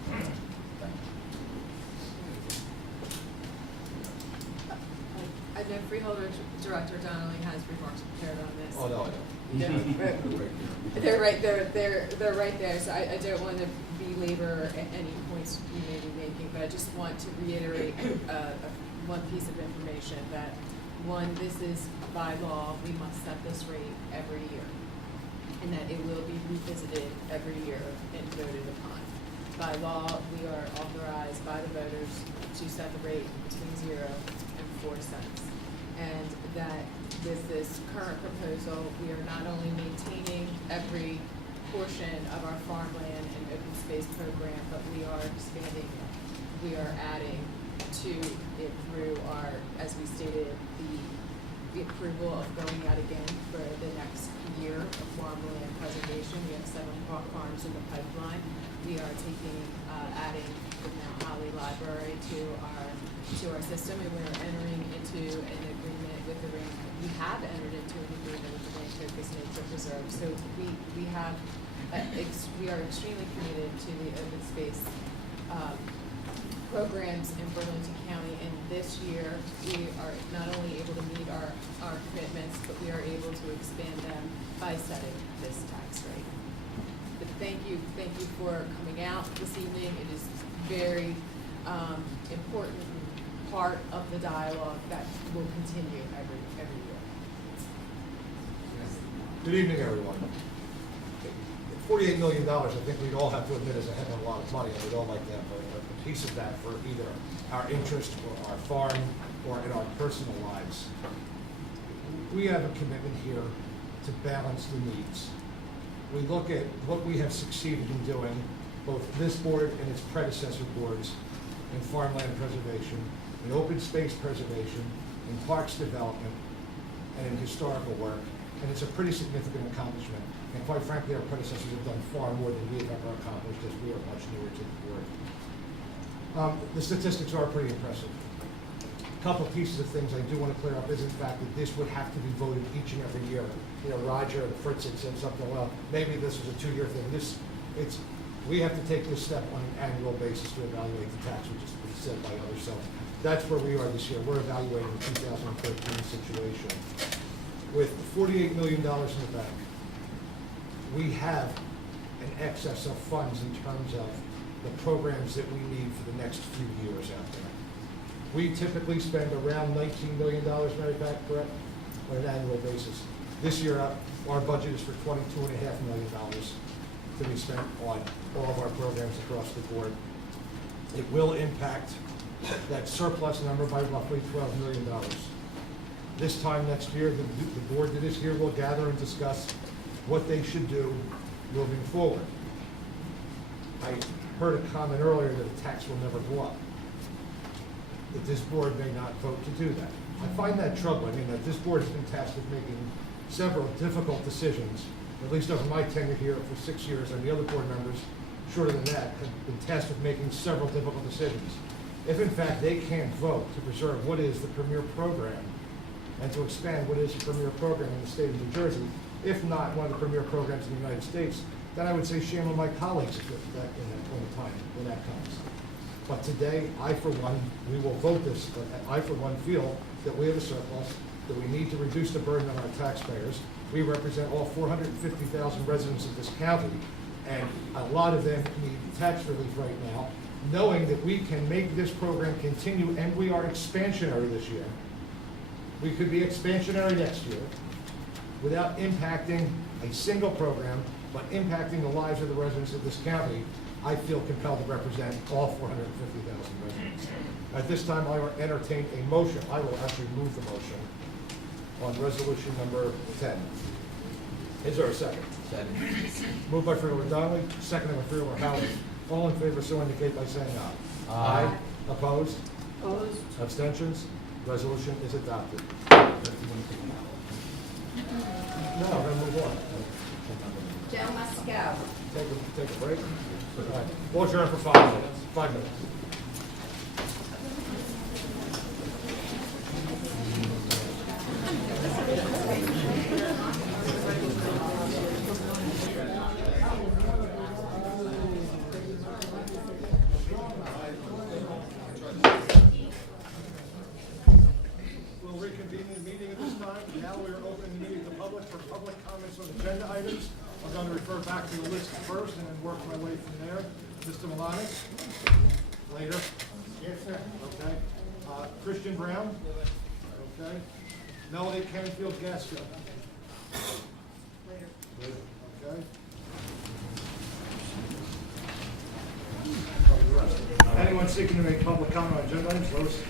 Thank you. I know Freeholder Director Donnelly has remarks prepared on this. Oh, no, I don't. They're right there, so I don't want to belabor any points you may be making, but I just want to reiterate one piece of information, that one, this is by law, we must set this rate every year, and that it will be revisited every year and voted upon. By law, we are authorized by the voters to set the rate between 0 and 4 cents. And that with this current proposal, we are not only maintaining every portion of our farmland and open space program, but we are expanding it. We are adding to it through our, as we stated, the approval of going out again for the next year of farmland preservation. We have 7 farms in the pipeline. We are adding the Mount Holly Library to our system, and we're entering into an agreement with the we have entered into an agreement with the Rancho Nature Preserve. So we are extremely committed to the open space programs in Burlington County, and this year we are not only able to meet our commitments, but we are able to expand them by setting this tax rate. But thank you for coming out this evening. It is very important part of the dialogue that will continue every year. Good evening, everyone. $48 million, I think we'd all have to admit, is a heck of a lot of money, and we'd all like to have a piece of that for either our interest or our farm or in our personal lives. We have a commitment here to balance the needs. We look at what we have succeeded in doing, both this board and its predecessor boards, in farmland preservation, in open space preservation, in parks development, and in historical work. And it's a pretty significant accomplishment. And quite frankly, our predecessors have done far more than we have ever accomplished, as we are much newer to the board. The statistics are pretty impressive. A couple pieces of things I do want to clear up is, in fact, that this would have to be voted each and every year. You know, Roger and Fritz had said something, well, maybe this was a 2-year thing. We have to take this step on an annual basis to evaluate the tax, which has been said by others. So that's where we are this year. We're evaluating the 2013 situation. With $48 million in the bank, we have an excess of funds in terms of the programs that we need for the next few years out there. We typically spend around $19 million, Mary Beth, correct, on an annual basis. This year, our budget is for $22.5 million to be spent on all of our programs across the board. It will impact that surplus number by roughly $12 million. This time next year, the board that is here will gather and discuss what they should do moving forward. I heard a comment earlier that the tax will never go up, that this board may not vote to do that. I find that troubling, in that this board has been tasked with making several difficult decisions, at least over my tenure here for 6 years, and the other board members, shorter than that, have been tasked with making several difficult decisions. If in fact they can't vote to preserve what is the premier program and to expand what is the premier program in the state of New Jersey, if not one of the premier programs in the United States, then I would say shame on my colleagues in that point of time when that comes. But today, I for one, we will vote this, but I for one feel that we have a surplus, that we need to reduce the burden on our taxpayers. We represent all 450,000 residents of this county, and a lot of them need tax relief right now, knowing that we can make this program continue, and we are expansionary this year. We could be expansionary next year without impacting a single program, but impacting the lives of the residents of this county. I feel compelled to represent all 450,000 residents. At this time, I will entertain a motion. I will actually move the motion on resolution number 10. Is there a second? Second. Moved by Freeholder Donnelly, seconded by Freeholder Howard. All in favor, so indicate by saying aye. Aye. Opposed? Opposed? Abstentions? Resolution is adopted. No, we're gonna move on. Joe Musco. Take a break. All right. We'll adjourn for 5 minutes. 5 minutes. We'll reconvene the meeting at this time. Now we are opening the meeting to the public for public comments on agenda items. I'm going to refer back to the list first and then work my way from there. Mr. Milani? Later? Yes, sir. Okay. Christian Brown? Okay. Melody Kenfield Gasco? Later. Okay. Anyone seeking to make public comment on agenda items? Lois?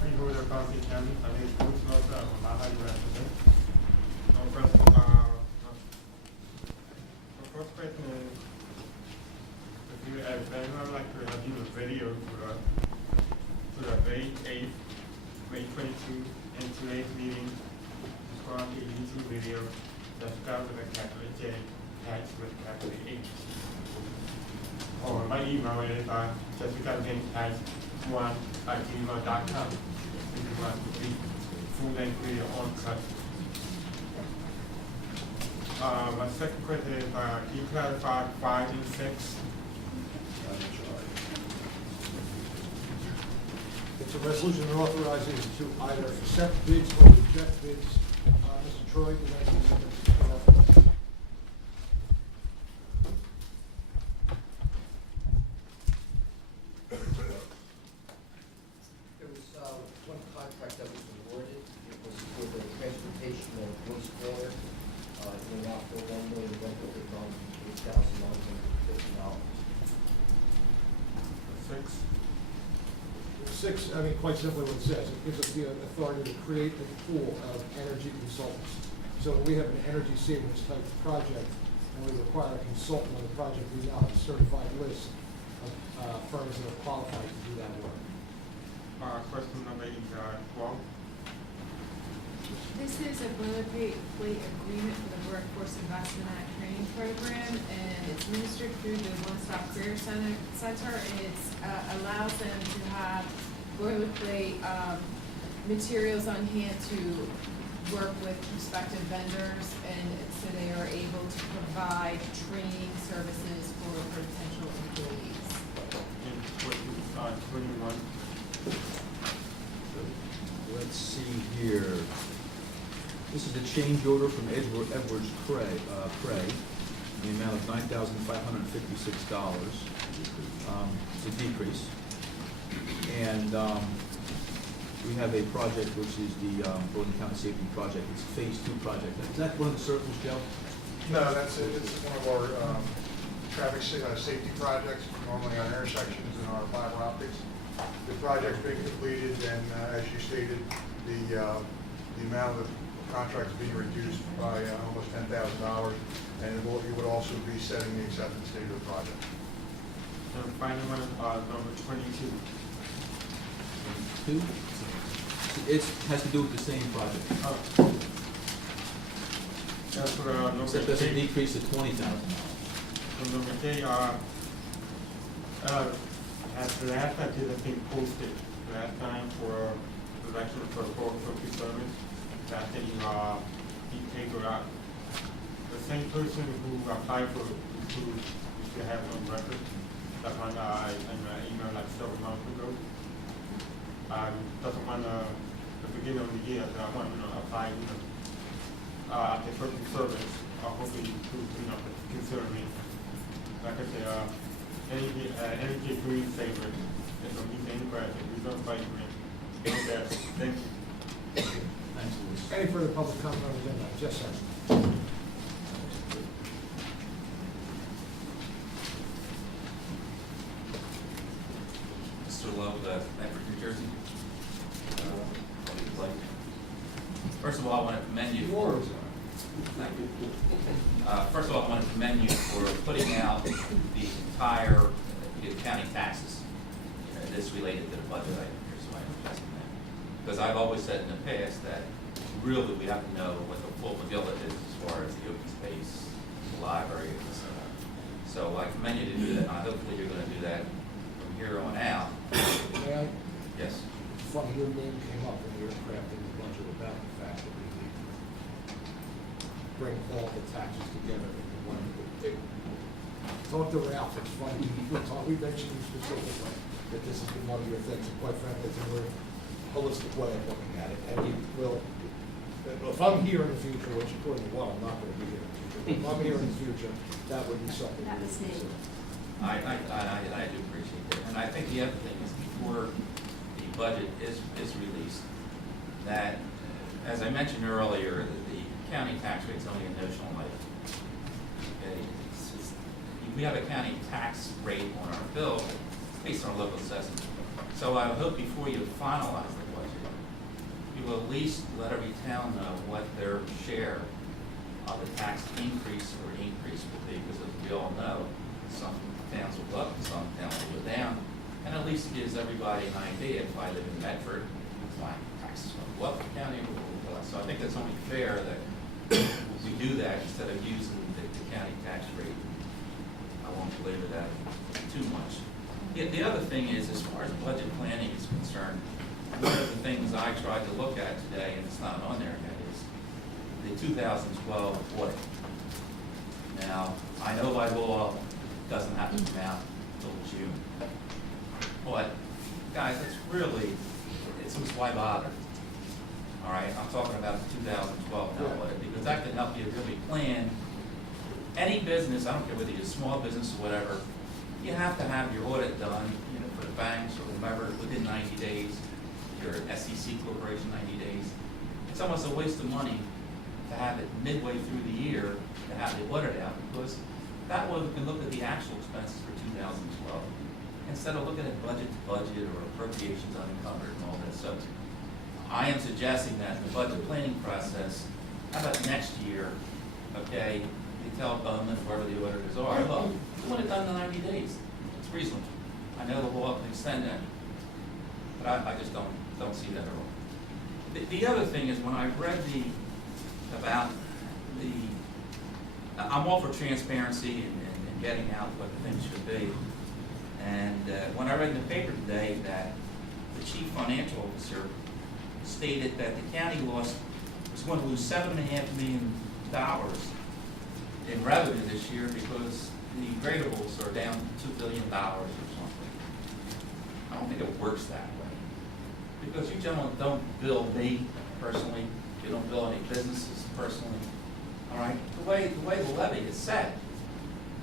Freeholder, Burlington County. My name is Bruce Loza. I'm a Mahi resident. The first question is, if you, as I would like to have you a video to the May 8th, May 22, and today's meeting. It's going to be a YouTube video that's got with a capital J, tax with a capital H. Or my email is jessica.tax1@gmail.com. If you want to be full length video on cut. My second question is, can you clarify 5 and 6? It's a resolution that authorizes to either accept bids or reject bids. Mr. Troy, would you like to say something? There was one contract that was awarded. It was for the transportation of wastewater in the amount for $1,198,950. 6? 6, I mean, quite simply what it says, it gives us the authority to create a pool of energy consultants. So when we have an energy savings type project, and we require a consultant on the project, we now have a certified list of firms that are qualified to do that work. Question number 12. This is a boilerplate agreement for the Workforce Investment Act training program, and it's administered through the One Stop Career Center, and it allows them to have boilerplate materials on hand to work with prospective vendors, and so they are able to provide training services for potential employees. And 21. Let's see here. This is a change order from Edwards Cray, in the amount of $9,556. It's a decrease. And we have a project which is the Burlington County Safety Project. It's a phase 2 project. Is that one of the circles, Joe? No, that's it. It's one of our traffic safety projects, normally on intersections and our fiber optics. The project's been completed, and as you stated, the amount of the contract is being reduced by almost $10,000, and you would also be setting the acceptance date of the project. And final one, number 22. Two? It has to do with the same project. That's for number Except there's a K. decrease of $20,000. For number K, at the last I did a thing posted last time for election for court service, that thing, he paid out. The same person who applied for who used to have no record, that one I emailed like several months ago. Doesn't want the beginning of the year, so I want to apply, at the first service, hopefully to, consider me. Like I say, energy green favorite, it's a meeting project, we don't fight for it. Okay, thank you. Thanks, Louis. Any further public comment on the agenda? Yes, sir. Mr. Love, Medford, New Jersey. First of all, I want to commend you for. Thank you. First of all, I want to commend you for putting out the entire county taxes. This related to the budget item here, so I'm addressing that. Because I've always said in the past that really we have to know what the full McGill is as far as the open space, the library, and so on. So I commend you to do that, and hopefully you're going to do that from here on out. May I? Yes. Funny, your name came up when you were crafting the budget about the fact that we need to bring all the taxes together into one big. Talk to Ralph, it's funny, we mentioned you specifically that this has been one of your things, and quite frankly, it's a very holistic way of looking at it, and we will, if I'm here in the future, which according to law, I'm not gonna be here in the future, but if I'm here in the future, that would be something. That was me. I do appreciate that. And I think the other thing is before the budget is released, that, as I mentioned earlier, the county tax rate is only a notional item. Okay? We have a county tax rate on our bill based on our local assessment. So I hope before you finalize the budget, you will at least let every town know what their share of the tax increase or decrease will be, because as we all know, some towns will go up and some towns will go down. And at least gives everybody an idea. If I live in Medford, my taxes will go up, the county will go up. So I think that's only fair that we do that instead of using the county tax rate. I won't belabor that too much. The other thing is, as far as budget planning is concerned, one of the things I tried to look at today, and it's not on there yet, is the 2012 audit. Now, I know by law it doesn't have to come out until June. But, guys, it's just why bother? All right, I'm talking about the 2012 now audit, because that can help you really plan. Any business, I don't care whether you're a small business or whatever, you have to have your audit done, for the banks or whomever within 90 days. If you're an SEC corporation, 90 days. It's almost a waste of money to have it midway through the year to have the audit out, because that way we can look at the actual expenses for 2012 instead of looking at budget to budget or appropriations unencumbered and all that. So I am suggesting that in the budget planning process, how about next year, okay, you tell Bowman, whoever the auditors are, look, we want it done in 90 days. It's reasonable. I know the law can extend that, but I just don't see that at all. The other thing is, when I read I'm all for transparency and getting out what the things should be. And when I read in the paper today that the chief financial officer stated that the county was going to lose $7.5 million in revenue this year because the gradables are down $2 billion or something. I don't think it works that way. Because you gentlemen don't bill me personally, you don't bill any businesses personally. All right? The way the levy is set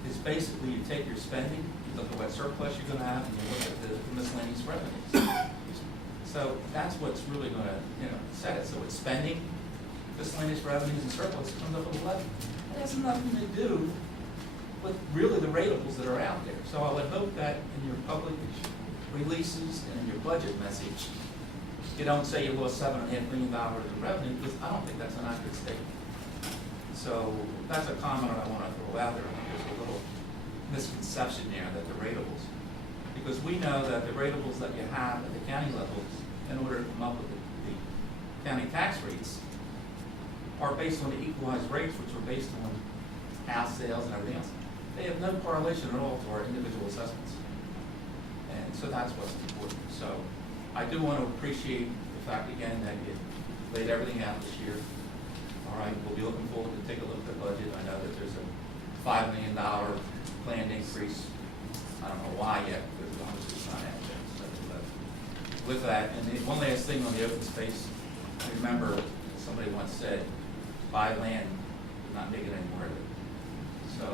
is basically you take your spending, you look at what surplus you're going to have, and you look at the miscellaneous revenues. So that's what's really going to set it. So it's spending, miscellaneous revenues, and surplus comes up with a levy. It has nothing to do with really the ratables that are out there. So I would hope that in your public releases and in your budget message, you don't say you lost $7.5 million in revenue, because I don't think that's an accurate statement. So that's a comment I want to throw out there. I think there's a little misconception there that the ratables, because we know that the ratables that you have at the county level, in order to come up with the county tax rates, are based on the equalized rates, which are based on house sales and everything else. They have no correlation at all to our individual assessments. And so that's what's important. So I do want to appreciate the fact, again, that you laid everything out this year. All right, we'll be looking forward to take a look at the budget. I know that there's a $5 million planned increase. I don't know why yet, because obviously it's not out yet. So, but with that, and then one last thing on the open space, I remember somebody once said, buy land, not make it any more of it. So,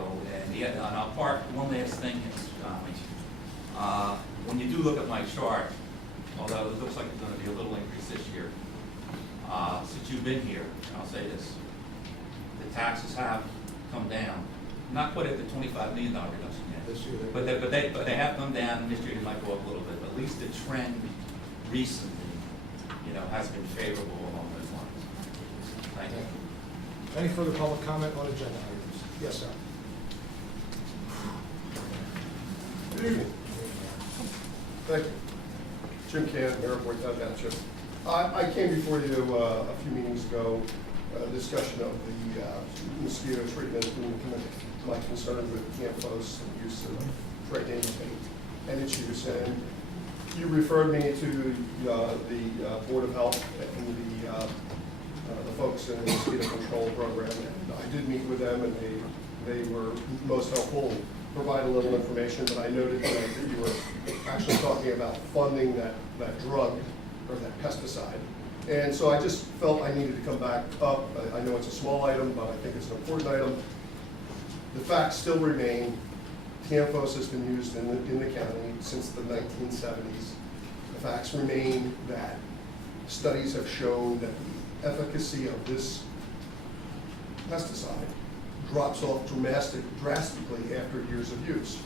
and I'll park, one last thing, when you do look at my chart, although it looks like it's going to be a little increase this year, since you've been here, I'll say this, the taxes have come down, not quite at the $25 million reduction yet, This year, but they have come down, and this year they might go up a little bit, but at least the trend recently, has been favorable along those lines. Thank you. Any further public comment on agenda items? Yes, sir. Good evening. Thank you. Jim Can, Mayor of Boytown Township. I came before you a few meetings ago, discussion of the mosquito treatment and my concern with CAMPOS and use of pregnant and its use. And you referred me to the Board of Health and the folks in the mosquito control program. And I did meet with them, and they were most helpful and provided a little information. But I noted that you were actually talking about funding that drug or that pesticide. And so I just felt I needed to come back up. I know it's a small item, but I think it's an important item. The facts still remain. TMFOS has been used in the county since the 1970s. The facts remain that studies have shown that the efficacy of this pesticide drops off drastically after years of use.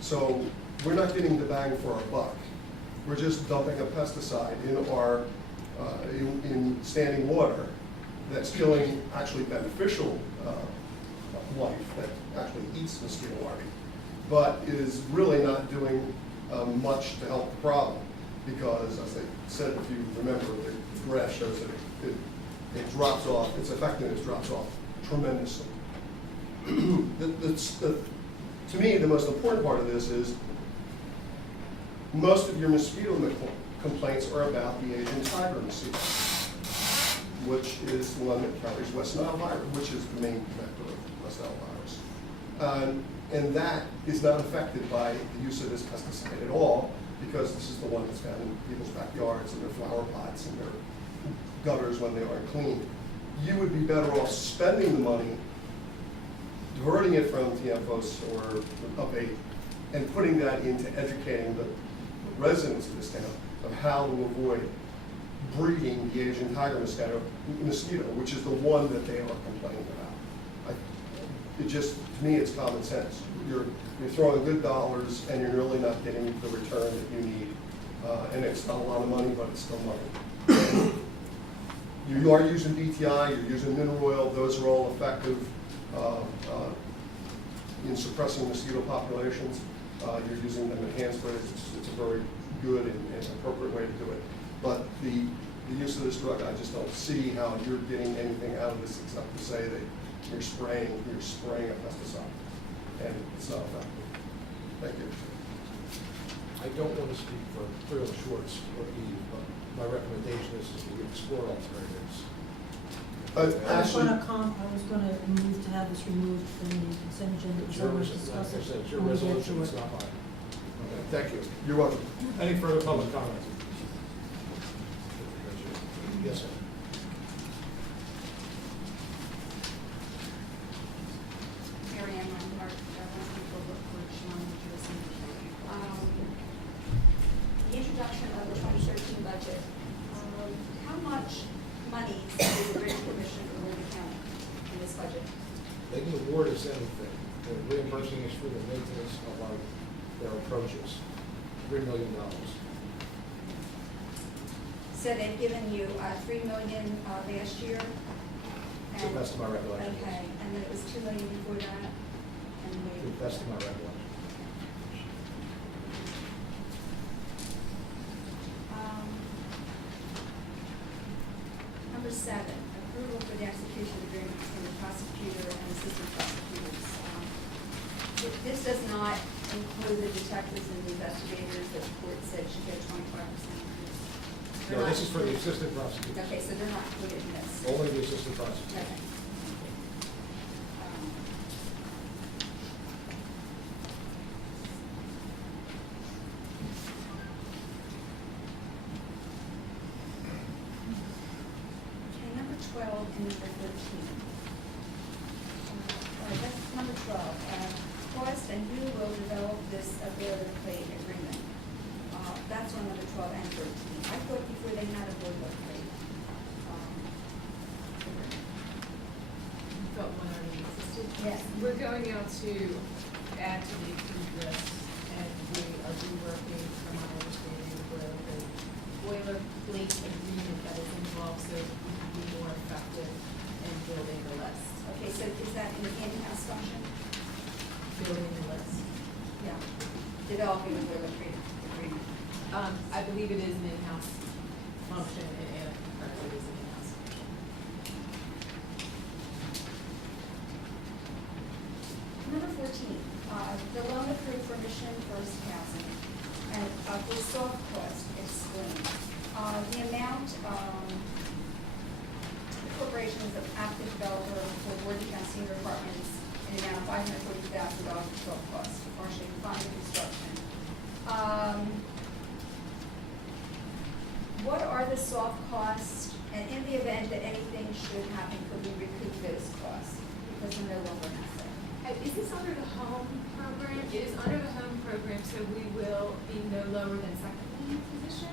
So we're not getting the bang for our buck. We're just dumping a pesticide in our in standing water that's killing actually beneficial life that actually eats mosquito larvae, but is really not doing much to help the problem, because as I said, if you remember, the graph shows that it drops off, its effectiveness drops off tremendously. To me, the most important part of this is most of your mosquito complaints are about the Asian tiger mosquito, which is the one that carries West Nile virus, which is the main vector of West Nile virus. And that is not affected by the use of this pesticide at all, because this is the one that's found in people's backyards and their flower pots and their gutters when they aren't clean. You would be better off spending the money, diverting it from TMFOS or UP8, and putting that into educating the residents of this town of how to avoid breeding the Asian tiger mosquito, which is the one that they are complaining about. It just, to me, it's common sense. You're throwing good dollars, and you're really not getting the return that you need. And it's not a lot of money, but it's still money. You are using BTI, you're using mineral oil. Those are all effective in suppressing mosquito populations. You're using them enhanced, but it's a very good and appropriate way to do it. But the use of this drug, I just don't see how you're getting anything out of this except to say that you're spraying a pesticide, and it's not effective. Thank you. I don't want to speak for Freeholder Schwartz or Eve, but my recommendation is to explore alternatives. I was gonna move to have this removed from the consent agenda. It's because I your, want to discuss it it's your when we get to resolution, it's it. not mine. Okay, thank you. You're welcome. Any further public comments? Yes, sir. Mary Ann Reinhardt, New Jersey. The introduction of the 2013 budget, how much money did the Bridge Commission award the county in this budget? They can award us anything. reimbursing us for the maintenance of their approaches, $3 million. So they've given you $3 million last year? To the best of my recollection. Okay, and then it was $2 million before that? And To the best of my recollection. Number 7, approval for the execution agreement between the prosecutor and assistant prosecutors. This does not include the detectives and the investigators that the court said should get 25% increase. No, this is for the assistant prosecutor. Okay, so they're not included in this. Only the assistant prosecutor. Okay. Okay, number 12 and number 13. All right, that's number 12. Cost and who will develop this boilerplate agreement? That's on number 12 and 13. I thought before they had a boilerplate. Felt one already existed? Yes. We're going out to add to the approved list, and we are reworking, from my understanding, the boilerplate agreement that is involved, so we can be more effective in building the list. Okay, so is that an in-house function? Building the list. Yeah. Developing a boilerplate agreement. I believe it is an in-house function, and currently it is an in-house function. Number 14, the loan approved for Mission First Housing, and for soft cost explained. The amount, the corporation is an active developer for Burlington Senior Apartments in the amount of $540,000 for soft cost, to partially fund the construction. What are the soft costs, and in the event that anything should happen, could we recoup those costs? Because we're no longer an asset. Is this under the home program? It is under the home program, so we will be no lower than second lien position,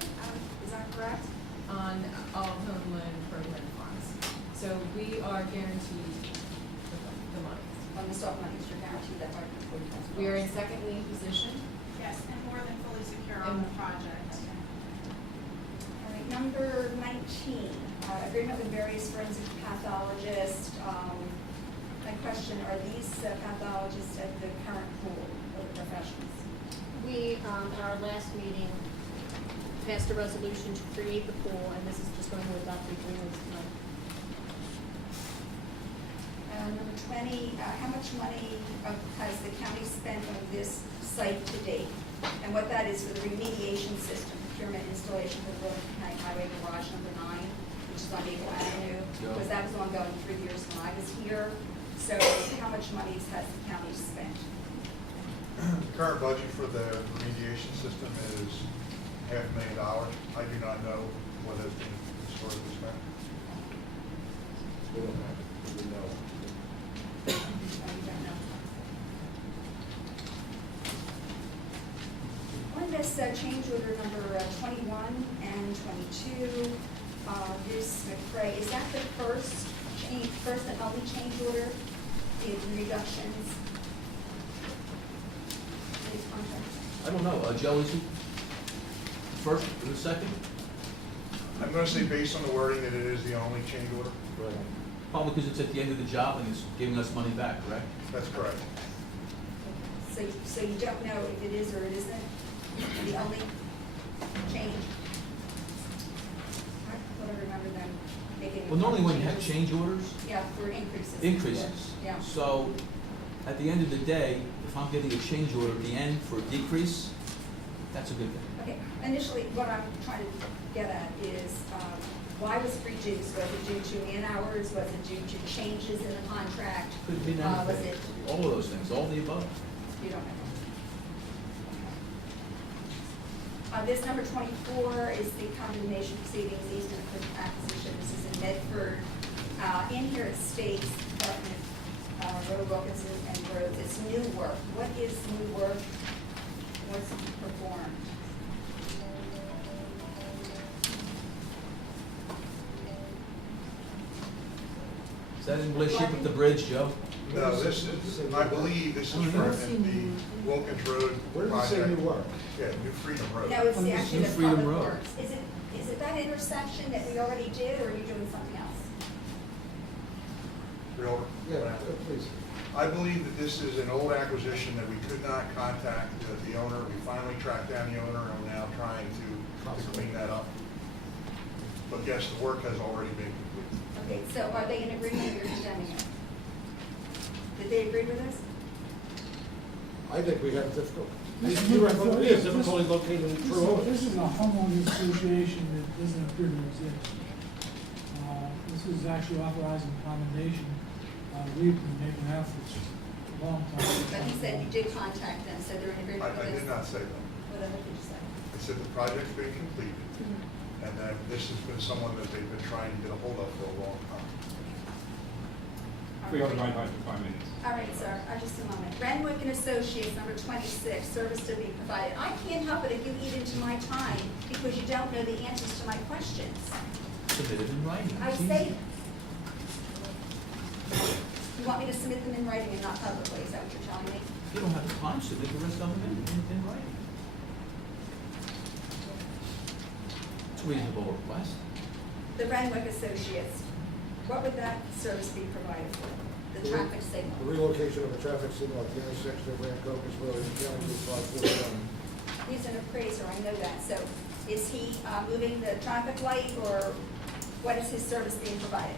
is that correct? On all home loan program funds. So we are guaranteed the money. On the soft monies, you're guaranteed that $540,000. We are in second lien position. Yes, and more than fully secure on the project. All right, number 19, agreement with various forensic pathologists. My question, are these pathologists at the current pool of professionals? We, at our last meeting, passed a resolution to create the pool, and this is just going to adopt the agreement tonight. Number 20, how much money has the county spent on this site to date? And what that is for the remediation system, procurement installation for the Burlington County Highway Garage number 9, which is on Maple Avenue, because that was ongoing 3 years when I was here. So how much money has the county spent? The current budget for the remediation system is $500,000. I do not know what has been historically spent. We don't have, we know. Oh, you don't know. On this change order number 21 and 22, this McCray, is that the first and only change order? The reductions? These contracts? I don't know, Joe, is it first or the second? I'm going to say based on the wording that it is the only change order. Right. Probably because it's at the end of the job and it's giving us money back, correct? That's correct. So you don't know if it is or it isn't the only change? I thought I remember them making. Well, normally when you have change orders, Yeah, for increases. increases. Yeah. So, at the end of the day, if I'm getting a change order at the end for a decrease, that's a good thing. Okay, initially, what I'm trying to get at is, why was it reduced? Was it due to man-hours? Was it due to changes in the contract? Could be Was anything, it, all of those things, all of the above. you don't know? This number 24 is the condemnation proceedings, easement for acquisition. This is in Medford. In here it states Department Road Wilkinson and Roads. It's new work. What is new work? What's performed? that in relationship with the bridge, Joe? No, this is, I believe this is for the Wilkins Road Where does it say project. new work? Yeah, New Freedom Road. No, it's the actually the Freedom public Road. works. Is it that intersection that we already did, or are you doing something else? Freeholder? Yeah, please. I believe that this is an old acquisition that we could not contact the owner. We finally tracked down the owner and are now trying to clean that up. But yes, the work has already been completed. Okay, so are they in agreement or condemning it? Did they agree with this? I think we have difficulty. You reckon it is difficulty locating the true owners? This is a homeowners association that doesn't appear to exist. This is actually authorizing commendation. We've been making efforts a long time. But he said you did contact them, so they're in agreement with I this? did not say that. What did you say? I said the project's been completed, and that this has been someone that they've been trying to get a hold of for a long time. We have right for 5 minutes. All right, sir, just a moment. Renwick and Associates, number 26, service to be provided. I can't help it if you eat into my time because you don't know the answers to my questions. Submitted in writing. I It's say, easy. you want me to submit them in writing and not publicly, is that what you're telling me? If you don't have the time, submit the rest of them in writing. It's a reasonable request. The Renwick Associates, what would that service be provided for? The traffic signal? The relocation of a traffic signal at the intersection of Rancoke is Road and County Route 541. He's an appraiser, I know that. So is he moving the traffic light, or what is his service being provided?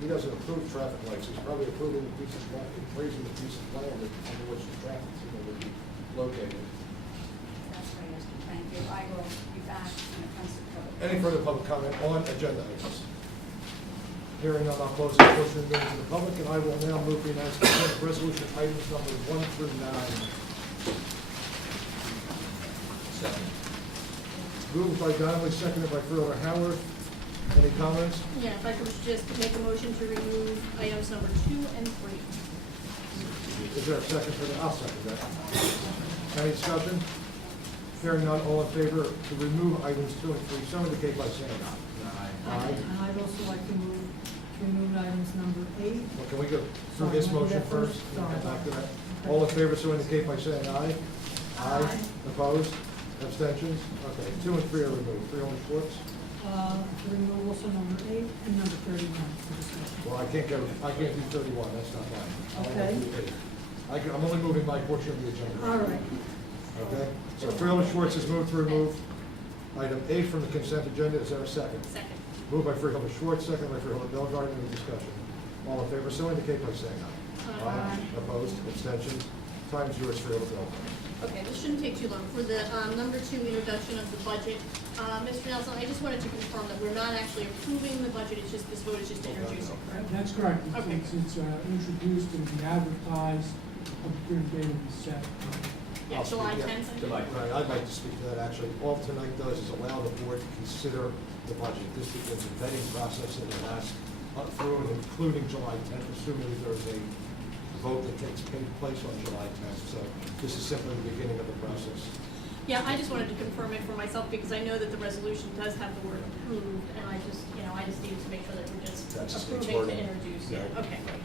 He doesn't approve traffic lights, he's probably approving the piece of land, appraising the piece of land under which the traffic signal would be located. That's right, Mr. Thank you. I will be back when it comes to public. Any further public comment on agenda items? Hearing none, I'll close the portion of the meeting to the public, and I will now move the United States resolution items numbers 1 through 9. Second. Moved by Donnelly, seconded by Freeholder Howard. Any comments? Yeah, if I could just make a motion to remove items number 2 and 3. Is there a second for that? I'll second that. Any discussion? Hearing none, all in favor to remove items 2 and 3, so indicate by saying aye. Aye. And I'd also like to remove items number 8. Well, can we go through this Sorry, motion that first? first, and then come back to that? Okay. All in favor, so indicate by saying aye. Aye. Opposed? Abstentions? Okay, 2 and 3 are removed. Freeholder Schwartz? To remove also number 8 and number 31 for discussion. Well, I can't do 31, that's not mine. I'll Okay. do 8. I'm only moving my portion of the agenda. All right. Okay, so Freeholder Schwartz has moved to remove item 8 from the consent agenda. Is there a second? Second. Moved by Freeholder Schwartz, second by Freeholder Bellegarde. Any discussion? All in favor, so indicate by saying aye. Aye. Opposed? Abstentions? Time's yours, Freeholder Bellegarde. Okay, this shouldn't take too long. For the number 2 introduction of the budget, Mr. Nelson, I just wanted to confirm that we're not actually approving the budget, it's just, this vote is just to introduce it, correct? That's correct. Okay. It's introduced, it'll be advertised, public hearing date will be set. Yeah, I'll July speak, 10th. Right, I'd like to speak to that, actually. All tonight does is allow the board to consider the budget. This begins a vetting process that will last up through and including July 10th, assuming there's a vote that takes place on July 10th. So this is simply the beginning of the process. Yeah, I just wanted to confirm it for myself because I know that the resolution does have the word approved, and I just needed to make sure that we're just That's the state's approving to wording. introduce. Yeah. Yeah, okay, great.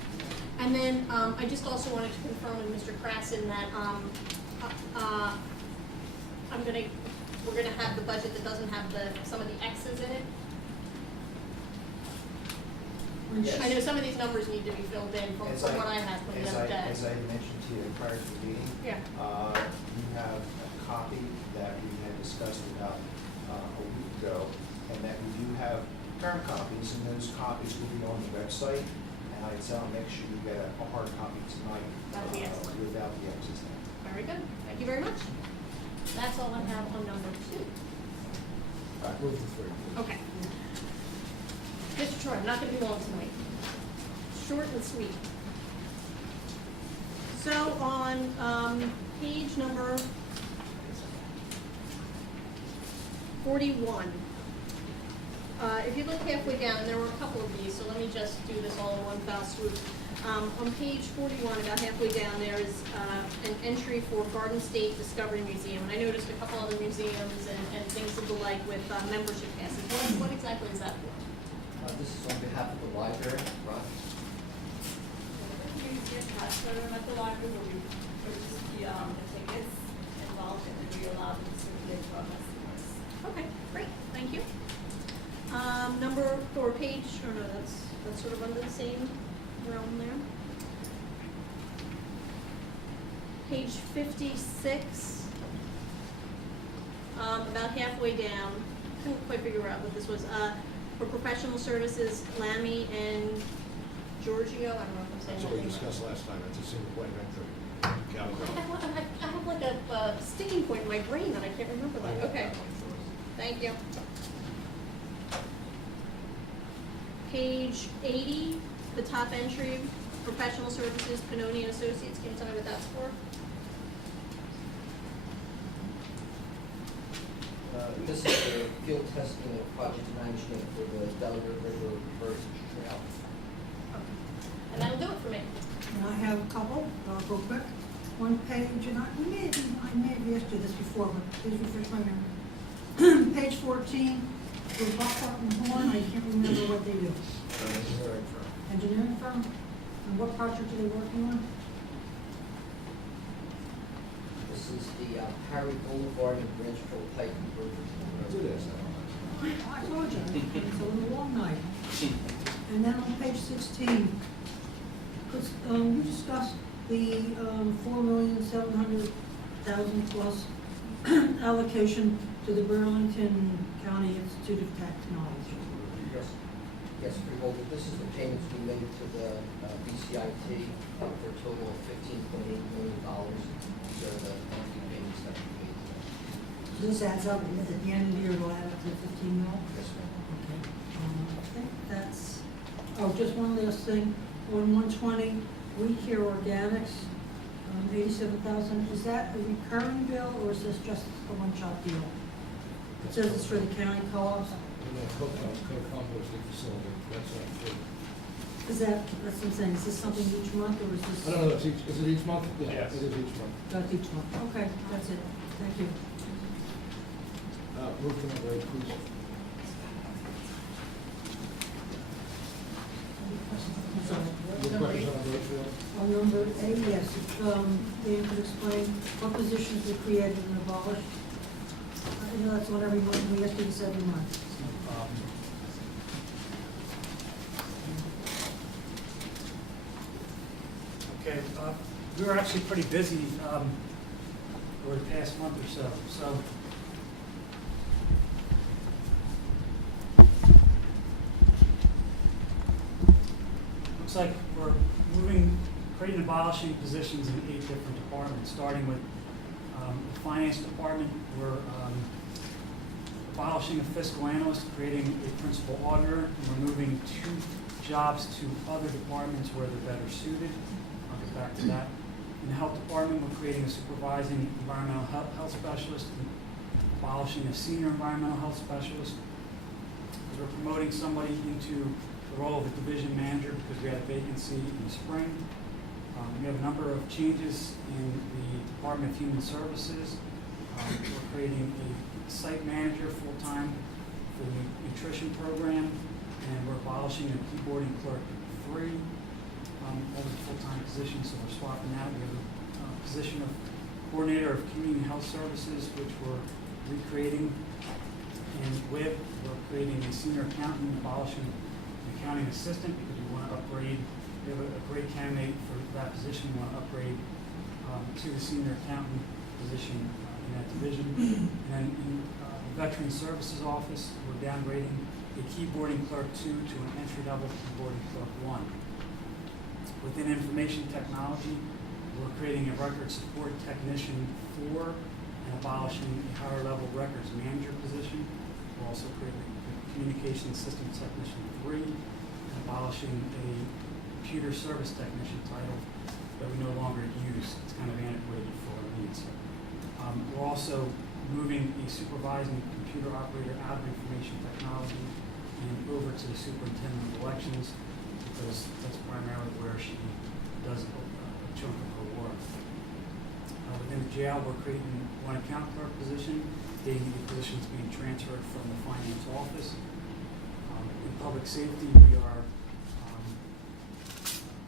And then, I just also wanted to confirm with Mr. Krasson that, we're gonna have the budget that doesn't have some of the X's in it. Yes. I know some of these numbers need to be filled in from what I had from the other day. As I mentioned to you prior to the meeting, Yeah. you have a copy that we had discussed about a week ago, and that we do have current copies, and those copies will be on the website. And I'd say I'll make sure you get a hard copy tonight That'd be excellent. without the X's there. Very good, thank you very much. That's all I have on number 2. Move to 3. Okay. Mr. Troy, I'm not gonna be long tonight. Short and sweet. So on, page number 41, if you look halfway down, and there were a couple of these, so let me just do this all in one foul swoop. On page 41, about halfway down, there is an entry for Garden State Discovery Museum. And I noticed a couple other museums and things of the like with membership passes. What exactly is that for? This is on behalf of the library, Rochester see a transfer room at the library where we purchase the tickets involved and then we allow them to circulate to our customers. Okay, great, thank you. Number 4, page, or no, that's sort of under the same realm there. Page 56, about halfway down, couldn't quite figure out what this was. For professional services, Lammy and Giorgio, I don't know if I'm saying That's that what we name discussed last time, it's a single point entry. I have like a sticking point in my brain that I can't remember that. Okay, thank you. Page 80, the top entry, professional services, Pannoni and Associates. Can you tell me what that's for? This is the field testing of project management for the Delaware River Reverse Trail. And that'll do it for me. And I have a couple, I'll go quick. One page, and I may have asked you this before, but please refresh my memory. Page 14, for Buckhart and Horn, I can't remember what they do. Engineering firm. Engineering firm? And what project are they working on? This is the Harry Boulevard and Branchville Pike Improvement. Do this. I told you, it's a little long night. And then on page 16, you discussed the $4,700,000 plus allocation to the Burlington County Institute of Technology. Yes. Yes, Freeholder, this is the payments we made to the BCIT for a total of $15.8 million. These are the monthly payments that we made. So this adds up, and at the end of the year, it'll add up to 15 mil? Yes, ma'am. Okay. I think that's, just one last thing. On 120, We Care Organics, 87,000. Is that a recurring bill, or is this just a one-shot deal? It says it's for the county co-ops. Co-composting facility, that's not free. Is that's what I'm saying, is this something each month, or is this? I don't know, is it each month? Yeah, Yes. it is each month. That's each month. Okay, that's it. Thank you. Move to number 8, please. Any questions on number 8, Field? On number 8, yes, Dan could explain what positions were created and abolished. I know that's on every month, we ask you this every month. Okay, we were actually pretty busy over the past month or so. So looks like we're creating and abolishing positions in 8 different departments, starting with the finance department. We're abolishing a fiscal analyst, creating a principal auditor, and we're moving 2 jobs to other departments where they're better suited. I'll get back to that. In the health department, we're creating a supervising environmental health specialist, and abolishing a senior environmental health specialist. We're promoting somebody into the role of a division manager because we had a vacancy in the spring. We have a number of changes in the Department of Human Services. We're creating a site manager full-time for the nutrition program, and we're abolishing a keyboarding clerk 3. All the full-time positions, so we're swapping that. We have a position of coordinator of community health services, which we're recreating. And we're creating a senior accountant, abolishing an accounting assistant because we want to upgrade. We have a great candidate for that position. We want to upgrade to the senior accountant position in that division. And then in the Veteran Services Office, we're downgrading a keyboarding clerk 2 to an entry-level keyboarding clerk 1. Within information technology, we're creating a record support technician 4 and abolishing a higher level records manager position. We're also creating a communication system technician 3 and abolishing a computer service technician title that we no longer use. It's kind of antiquated for our needs. We're also moving a supervising computer operator out of information technology and over to the superintendent of elections, because that's primarily where she does a chunk of her work. Within the jail, we're creating 1 account clerk position. The position is being transferred from the finance office. In public safety, we are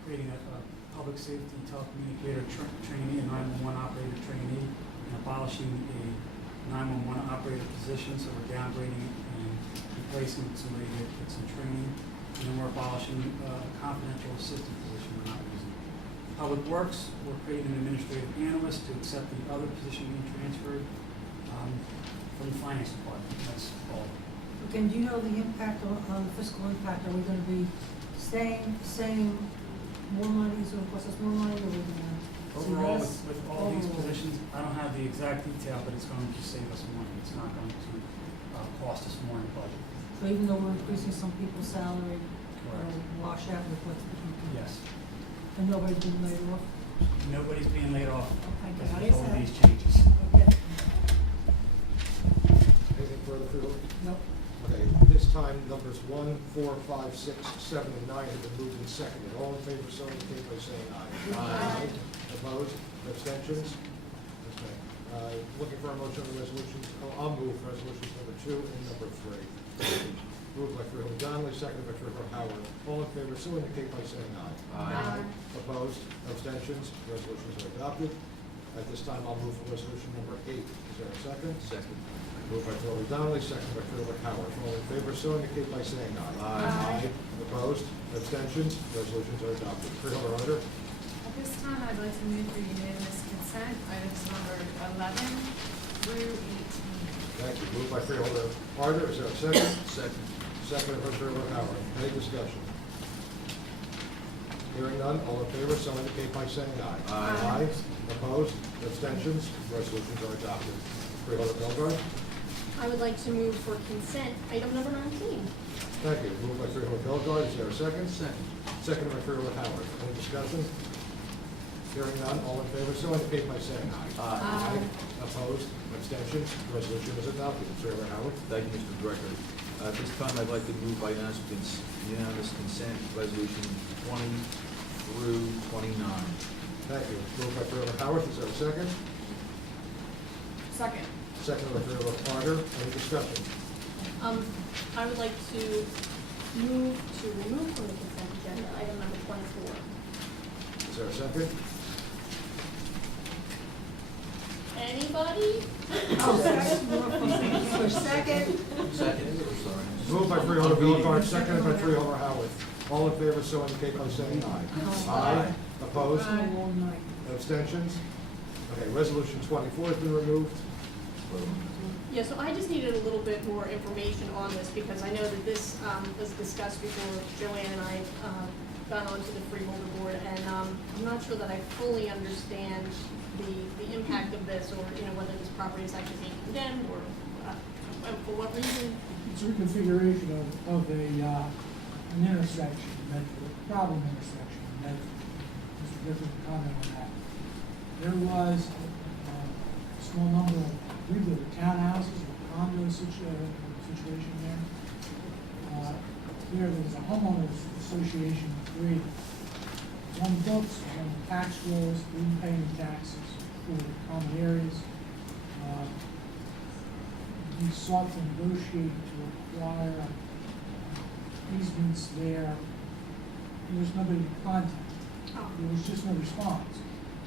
creating a public safety telecommunicator trainee and 911 operator trainee, and abolishing a 911 operator position, so we're downgrading it and replacing with somebody that gets some training. And then we're abolishing a confidential assistant position we're not using. Public Works, we're creating an administrative analyst to accept the other position being transferred from the finance department. That's all. Okay, do you know the impact on fiscal impact? Are we gonna be saying more money, is it gonna cost us more money, or are we gonna see Overall, less? with all these Overall. positions, I don't have the exact detail, but it's going to save us money. It's not going to cost us more in the budget. So even though we're increasing some people's salary, Correct. wash out with what's being. Yes. And nobody's been laid off? Nobody's being laid off Okay, as a I result of said- these changes. Okay. Anything further, Freeholder? Nope. Okay, this time, numbers 1, 4, 5, 6, 7, and 9 have been moved and seconded. All in favor, so indicate by saying aye. Aye. Opposed? Abstentions? Okay. Looking for a motion on the resolutions. I'll move resolutions number 2 and number 3. Moved by Freeholder Donnelly, seconded by Freeholder Howard. All in favor, so indicate by saying aye. Aye. Opposed? Abstentions? Resolutions are adopted. At this time, I'll move for resolution number 8. Is there a second? Second. Moved by Freeholder Donnelly, seconded by Freeholder Howard. All in favor, so indicate by saying aye. Aye. Opposed? Abstentions? Resolutions are adopted. Freeholder Arder? At this time, I'd like to move for unanimous consent, items numbered 11 through 18. Thank you. Moved by Freeholder Arder. Is there a second? Second. Seconded by Freeholder Howard. Any discussion? Hearing none, all in favor, so indicate by saying aye. Aye. Opposed? Abstentions? Resolutions are adopted. Freeholder Belgard? I would like to move for consent, item number 19. Thank you. Moved by Freeholder Belgard. Is there a second? Second. Seconded by Freeholder Howard. Any discussion? Hearing none, all in favor, so indicate by saying aye. Aye. Opposed? Abstentions? Resolution is adopted. Freeholder Howard? Thank you, Mr. Director. At this time, I'd like to move by unanimous consent, resolution 20 through 29. Thank you. Moved by Freeholder Howard. Is there a second? Second. Seconded by Freeholder Arder. Any discussion? I would like to move to remove from the consent agenda, item number 24. Is there a second? Anybody? For second. Second, I'm sorry. Moved by Freeholder Belgard, seconded by Freeholder Howard. All in favor, so indicate by saying aye. Aye. Opposed? A long night. Abstentions? Okay, resolution 24 has been removed. Yeah, so I just needed a little bit more information on this because I know that this was discussed before Joanne and I got onto the Freeholder board, and I'm not sure that I fully understand the impact of this, or whether this property is actually being condemned, or for what reason. It's a reconfiguration of an intersection, a problem intersection, that Mr. Griffin can comment on that. There was a small number of, I believe there were townhouses or condo situation there. There was a homeowners association created. On books, on tax rolls, didn't pay any taxes for the common areas. We sought to negotiate to acquire easements there. There was nobody to contact. Oh. There was just no response.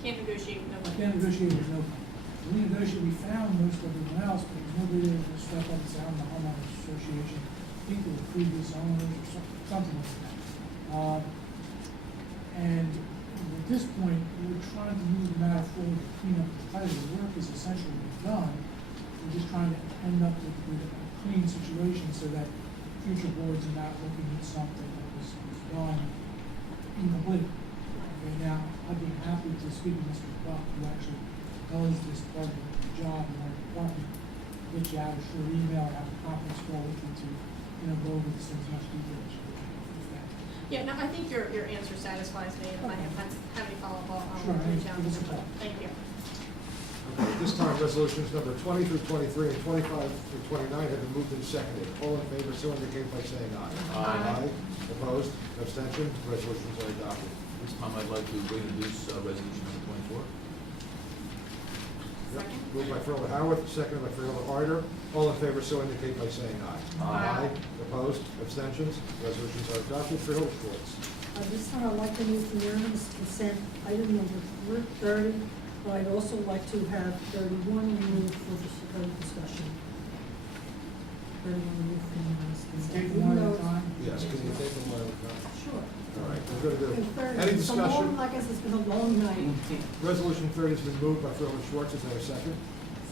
Can't negotiate with I nobody. can't negotiate with nobody. We negotiated, we found most of everyone else, but there was nobody there to step up and say, I'm the homeowners association. I think they were previous owners or something like that. And at this point, we're trying to move the matter forward to clean up the title. The work is essentially done. We're just trying to end up with a clean situation so that future boards are not looking at something that was done incomplete. Okay, now, I'd be happy to speak to Mr. Buck, who actually does this part of the job in our department, get you out a short email, have a conference call with you to, go over this in as much detail as you would. Yeah, no, I think your answer satisfies me, and if I have any follow-up, I'll Sure, reach out. give us a call. Thank you. Okay, at this time, resolutions number 20 through 23 and 25 through 29 have been moved and seconded. All in favor, so indicate by saying aye. Aye. Opposed? Abstentions? Resolutions are adopted. This time, I'd like to introduce resolution number 24. Second. Moved by Freeholder Howard, seconded by Freeholder Arder. All in favor, so indicate by saying aye. Aye. Opposed? Abstentions? Resolutions are adopted. Freeholder Schwartz. This time I'd like to move for unanimous consent item number 30, but I'd also like to have 31 removed for further discussion. 31 removed for unanimous consent. Take one at a time? Yes, can you take them one at a time? Sure. All right, we're gonna Okay, do, 30. any It's a long, discussion? like I said, it's been a long night. Resolution 30 has been moved by Freeholder Schwartz, is there a second?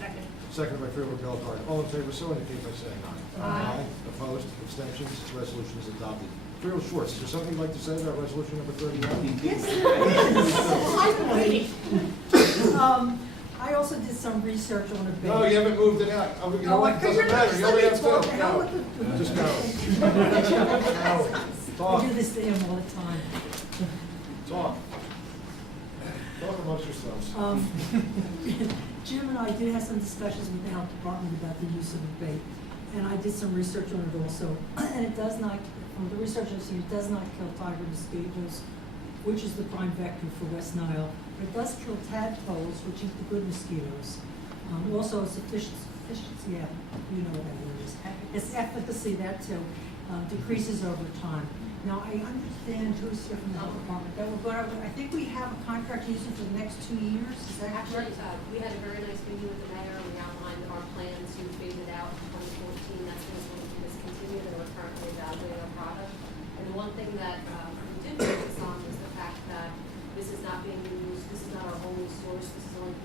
Second. Seconded by Freeholder Bellegarde. All in favor, so indicate by saying aye. Aye. Opposed, abstentions, resolution is adopted. Freeholder Schwartz, is there something you'd like to say about resolution number 31? Yes, there is. I also did some research on the bank. No, you haven't moved it out. Oh, you know what, doesn't matter, you only have two. Go. Just go. Go. Talk. I do this to him all the time. Talk. Talk amongst yourselves. Jim and I did have some discussions with the health department about the use of the bait, and I did some research on it also. And it does not, from the research I've seen, it does not kill tiger mosquitoes, which is the prime vector for West Nile. It does kill tadpoles, which eat the good mosquitoes. Also, its efficiency, yeah, you know what that word is. Its efficacy, that too, decreases over time. Now, I understand who's here from the health department, that we're going to, I think we have a contract using for the next 2 years, is that Actually, correct? we had a very nice meeting with the mayor, we outlined our plans to phase it out in 2014, that's when it's going to be discontinued, and we're currently evaluating our product. And the one thing that we did focus on was the fact that this is not being used, this is not our only source, this is only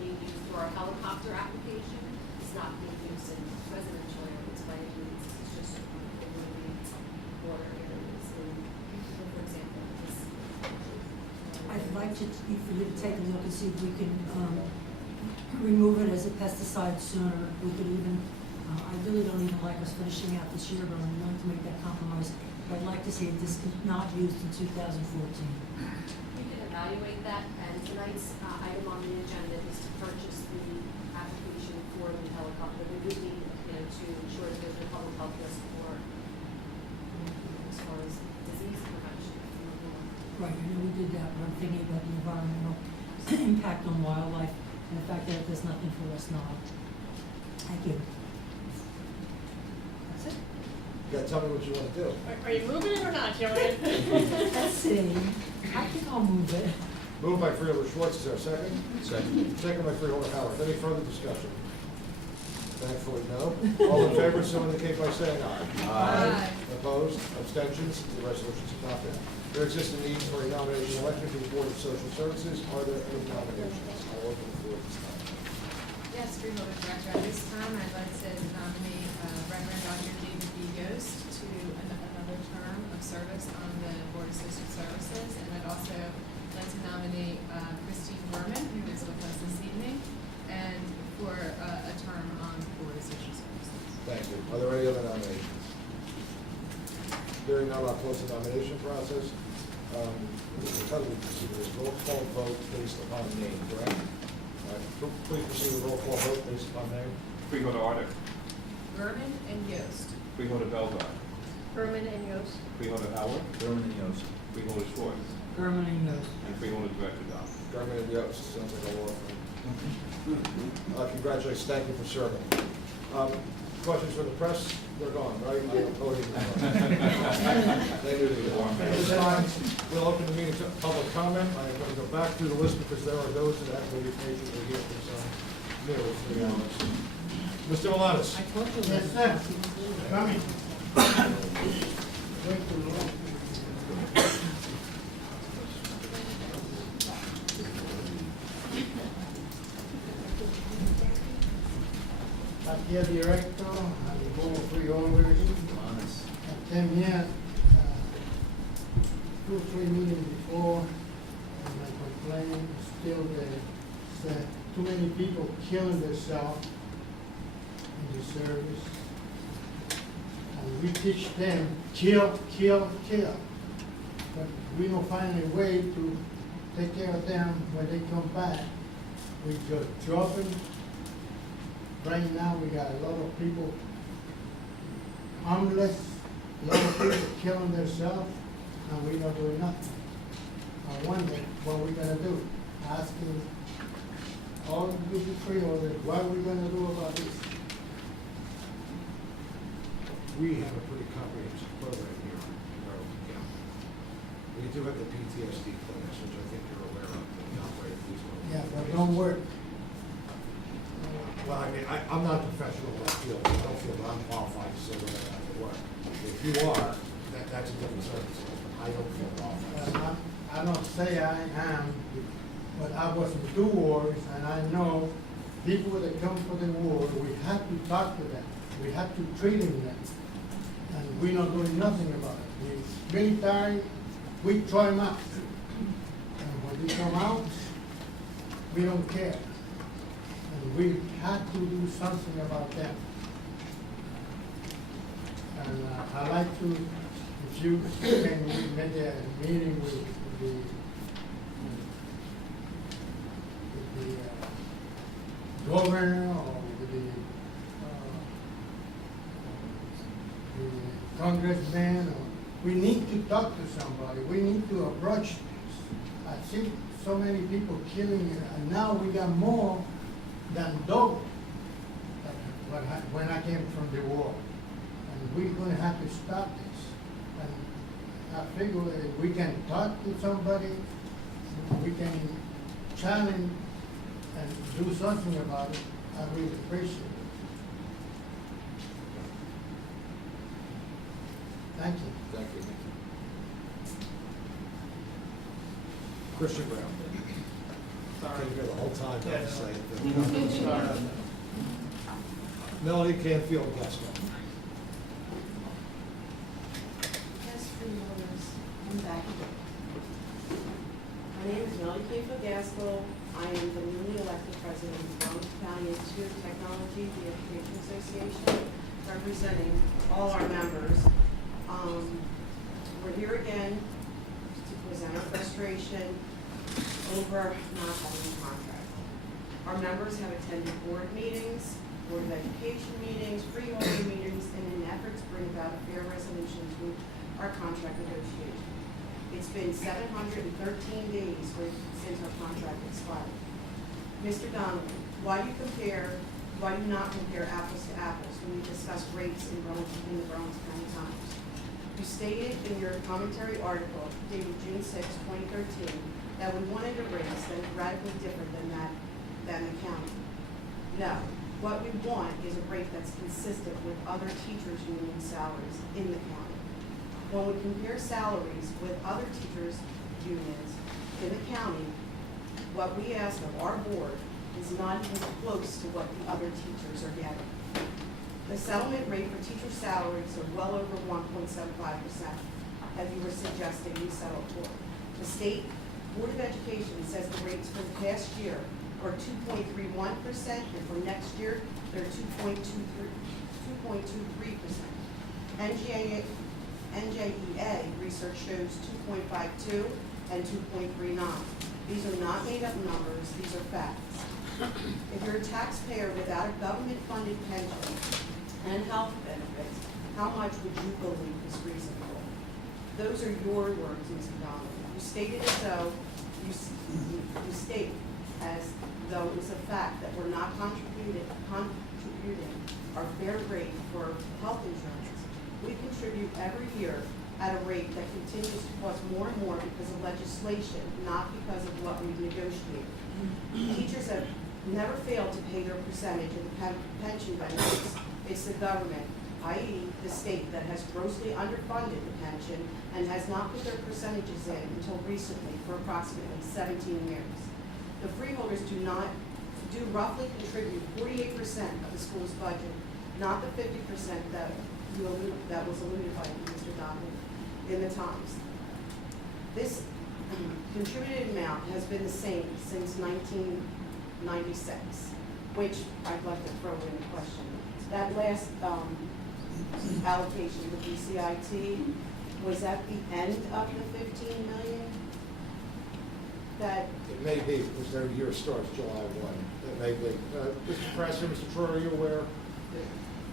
being used for our helicopter application. It's not being used in residential areas by any means, it's just in the water areas, for example, this. I'd like for you to take a look and see if we can remove it as a pesticide sooner. We could even, I really don't even like us finishing out this year, but I'm willing to make that compromise. But I'd like to see it not used in 2014. We can evaluate that, and tonight's item on the agenda is to purchase the application for the helicopter. We would need, to ensure that there's a public health risk for, as far as disease prevention. Right, I know we did that, but I'm thinking about the environmental impact on wildlife and the fact that it does nothing for West Nile. Thank you. That's it. You gotta tell me what you wanna do. Are you moving it or not, Joanne? Let's see. I think I'll move it. Moved by Freeholder Schwartz, is there a second? Second. Second by Freeholder Howard. Any further discussion? Thankfully, no. All in favor, so indicate by saying aye. Aye. Opposed, abstentions, the resolution is adopted. There exists a need for a nomination election to the Board of Social Services. Are there any nominations? I'll open the floor this time. Yes, Freeholder Director, at this time, I'd like to nominate Reverend Dr. David B. Yost to another term of service on the Board of Social Services, and I'd also like to nominate Christine Berman, who is with us this evening, and for a term on the Board of Social Services. Thank you. Are there any other nominations? Hearing none, I'll close the nomination process. How do we proceed with this? Roll call vote based upon name, correct? All right, please proceed with roll call vote based upon name. Freeholder Arctic. Berman and Yost. Freeholder Bellegarde. Berman and Yost. Freeholder Howard. Berman and Yost. Freeholder Schwartz. Berman and Yost. And Freeholder Director Dom. Garman and Yost, sounds like a law firm. Congratulations, thank you for serving. Questions from the press? They're gone, right? They knew they were. At this time, we'll open the meeting to public comment. I'm going to go back through the list because there are those that have waited patiently here for some news, to be honest. Mr. Malanis. I told you. Yes, sir. Coming. Aquí el directo, al board of freeholders, came here 2 or 3 meetings before, and my complaint is still there, that too many people killing themselves in the service. And we teach them, kill, kill, kill. But we don't find a way to take care of them when they come back. We just drop them. Right now, we got a lot of people homeless, a lot of people killing themselves, and we not doing nothing. I wonder what we're gonna do. Asking all the freeholders, what are we gonna do about this? We have a pretty comprehensive program here in Burlington County. We you do have the PTSD clinics, which I think you're aware of, that we operate these ones. Yeah, but don't work. Well, I mean, I'm not a professional in that field, I don't feel that I'm qualified to say whether that will work. If you are, that's a different circumstance, but I don't feel qualified. I don't say I am, but I was in 2 wars, and I know people that come for the war, we have to talk to them. We have to train them. And we're not doing nothing about it. The military, we throw them out. And when they come out, we don't care. And we have to do something about them. And I like to, if you can make a meeting with the governor or with the congressman, or we need to talk to somebody. We need to approach this. I see so many people killing, and now we got more than double when I came from the war. And we're gonna have to stop this. And I figure if we can talk to somebody, we can challenge and do something about it. I really appreciate it. Thank you. Thank you. Christian Brown. Sorry. Can't hear the whole time, Yeah, don't say no. it. Sorry. Melody Canfield, Gaston. Yes, Freeholders, I'm back. My name is Melody Canfield Gaskell. I am the newly elected president of the Burlington County Institute of Technology, the Education Association, representing all our members. We're here again to present our frustration over not having a contract. Our members have attended board meetings, Board of Education meetings, freeholder meetings, in an effort to bring about a fair resolution to our contract negotiation. It's been 713 days since our contract expired. Mr. Donovan, why do you not compare apples to apples when you discuss rates in the Burlington County Times? You stated in your commentary article dated June 6, 2013, that we wanted a raise that is radically different than the county. No, what we want is a rate that's consistent with other teachers' union salaries in the county. When we compare salaries with other teachers' unions in the county, what we ask of our board is not even close to what the other teachers are getting. The settlement rate for teacher salaries are well over 1.75%, as you were suggesting we settle for. The state Board of Education says the rates for the past year are 2.31%, and for next year, they're 2.23%. NJEA research shows 2.52 and 2.39. These are not made-up numbers, these are facts. If you're a taxpayer without a government-funded pension and health benefits, how much would you believe is reasonable? Those are your words, Mr. Donovan. You stated as though, you state as though it was a fact that we're not contributing our fair rate for health insurance. We contribute every year at a rate that continues to cost more and more because of legislation, not because of what we've negotiated. Teachers have never failed to pay their percentage of the pension benefits. It's the government, i.e. the state, that has grossly underfunded the pension and has not put their percentages in until recently for approximately 17 years. The freeholders do roughly contribute 48% of the school's budget, not the 50% that was alluded by Mr. Donovan in the Times. This contributed amount has been the same since 1996, which I'd like to throw in a question. That last allocation, the BCIT, was at the end of the 15 million? That It may be, because their year starts July 1. It may be. Mr. Presser, Mr. Troy, are you aware?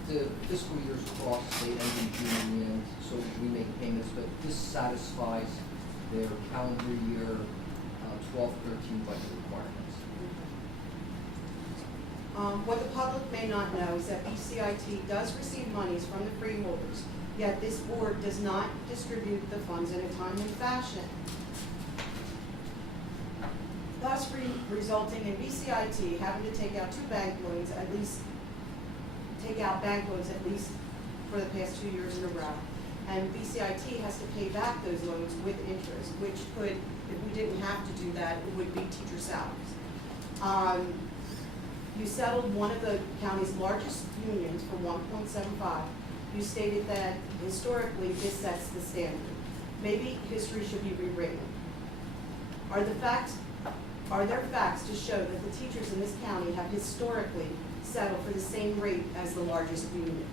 The fiscal years cross, they end in June in the end, so we make payments, but this satisfies their calendar year 12-13 budget requirements. What the public may not know is that BCIT does receive monies from the freeholders yet this board does not distribute the funds in a timely fashion, thus resulting in BCIT having to take out bank loans at least for the past 2 years in a row. And BCIT has to pay back those loans with interest, which could, if we didn't have to do that, it would be teacher salaries. You settled one of the county's largest unions for 1.75. You stated that historically this sets the standard. Maybe history should be rewritten. Are there facts to show that the teachers in this county have historically settled for the same rate as the largest union?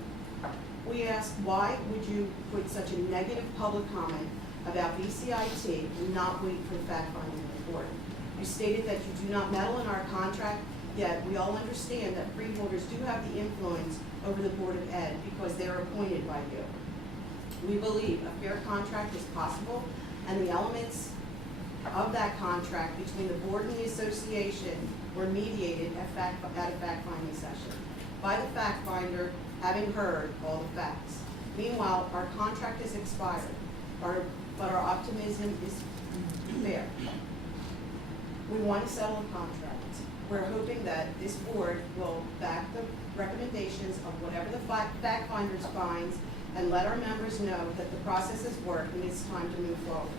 We ask, why would you put such a negative public comment about BCIT and not wait for the fact-finding report? You stated that you do not meddle in our contract, yet we all understand that freeholders do have the influence over the Board of Ed because they are appointed by you. We believe a fair contract is possible, and the elements of that contract between the board and the association were mediated at a fact-finding session by the fact finder having heard all the facts. Meanwhile, our contract is expired, but our optimism is fair. We want to settle a contract. We're hoping that this board will back the recommendations of whatever the fact finders finds and let our members know that the process has worked and it's time to move forward.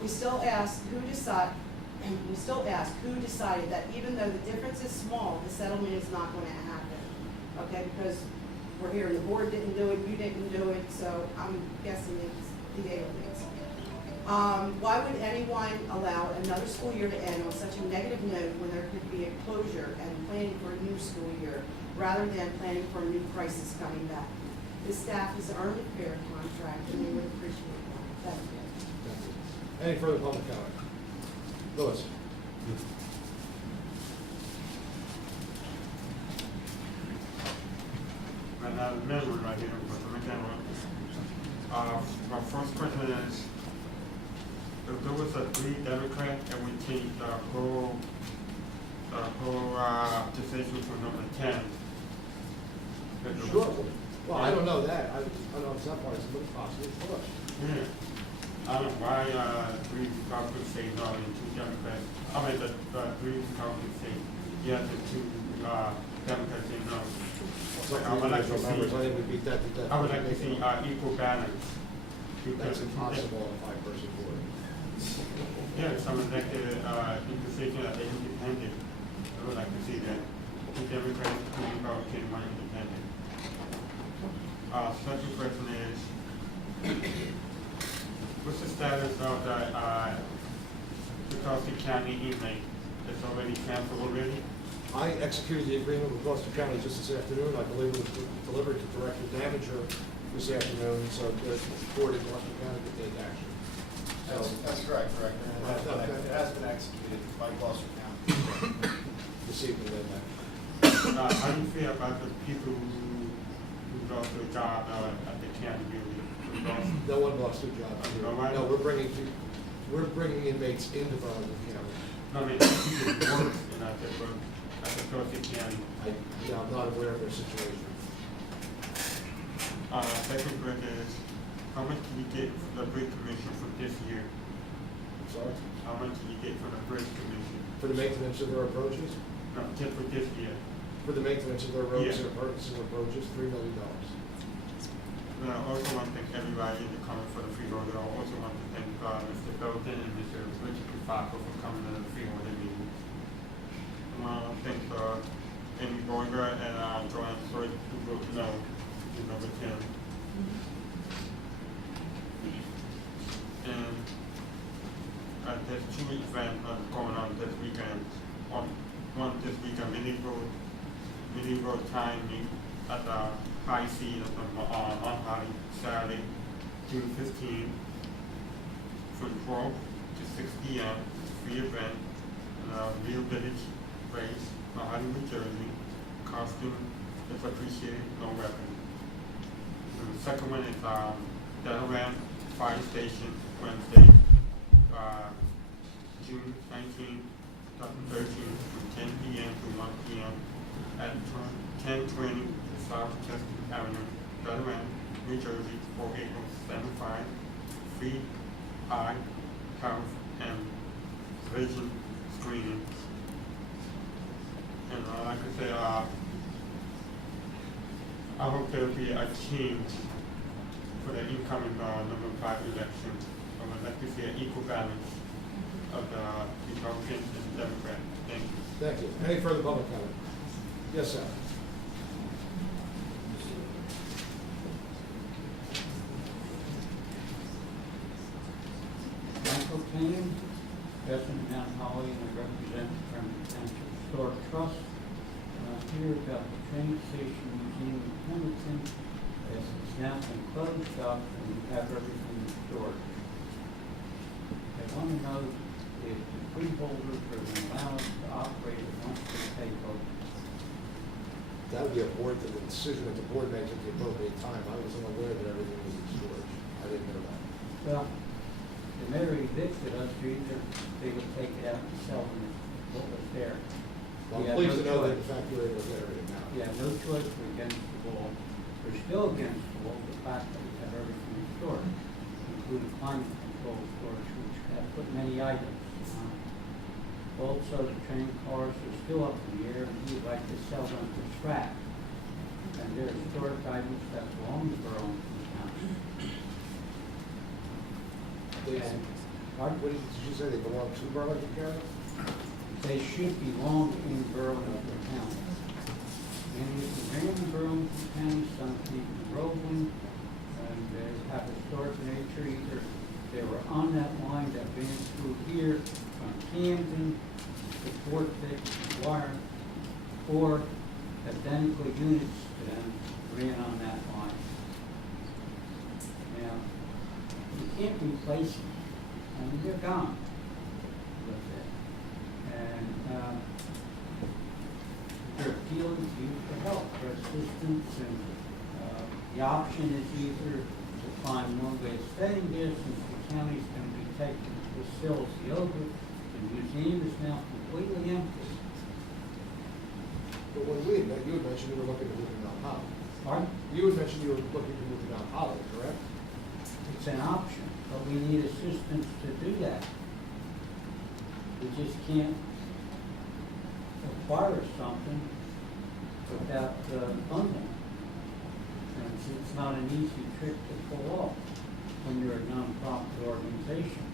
We still ask who decided that even though the difference is small, the settlement is not going to happen. Okay, because we're here and the board didn't do it, you didn't do it, so I'm guessing it's the aliens. Why would anyone allow another school year to end on such a negative note when there could be a closure and planning for a new school year rather than planning for a new crisis coming back? The staff has earned a fair contract and we would appreciate that. Thank you. Any further public comment? Louis? And I remember right here, but let me my first question is, if there was a 3 Democrat and we changed the whole decision to number 10. Sure. Well, I don't know that. I don't know if some parts of it possible, of course. Yeah. I don't know why 3 Republicans say no and 2 Democrats. I mean, the 3 Republicans say yes and 2 Democrats say no. I would like to see. I think we beat that to death. I would like to see equal balance. That's impossible on a 5-person board. Yeah, some elected in position that they're independent. I would like to see that. 2 Democrats, 2 Republicans, 1 independent. Second question is, what's the status of the Gloucester County inmate? It's already canceled already? I executed the agreement with Gloucester County just this afternoon. I believe it was delivered to Director Damager this afternoon, so the board in Gloucester County could take action. That's correct, Director. It has been executed by Gloucester County. This evening, then. How do you feel about the people who lost their job at the county building? No one lost their job. No, we're bringing inmates into Burlington County. No, I mean, people who work at the Gloucester County. I'm not aware of their situation. Second question is, how much did you get from the bridge commission for this year? Sorry? How much did you get from the bridge commission? For the maintenance of their approaches? No, just for this year. For the maintenance of their roads and approaches, $3 million. I also want to thank everybody in the comment for the Freeholder. I also want to thank Mr. Belton and Mr. Richard Kufako for coming to the Freeholder meeting. I want to thank Amy Borger and Joanne Floyd who voted no to number 10. And there's 2 events going on this weekend. One this weekend, medieval time at the High Seas on Holly, Saturday, June 15th, from 12 to 6 p.m. Free event, Real Village race, Holly, New Jersey. Costume is appreciated, no weapon. And the second one is Delaware Fire Station, Wednesday, June 19th, 2013, from 10 p.m. to 1 p.m. at 1020 South Chester Avenue, Delaware, New Jersey, 48075, free eye, health, and vision screening. And like I say, I hope there'll be a change for the incoming number 5 election. I would like to see an equal balance of the Republican and Democrat. Thank you. Thank you. Any further public comment? Yes, sir. Michael Kane, President of Mount Holly, and I represent the Burlington Township Historic Trust. Here about the train station museum in Burlington, as it's now been closed up and we have everything restored. I want to know if the freeholders are allowed to operate it once they take over. That would be a board, the decision that the board makes at the appropriate time. I wasn't aware that everything was in storage. I didn't know that. Well, the mayor evicted us, either they would take it out and sell them what was there. Well, We I'm had pleased to no know that choice. in fact you're able to get everything now. Yeah, no choice, we're against the wall. We're still against the wall, the fact that we have everything stored, including climate control storage, which have put many items. Also, the train cars are still up in the air, and we would like to sell them for scrap. And they're historic items that belong to Burlington County. What did you say, they belong to Burlington County? They should belong in Burlington County. Many of them are in Burlington County, some people in Groveland, and they have historic nature. Either they were on that line that ran through here from Camden to Fort Vic, Wire, or identical units to them ran on that line. Now, you can't replace them. I mean, they're gone with it. And they're appealing to you for help, for assistance, and the option is either to find one way of saying this, since the county's going to be taking the facility over, the museum is now completely empty. But when you had mentioned you were looking to move to Mount Holly. Pardon? You had mentioned you were looking to move to Mount Holly, correct? It's an option, but we need assistance to do that. We just can't acquire something without funding. And it's not an easy trick to pull off when you're a nonprofit organization.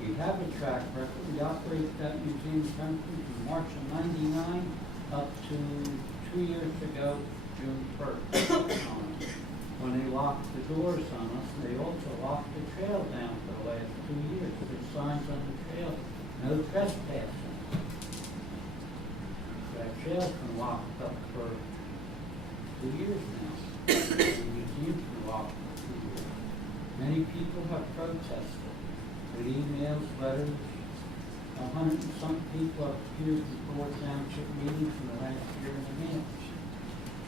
We have a track record. We operated that museum from March of '99 up to 2 years ago, June 1st. When they locked the doors on us, they also locked the trail down for the last 2 years. There's signs on the trail, no trespassing. That trail's been locked up for 2 years now. The museum's been locked for 2 years. Many people have protested with emails, letters. 100 and some people have appeared before township meetings in the last year and a half.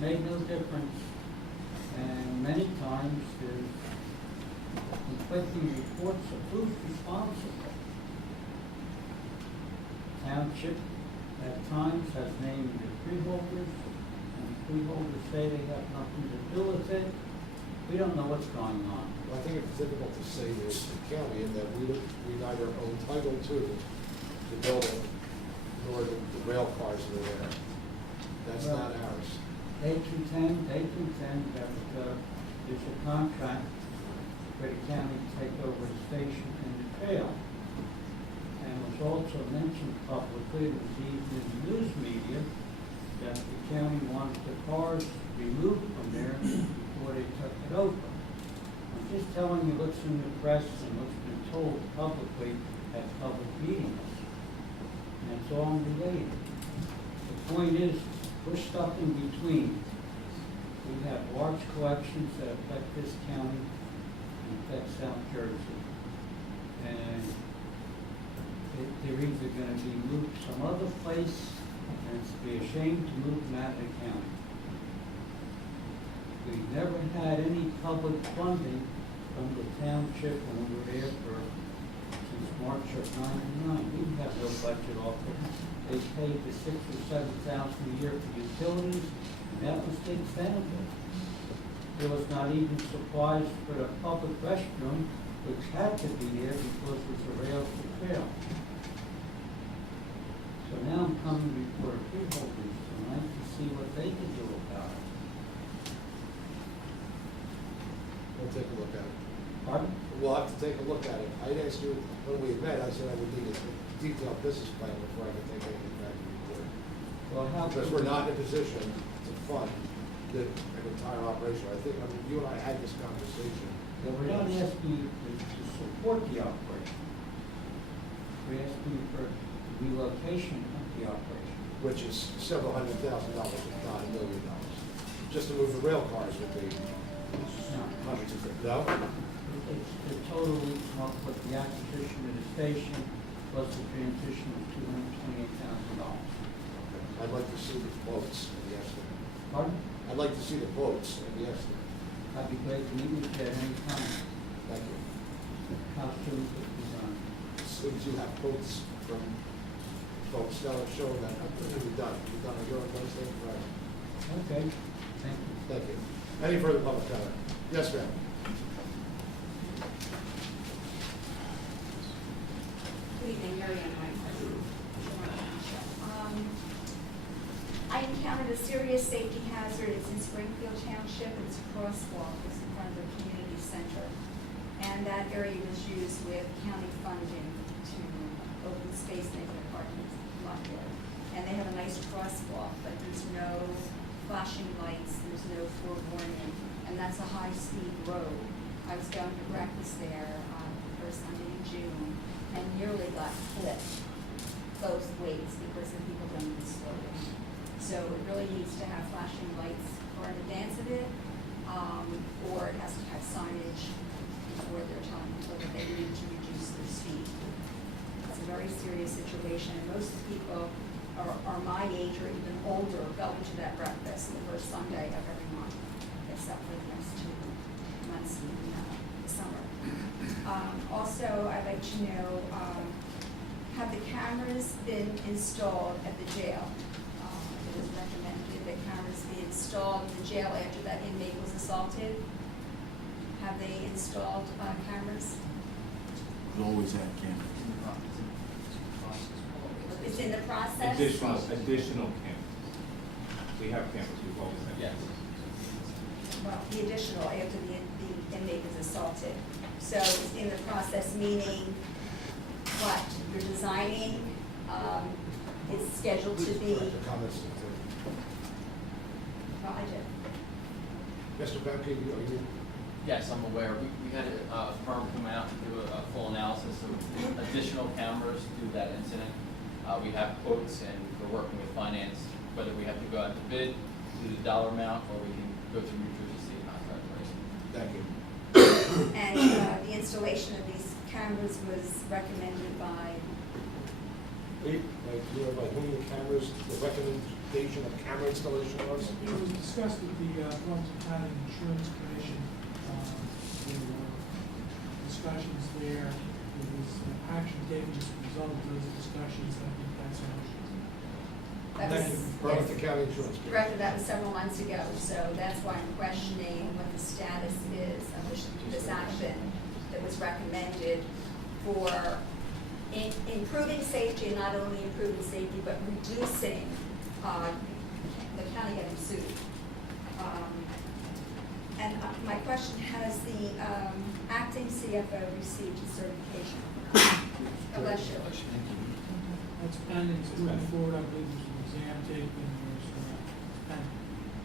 Made no difference. And many times there's conflicting reports of who's responsible. Township at times has named the freeholders, and the freeholders say they have nothing to do with it. We don't know what's going on. Well, I think it's difficult to say to the county in that we neither own title to the building nor the rail cars that are there. That's not ours. They contend that there's a contract for the county to take over the station and the trail. And it was also mentioned publicly, it was even in the news media, that the county wanted the cars removed from there before they took it over. I'm just telling you what's in the press and what's been told publicly at public meetings. And it's all related. The point is, we're stuck in between. We have large collections that affect this county and affect South Jersey. And they're either going to be moved some other place, and it's to be a shame to move them out of the county. We've never had any public funding from the township when we were there since March of '99. We have no budget offer. They paid the $6,000 or $7,000 a year for utilities, and that was the extent of it. There was not even supplies for the public restroom, which had to be there because it was a rail to trail. So now I'm coming before the freeholders tonight to see what they can do about it. We'll take a look at it. Pardon? We'll have to take a look at it. I asked you, when we met, I said I would need a detailed business plan before I could take anything back to the board. Well, how Because could we're we- not in a position to fund the entire operation. I think, I mean, you and I had this conversation. Well, we're not asking you to support the operation. We're asking you for relocation of the operation. Which is several $100,000, if not $1 million. Just to move the rail cars would be hundreds of, no? It's the total up with the acquisition of the station plus the transition of $228,000. I'd like to see the quotes and the estimate. Pardon? I'd like to see the quotes and the estimate. I'd be glad to meet with you at any time. Thank you. How soon could it be done? As soon as you have quotes from folks that are showing that, it'll be done. It'll be done on your Wednesday and Friday. Okay, thank you. Thank you. Any further public comment? Yes, ma'am. Good evening, Mary Ann White. I encountered a serious safety hazard. It's in Springfield Township. It's a crosswalk. It's in front of the community center. And that area was used with county funding to open space, make it a parking lot there. And they have a nice crosswalk, but there's no flashing lights, there's no forewarning, and that's a high-speed road. I was going to breakfast there the first Sunday in June, and nearly got flipped both ways because the people don't even slow down. So it really needs to have flashing lights for in advance of it, or it has to have signage before they're telling people that they need to reduce their speed. It's a very serious situation, and most people are my age or even older going to that breakfast the first Sunday of every month, except for the next 2 months in the summer. Also, I'd like to know, have the cameras been installed at the jail? It was recommended that cameras be installed in the jail after that inmate was assaulted. Have they installed cameras? We always have cameras. It's in the process? Additional cameras. We have cameras, we've always had. Yes. Well, the additional after the inmate was assaulted. So it's in the process, meaning what? You're designing, it's scheduled to be, Please, comments to- well, I did. Mr. Bemke, are you? Yes, I'm aware. We had a firm come out and do a full analysis of additional cameras due to that incident. We have quotes and we're working with finance, whether we have to go out to bid, do the dollar amount, or we can go through New Jersey State contract pricing. Thank you. And the installation of these cameras was recommended by, Like, you know, like when the cameras, the recommendation of camera installation was? It was discussed at the Burlington County Insurance Commission. There were discussions there. There was action taken as a result of those discussions. I think that's how it should. that Thank you. was, Burlington County Insurance. Director, that was several months ago, so that's why I'm questioning what the status is of this action that was recommended for improving safety, and not only improving safety, but reducing the county getting sued. And my question, has the acting CFO received his certification? God bless you. That's pending, it's moving forward. I believe there's an exam taken. There's pending.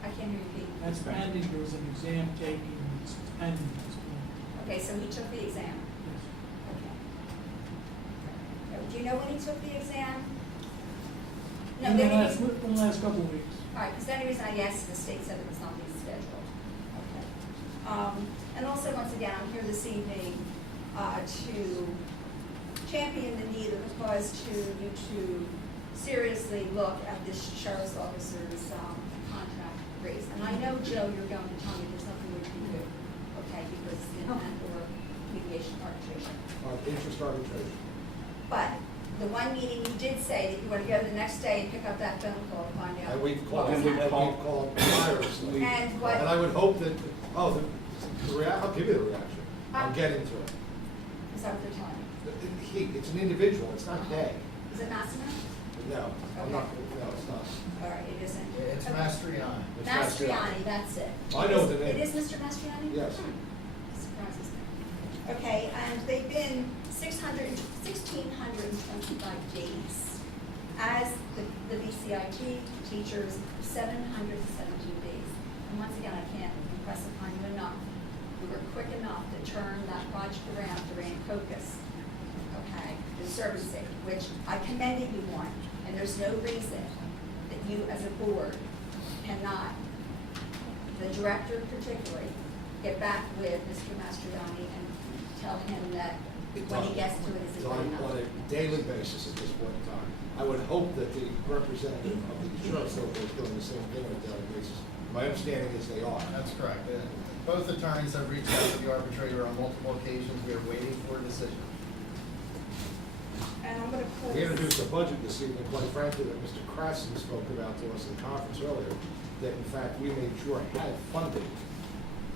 I can't hear you, Pete. That's pending. There was an exam taken. It's pending at this point. Okay, so he took the exam. Yes. Okay. Do you know when he took the exam? No, In the they last, didn't. in the last couple of weeks. All right, because the only reason I asked, the state said it was not being scheduled. Okay. And also, once again, I'm here this evening to champion the need of the cause to you to seriously look at this sheriff's officer's contract raise. And I know, Joe, you're going to tell me there's nothing we can do, okay, because in that or mediation arbitration. Interest arbitration. But the one meeting you did say that you want to go the next day and pick up that phone call and find out. And we've called, what was and we've happening. called tirelessly. And what- And I would hope that, I'll give you the reaction. I'll get into it. Is that what they're telling you? It's an individual, it's not they. Is it Massimo? No, I'm not, no, it's not. All right, it isn't. It's Okay. Mastriani. It's Mastriani, that's it. I know the name. It is Mr. Mastriani? Yes. Surprises me. Okay, and they've been 1,625 days. As the BCIT teachers, 717 days. And once again, I can't impress upon you enough. We were quick enough to turn that project around to Rand Focus. Okay, the servicing, which I commended you on, and there's no reason that you as a board cannot, the director particularly, get back with Mr. Mastriani and tell him that when he gets to it, is it good On enough? a daily basis at this point in time. I would hope that the representative of the insurance company is doing the same thing on a daily basis. My understanding is they are. That's correct. Both attorneys have reached out to the arbitrator on multiple occasions. We are waiting for a decision. And I'm gonna close. We introduced a budget this evening, quite frankly, that Mr. Krasson spoke about to us in the conference earlier, that in fact, we made sure had funded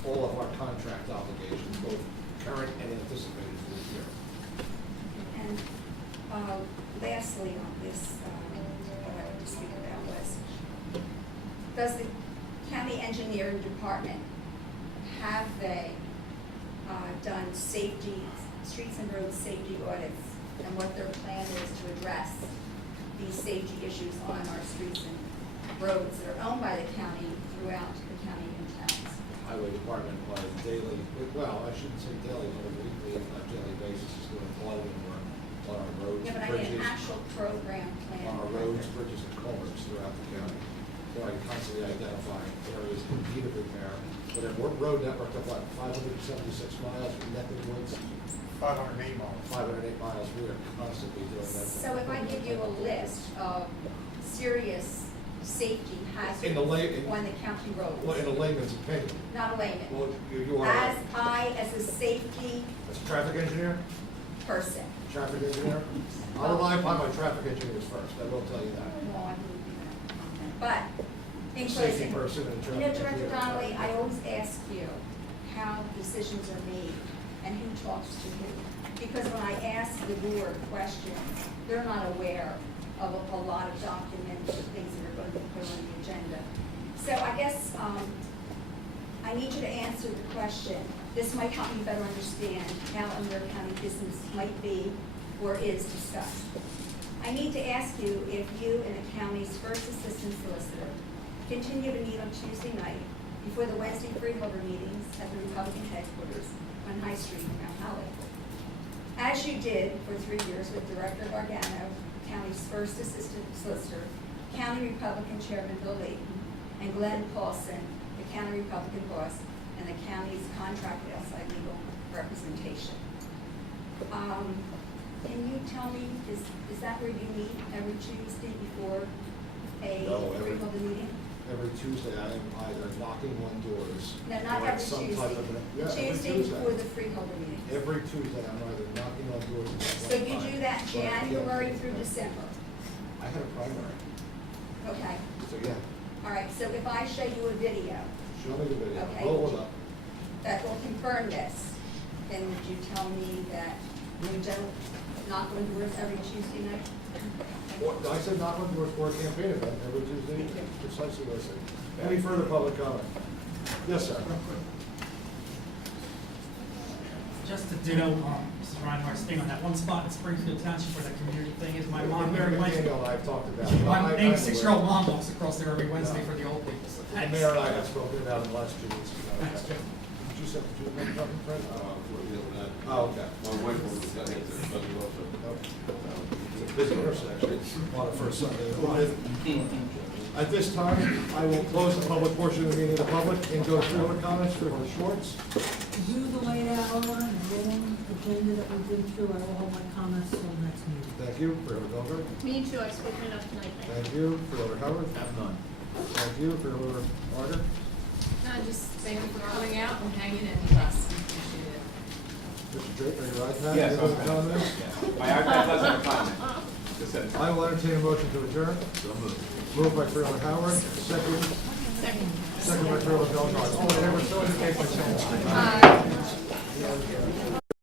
all of our contract obligations, both current and anticipated for the year. And lastly on this, what I wanted to speak about was, does the county engineering department, have they done safety, streets and road safety audits, and what their plan is to address these safety issues on our streets and roads that are owned by the county throughout the county and towns? Highway department on a daily, well, I shouldn't say daily, but a weekly, if not daily basis, is doing auditing work on our roads, Yeah, but I bridges. mean an actual program plan. On our roads, bridges, and culverts throughout the county. So I constantly identify areas in need of repair. But our road network of what, 576 miles from neck and woods? 508 miles. 508 miles, we are constantly doing that. So if I give you a list of serious safety In the hazards la- on the county roads, Well, in a layman's opinion, not a layman, well, you are, as a safety as a traffic engineer, person. traffic engineer, I rely upon my traffic engineers first, I will tell you that. Well, I believe you that. But in Safety closing, person and you know, traffic Director engineer. Donnelly, I always ask you how decisions are made and who talks to who. Because when I ask the board questions, they're not aware of a lot of documents or things that are going to be put on the agenda. So I guess, I need you to answer the question. This might help me better understand how Monroe County business might be or is discussed. I need to ask you if you and the county's first assistant solicitor continue to meet on Tuesday night before the Wednesday freeholder meetings at the Republican headquarters on High Street in Mount Holly. As you did for 3 years with Director Gargano, the county's first assistant solicitor, County Republican Chairman Bill Layton, and Glenn Paulson, the County Republican boss, and the county's contracted outside legal representation. Can you tell me, is that where you meet every Tuesday before a No, every- freeholder meeting? Every Tuesday, I am either knocking on doors. No, not or every some Tuesday. type of The yeah, every Tuesday before the freeholder meeting. Every Tuesday, I'm either knocking on doors. or So some you time. do that But I can't- January through December? I had a primary, Okay, so yeah, all right, so if I show you a video show me the video, Okay. roll it up. that will confirm this, then would you tell me that you generally knock on doors every Tuesday night? What, I said knock on doors for a campaign event every Tuesday, precisely what I said. Any further public comment? Yes, sir. Just to do, Mrs. Reinhardt, staying on that one spot in Springfield Township where that community thing is, my mom Mayor every Wednesday. McDaniel and I have talked about it. My I'm 86-year-old aware. mom walks across there every Wednesday for the old people, so The thanks. mayor and I have spoken about it the last 2 weeks. Thanks, Jim. Did you say, did you make something, Fred? Oh, okay. My wife was at it, but we also. It's a busy person, actually, on the first Sunday of the month. At this time, I will close the public portion of the meeting to the public and go through the comments for the Schwartz. Do the late hour and long agenda that we've been through, I will hold my comments till the next meeting. Thank you, Freeholder Goldberg. Me too, I've spoken enough tonight, thank you. Thank you, Freeholder Howard. Have none. Thank you, Freeholder Martin. Just thank you for coming out and hanging in with us. Appreciate it. Mr. Draper, your iPad? Yes, you have a okay. comment? Yes. My iPad doesn't have a comment. I will entertain a motion to adjourn. So moved. Moved by Freeholder Howard, second. Second by Freeholder Bellegarde. All in favor, so indicate by saying aye.